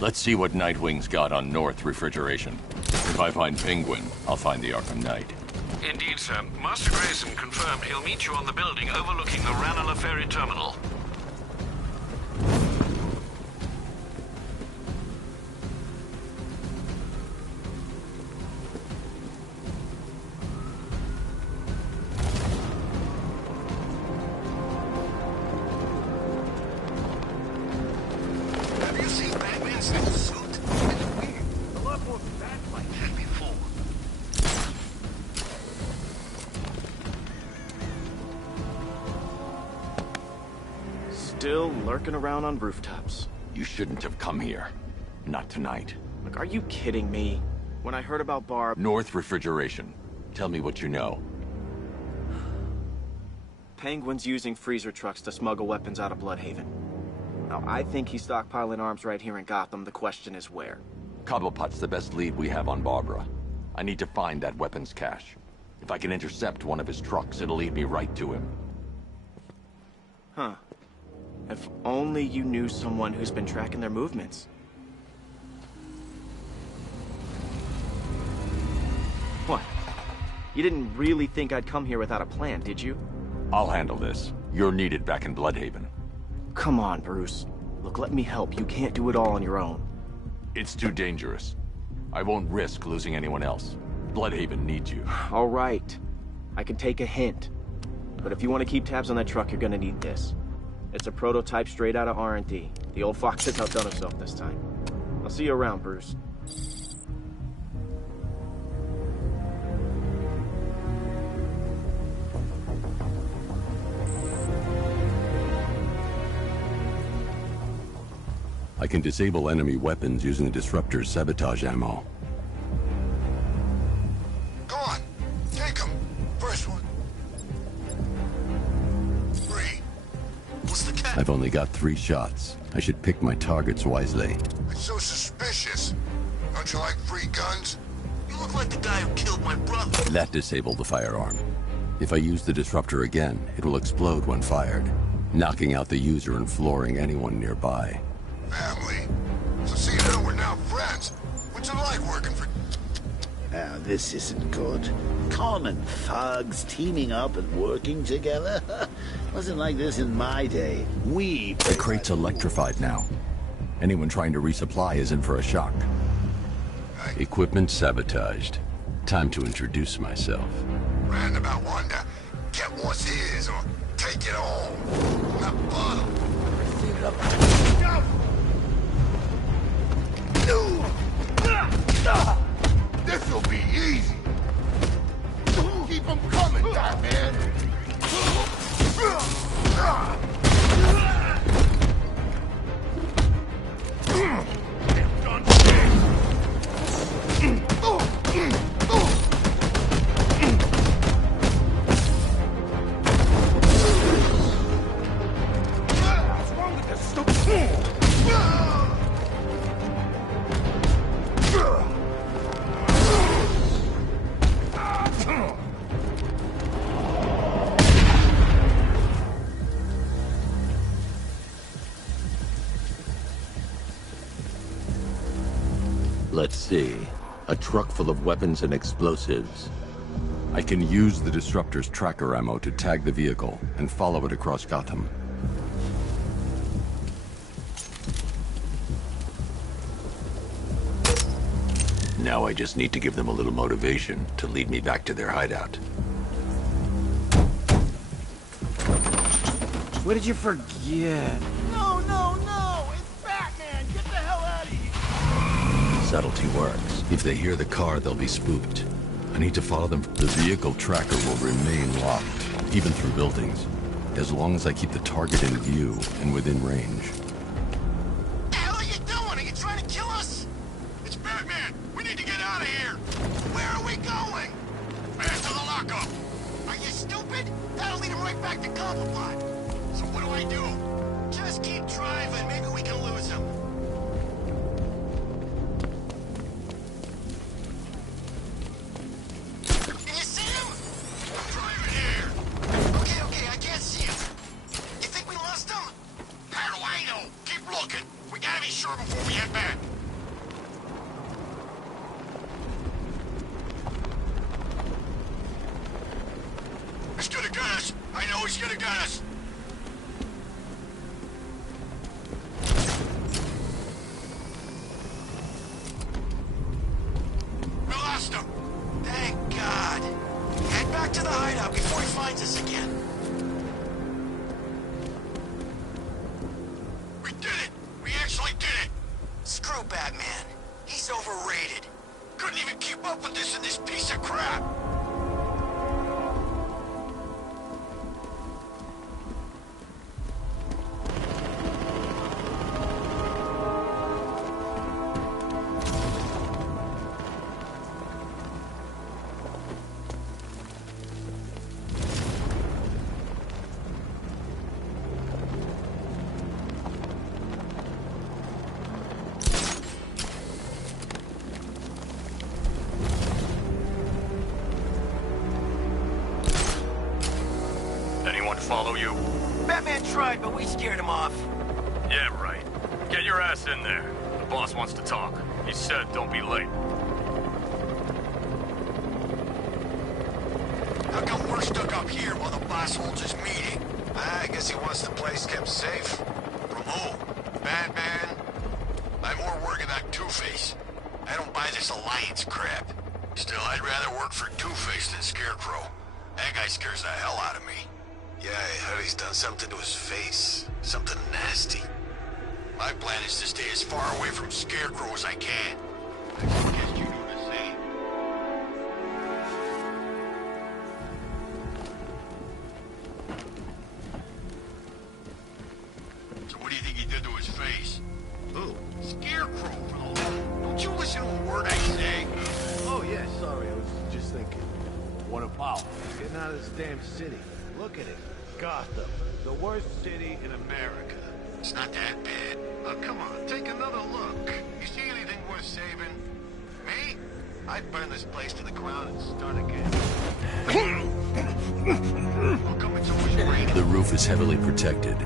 Let's see what Nightwing's got on North Refrigeration. If I find Penguin, I'll find the Arkham Knight. Indeed, sir. Master Grayson confirmed he'll meet you on the building overlooking the Ranelagh Ferry Terminal. Have you seen Batman's new suit? It's weird. A lot more bat-like than before. Still lurking around on rooftops. You shouldn't have come here. Not tonight. Look, are you kidding me? When I heard about Barb... North Refrigeration. Tell me what you know. Penguin's using freezer trucks to smuggle weapons out of Bloodhaven. Now, I think he's stockpiling arms right here in Gotham. The question is where. Cobblepot's the best lead we have on Barbara. I need to find that weapons cache. If I can intercept one of his trucks, it'll lead me right to him. Huh. If only you knew someone who's been tracking their movements. What? You didn't really think I'd come here without a plan, did you? I'll handle this. You're needed back in Bloodhaven. Come on, Bruce. Look, let me help. You can't do it all on your own. It's too dangerous. I won't risk losing anyone else. Bloodhaven needs you. All right. I can take a hint. But if you want to keep tabs on that truck, you're gonna need this. It's a prototype straight out of R&D. The old fox has outdone himself this time. I'll see you around, Bruce. I can disable enemy weapons using the Disruptor's sabotage ammo. Go on. Take him. First one. 3. What's the catch? I've only got 3 shots. I should pick my targets wisely. It's so suspicious. Don't you like free guns? You look like the guy who killed my brother. That disabled the firearm. If I use the Disruptor again, it will explode when fired, knocking out the user and flooring anyone nearby. Family. So see, now we're now friends. What's it like working for... Now, this isn't good. Common thugs teaming up and working together? Wasn't like this in my day. The crate's electrified now. Anyone trying to resupply is in for a shock. Equipment sabotaged. Time to introduce myself. Roundabout wonder. Get what's his or take it all. That bottle. This'll be easy. Keep them coming, Batman. What's wrong with this stupid... Let's see. A truck full of weapons and explosives. I can use the Disruptor's tracker ammo to tag the vehicle and follow it across Gotham. Now I just need to give them a little motivation to lead me back to their hideout. What did you forget? No, no, no! It's Batman! Get the hell out of here! Subtlety works. If they hear the car, they'll be spooked. I need to follow them. The vehicle tracker will remain locked, even through buildings, as long as I keep the target in view and within range. What the hell are you doing? Are you trying to kill us? It's Batman. We need to get out of here. Where are we going? Back to the lockup. Are you stupid? That'll lead him right back to Cobblepot. So what do I do? Just keep driving. Maybe we can lose him. Can you see him? I'm driving here. Okay, I can't see him. You think we lost him? How do I know? Keep looking. We gotta be sure before we head back. He's gonna get us! We lost him! Thank God. Head back to the hideout before he finds us again. We did it! We actually did it! Screw Batman. He's overrated. Couldn't even keep up with this in this piece of crap! Follow you? Batman tried, but we scared him off. Yeah, right. Get your ass in there. The boss wants to talk. He said don't be late. How come we're stuck up here while the boss holds his meeting? I guess he wants the place kept safe. From who? Batman? I'm more worried about Two-Face. I don't buy this alliance crap. Still, I'd rather work for Two-Face than Scarecrow. That guy scares the hell out of me. Yeah, I heard he's done something to his face. Something nasty. My plan is to stay as far away from Scarecrow as I can. I guess you do the same. So what do you think he did to his face? Who? Scarecrow, bro. Don't you listen to a word I say? Oh, yeah, sorry. I was just thinking. What about getting out of this damn city? Look at it. Gotham. The worst city in America. It's not that bad. Oh, come on. Take another look. You see anything worth saving? Me? I'd burn this place to the ground and start again. How come it's always raining? The roof is heavily protected.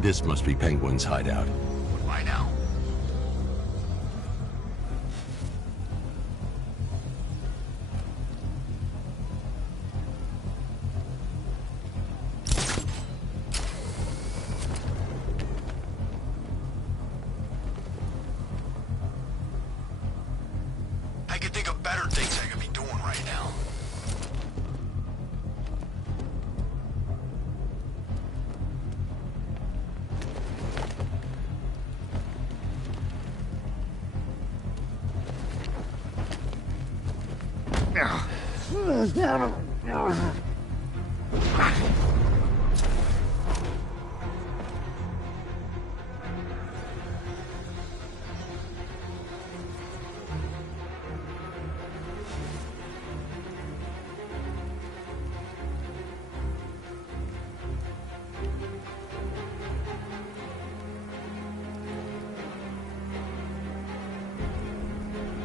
This must be Penguin's hideout. Why now? I can think of better things I could be doing right now.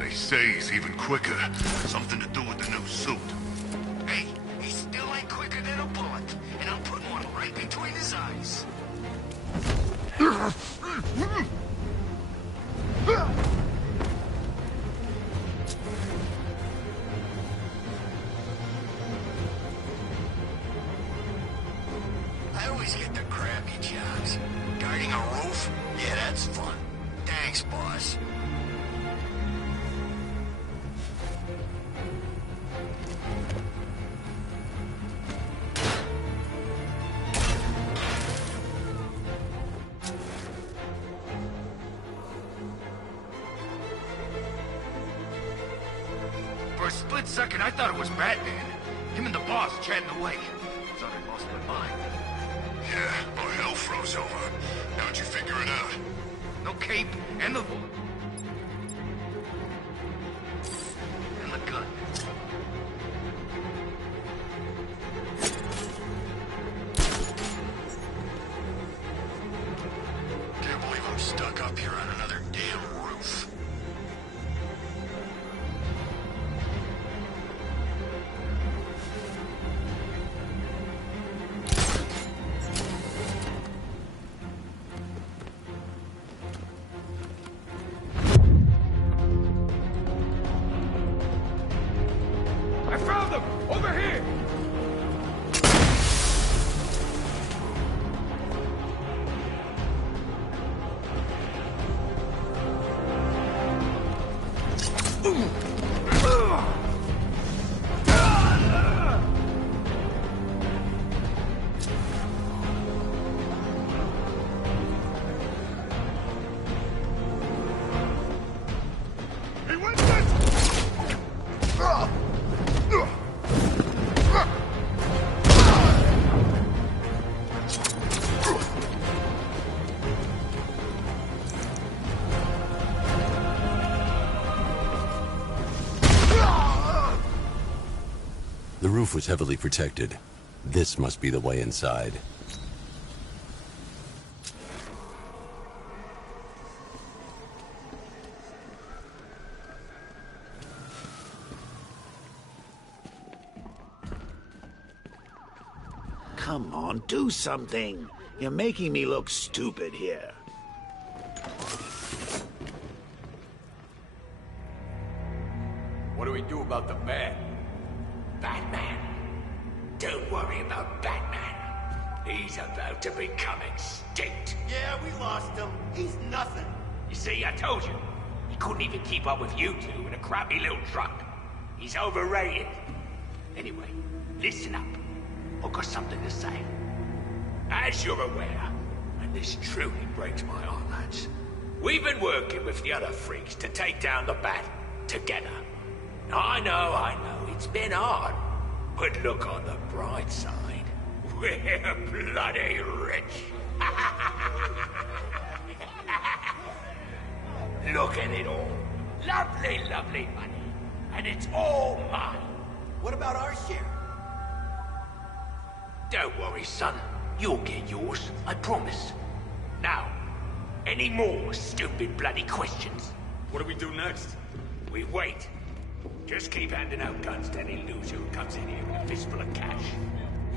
They say he's even quicker. Something to do with the new suit. Hey, he still ain't quicker than a bullet, and I'm putting one right between his eyes. I always get the crappy jobs. Guarding a roof? Yeah, that's fun. Thanks, boss. For a split second, I thought it was Batman. Him and the boss chatting away. Thought I lost my mind. Yeah, well, hell froze over. How'd you figure it out? No cape, and the... and the gun. Can't believe I'm stuck up here on another damn roof. I found them! Over here! The roof was heavily protected. This must be the way inside. Come on, do something. You're making me look stupid here. What do we do about the man? Batman. Don't worry about Batman. He's about to become extinct. Yeah, we lost him. He's nothing. You see, I told you. He couldn't even keep up with you two in a crappy little truck. He's overrated. Anyway, listen up. I've got something to say. As you're aware, and this truly breaks my heart, lads, we've been working with the other freaks to take down the Bat together. I know, it's been hard. But look on the bright side. We're bloody rich. Look at it all. Lovely, lovely money. And it's all mine. What about our share? Don't worry, son. You'll get yours, I promise. Now, any more stupid bloody questions? What do we do next? We wait. Just keep handing out guns to any loser who comes in here with a fistful of cash.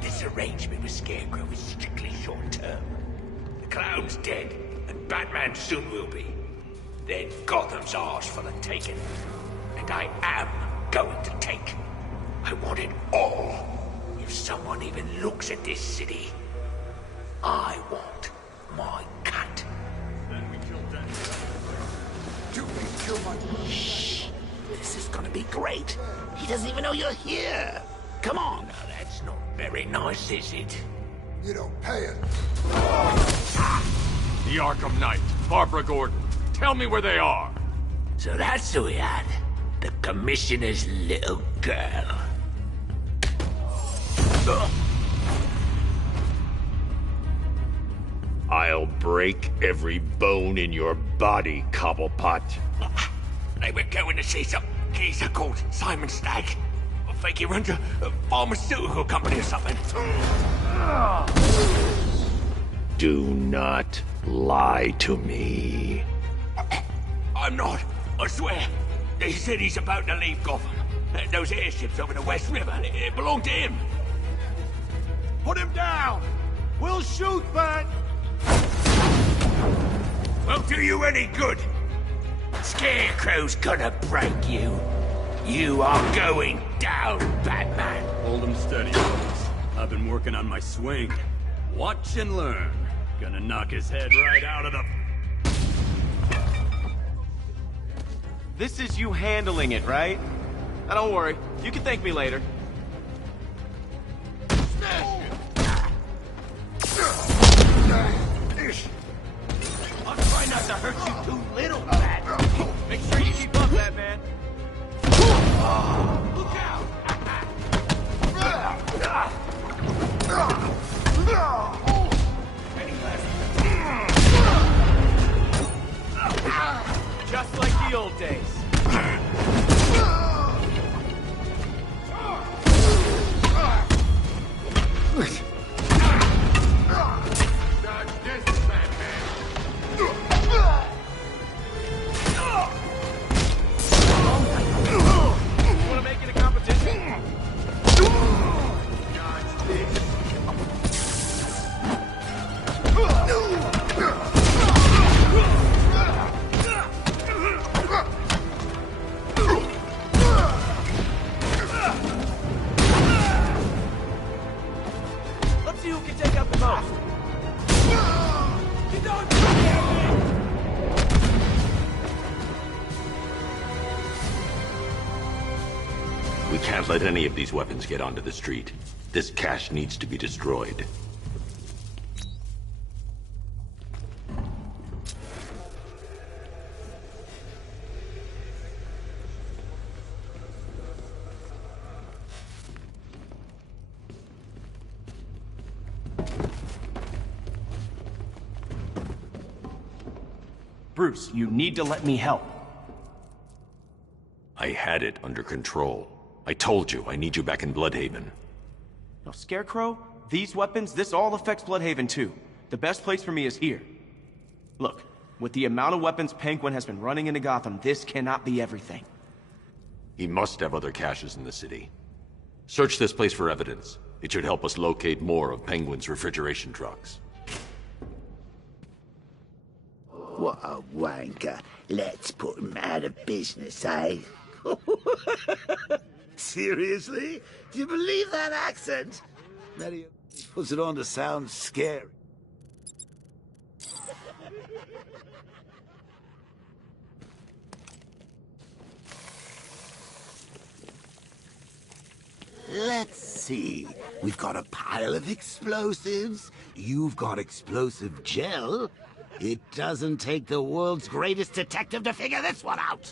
This arrangement with Scarecrow is strictly short-term. The Clown's dead, and Batman soon will be. Then Gotham's ours for the taking. And I am going to take. I want it all. If someone even looks at this city, I want my cut. Then we killed that. Do we kill my... Shh. This is gonna be great. He doesn't even know you're here. Come on. Now that's not very nice, is it? You don't pay it. The Arkham Knight, Barbara Gordon. Tell me where they are. So that's who we had. The Commissioner's little girl. I'll break every bone in your body, Cobblepot. They were going to see some geezer called Simon Stagg. I think he runs a pharmaceutical company or something. Do not lie to me. I'm not, I swear. They said he's about to leave Gotham. Those airships over the West River, it belonged to him. Put him down! We'll shoot, Bat! Won't do you any good. Scarecrow's gonna break you. You are going down, Batman. Hold him steady, fellas. I've been working on my swing. Watch and learn. Gonna knock his head right out of the... This is you handling it, right? Now don't worry. You can thank me later. I'll try not to hurt you too little, Bat. Make sure you keep up, Batman. Look out! Just like the old days. Dodge this, Batman. Wanna make it a competition? Dodge this. Let's see who can take out the most. You don't We can't let any of these weapons get onto the street. This cache needs to be destroyed. Bruce, you need to let me help. I had it under control. I told you, I need you back in Bloodhaven. No, Scarecrow, these weapons, this all affects Bloodhaven too. The best place for me is here. Look, with the amount of weapons Penguin has been running into Gotham, this cannot be everything. He must have other caches in the city. Search this place for evidence. It should help us locate more of Penguin's refrigeration trucks. What a wanker. Let's put him out of business, eh? Seriously? Do you believe that accent? Maybe he puts it on to sound scary. Let's see. We've got a pile of explosives. You've got explosive gel. It doesn't take the world's greatest detective to figure this one out.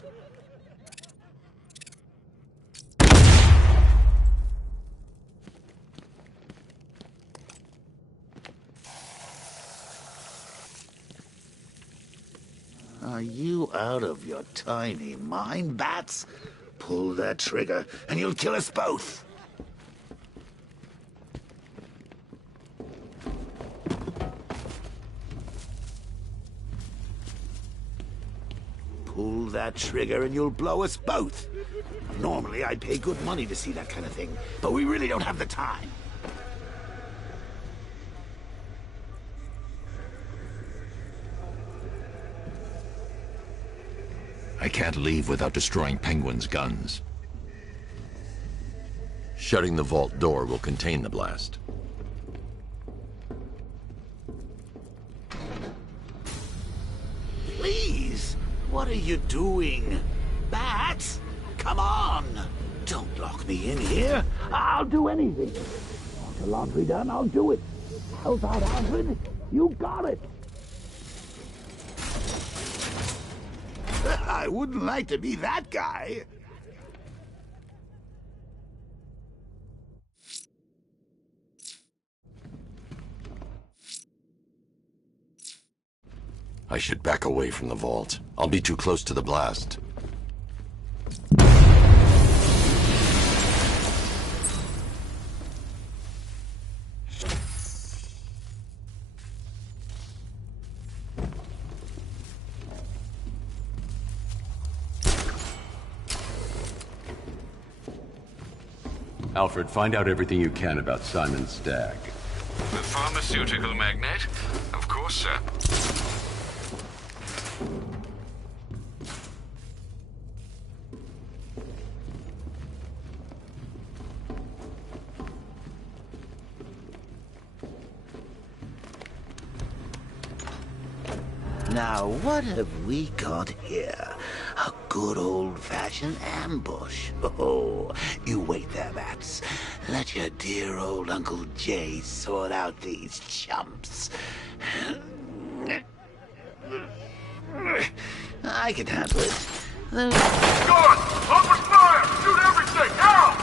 Are you out of your tiny mind, Bats? Pull that trigger, and you'll kill us both. Pull that trigger, and you'll blow us both. Normally, I'd pay good money to see that kind of thing, but we really don't have the time. I can't leave without destroying Penguin's guns. Shutting the vault door will contain the blast. Please, what are you doing? Bats, come on! Don't lock me in here. I'll do anything. Want the laundry done? I'll do it. Help out, Alfred. You got it. I wouldn't like to be that guy. I should back away from the vault. I'll be too close to the blast. Alfred, find out everything you can about Simon Stagg. The pharmaceutical magnate? Of course, sir. Now, what have we got here? A good old-fashioned ambush. Oh, you wait there, Bats. Let your dear old Uncle Jay sort out these chumps. I can handle it. Guard! Open fire! Shoot everything! Now!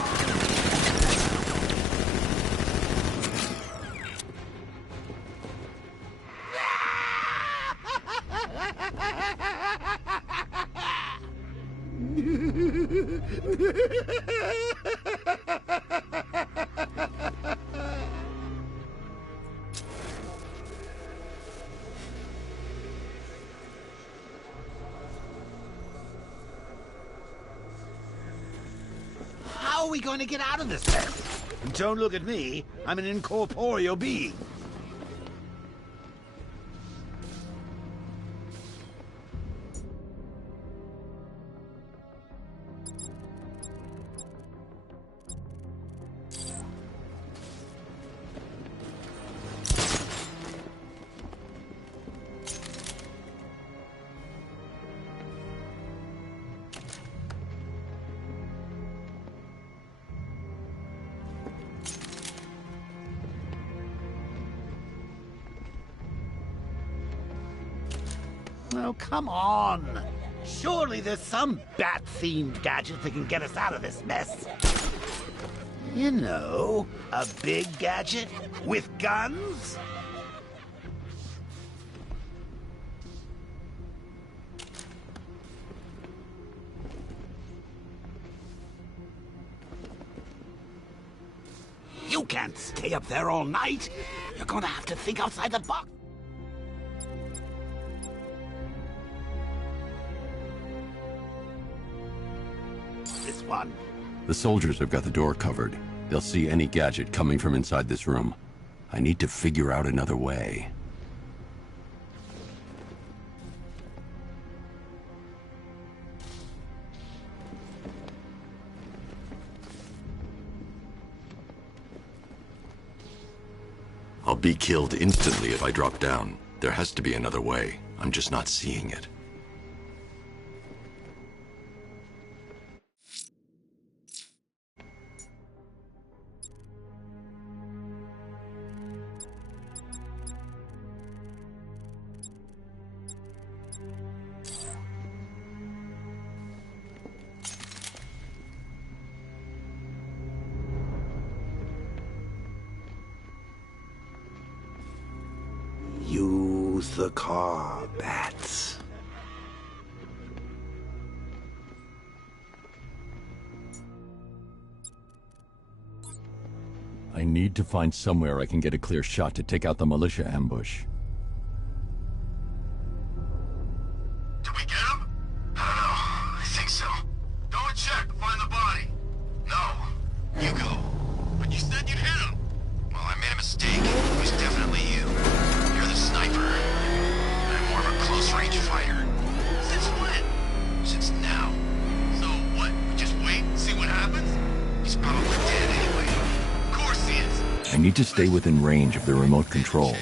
How are we going to get out of this mess? Don't look at me. I'm an incorporeal being. Oh, come on! Surely there's some bat-themed gadget that can get us out of this mess. You know, a big gadget with guns? You can't stay up there all night. You're gonna have to think outside the box. This one. The soldiers have got the door covered. They'll see any gadget coming from inside this room. I need to figure out another way. I'll be killed instantly if I drop down. There has to be another way. I'm just not seeing it. Use the car, Bats. I need to find somewhere I can get a clear shot to take out the militia ambush. Did we get him? I don't know. I think so. Go and check. Find the body. No. You go. But you said you'd hit him. Well, I made a mistake. It was definitely you. You're the sniper. I'm more of a close-range fighter. Since when? Since now. So what? We just wait and see what happens? He's probably dead anyway. Of course he is. I need to stay within range of the remote control.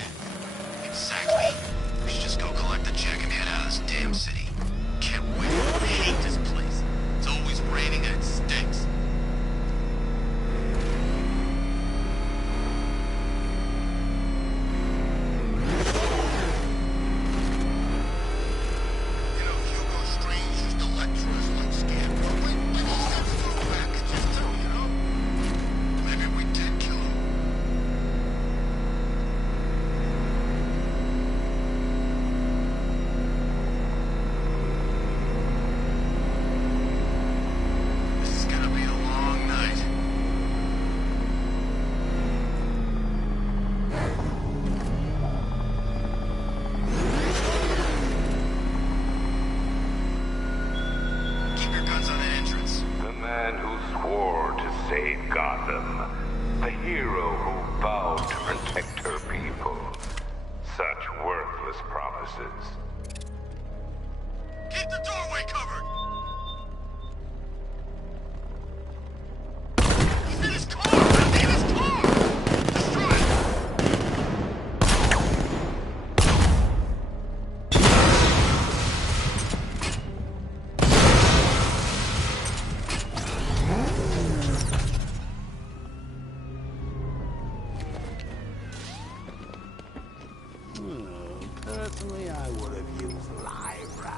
Exactly. We should just go collect the check and head out of this damn city. Can't wait. I hate this place. It's always raining and it stinks.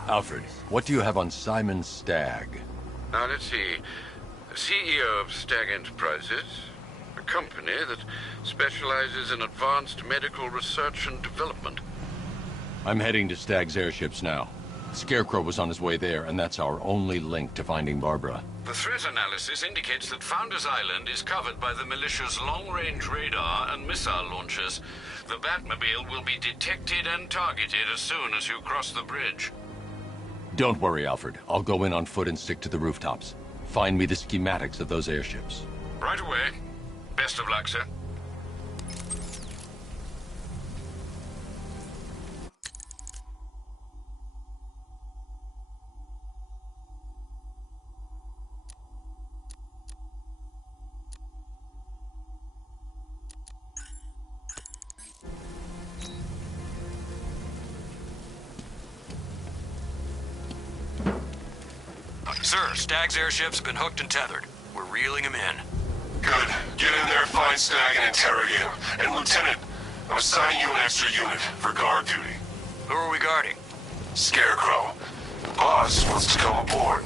Alfred, what do you have on Simon Stagg? Now, let's see. CEO of Stagg Enterprises, a company that specializes in advanced medical research and development. I'm heading to Stagg's airships now. Scarecrow was on his way there, and that's our only link to finding Barbara. The threat analysis indicates that Founders Island is covered by the militia's long-range radar and missile launchers. The Batmobile will be detected and targeted as soon as you cross the bridge. Don't worry, Alfred. I'll go in on foot and stick to the rooftops. Find me the schematics of those airships. Right away. Best of luck, sir. Sir, Stagg's airships have been hooked and tethered. We're reeling him in. Good. Get in there, find Stagg, and interrogate him. And Lieutenant, I'm assigning you an extra unit for guard duty. Who are we guarding? Scarecrow. The boss wants to come aboard.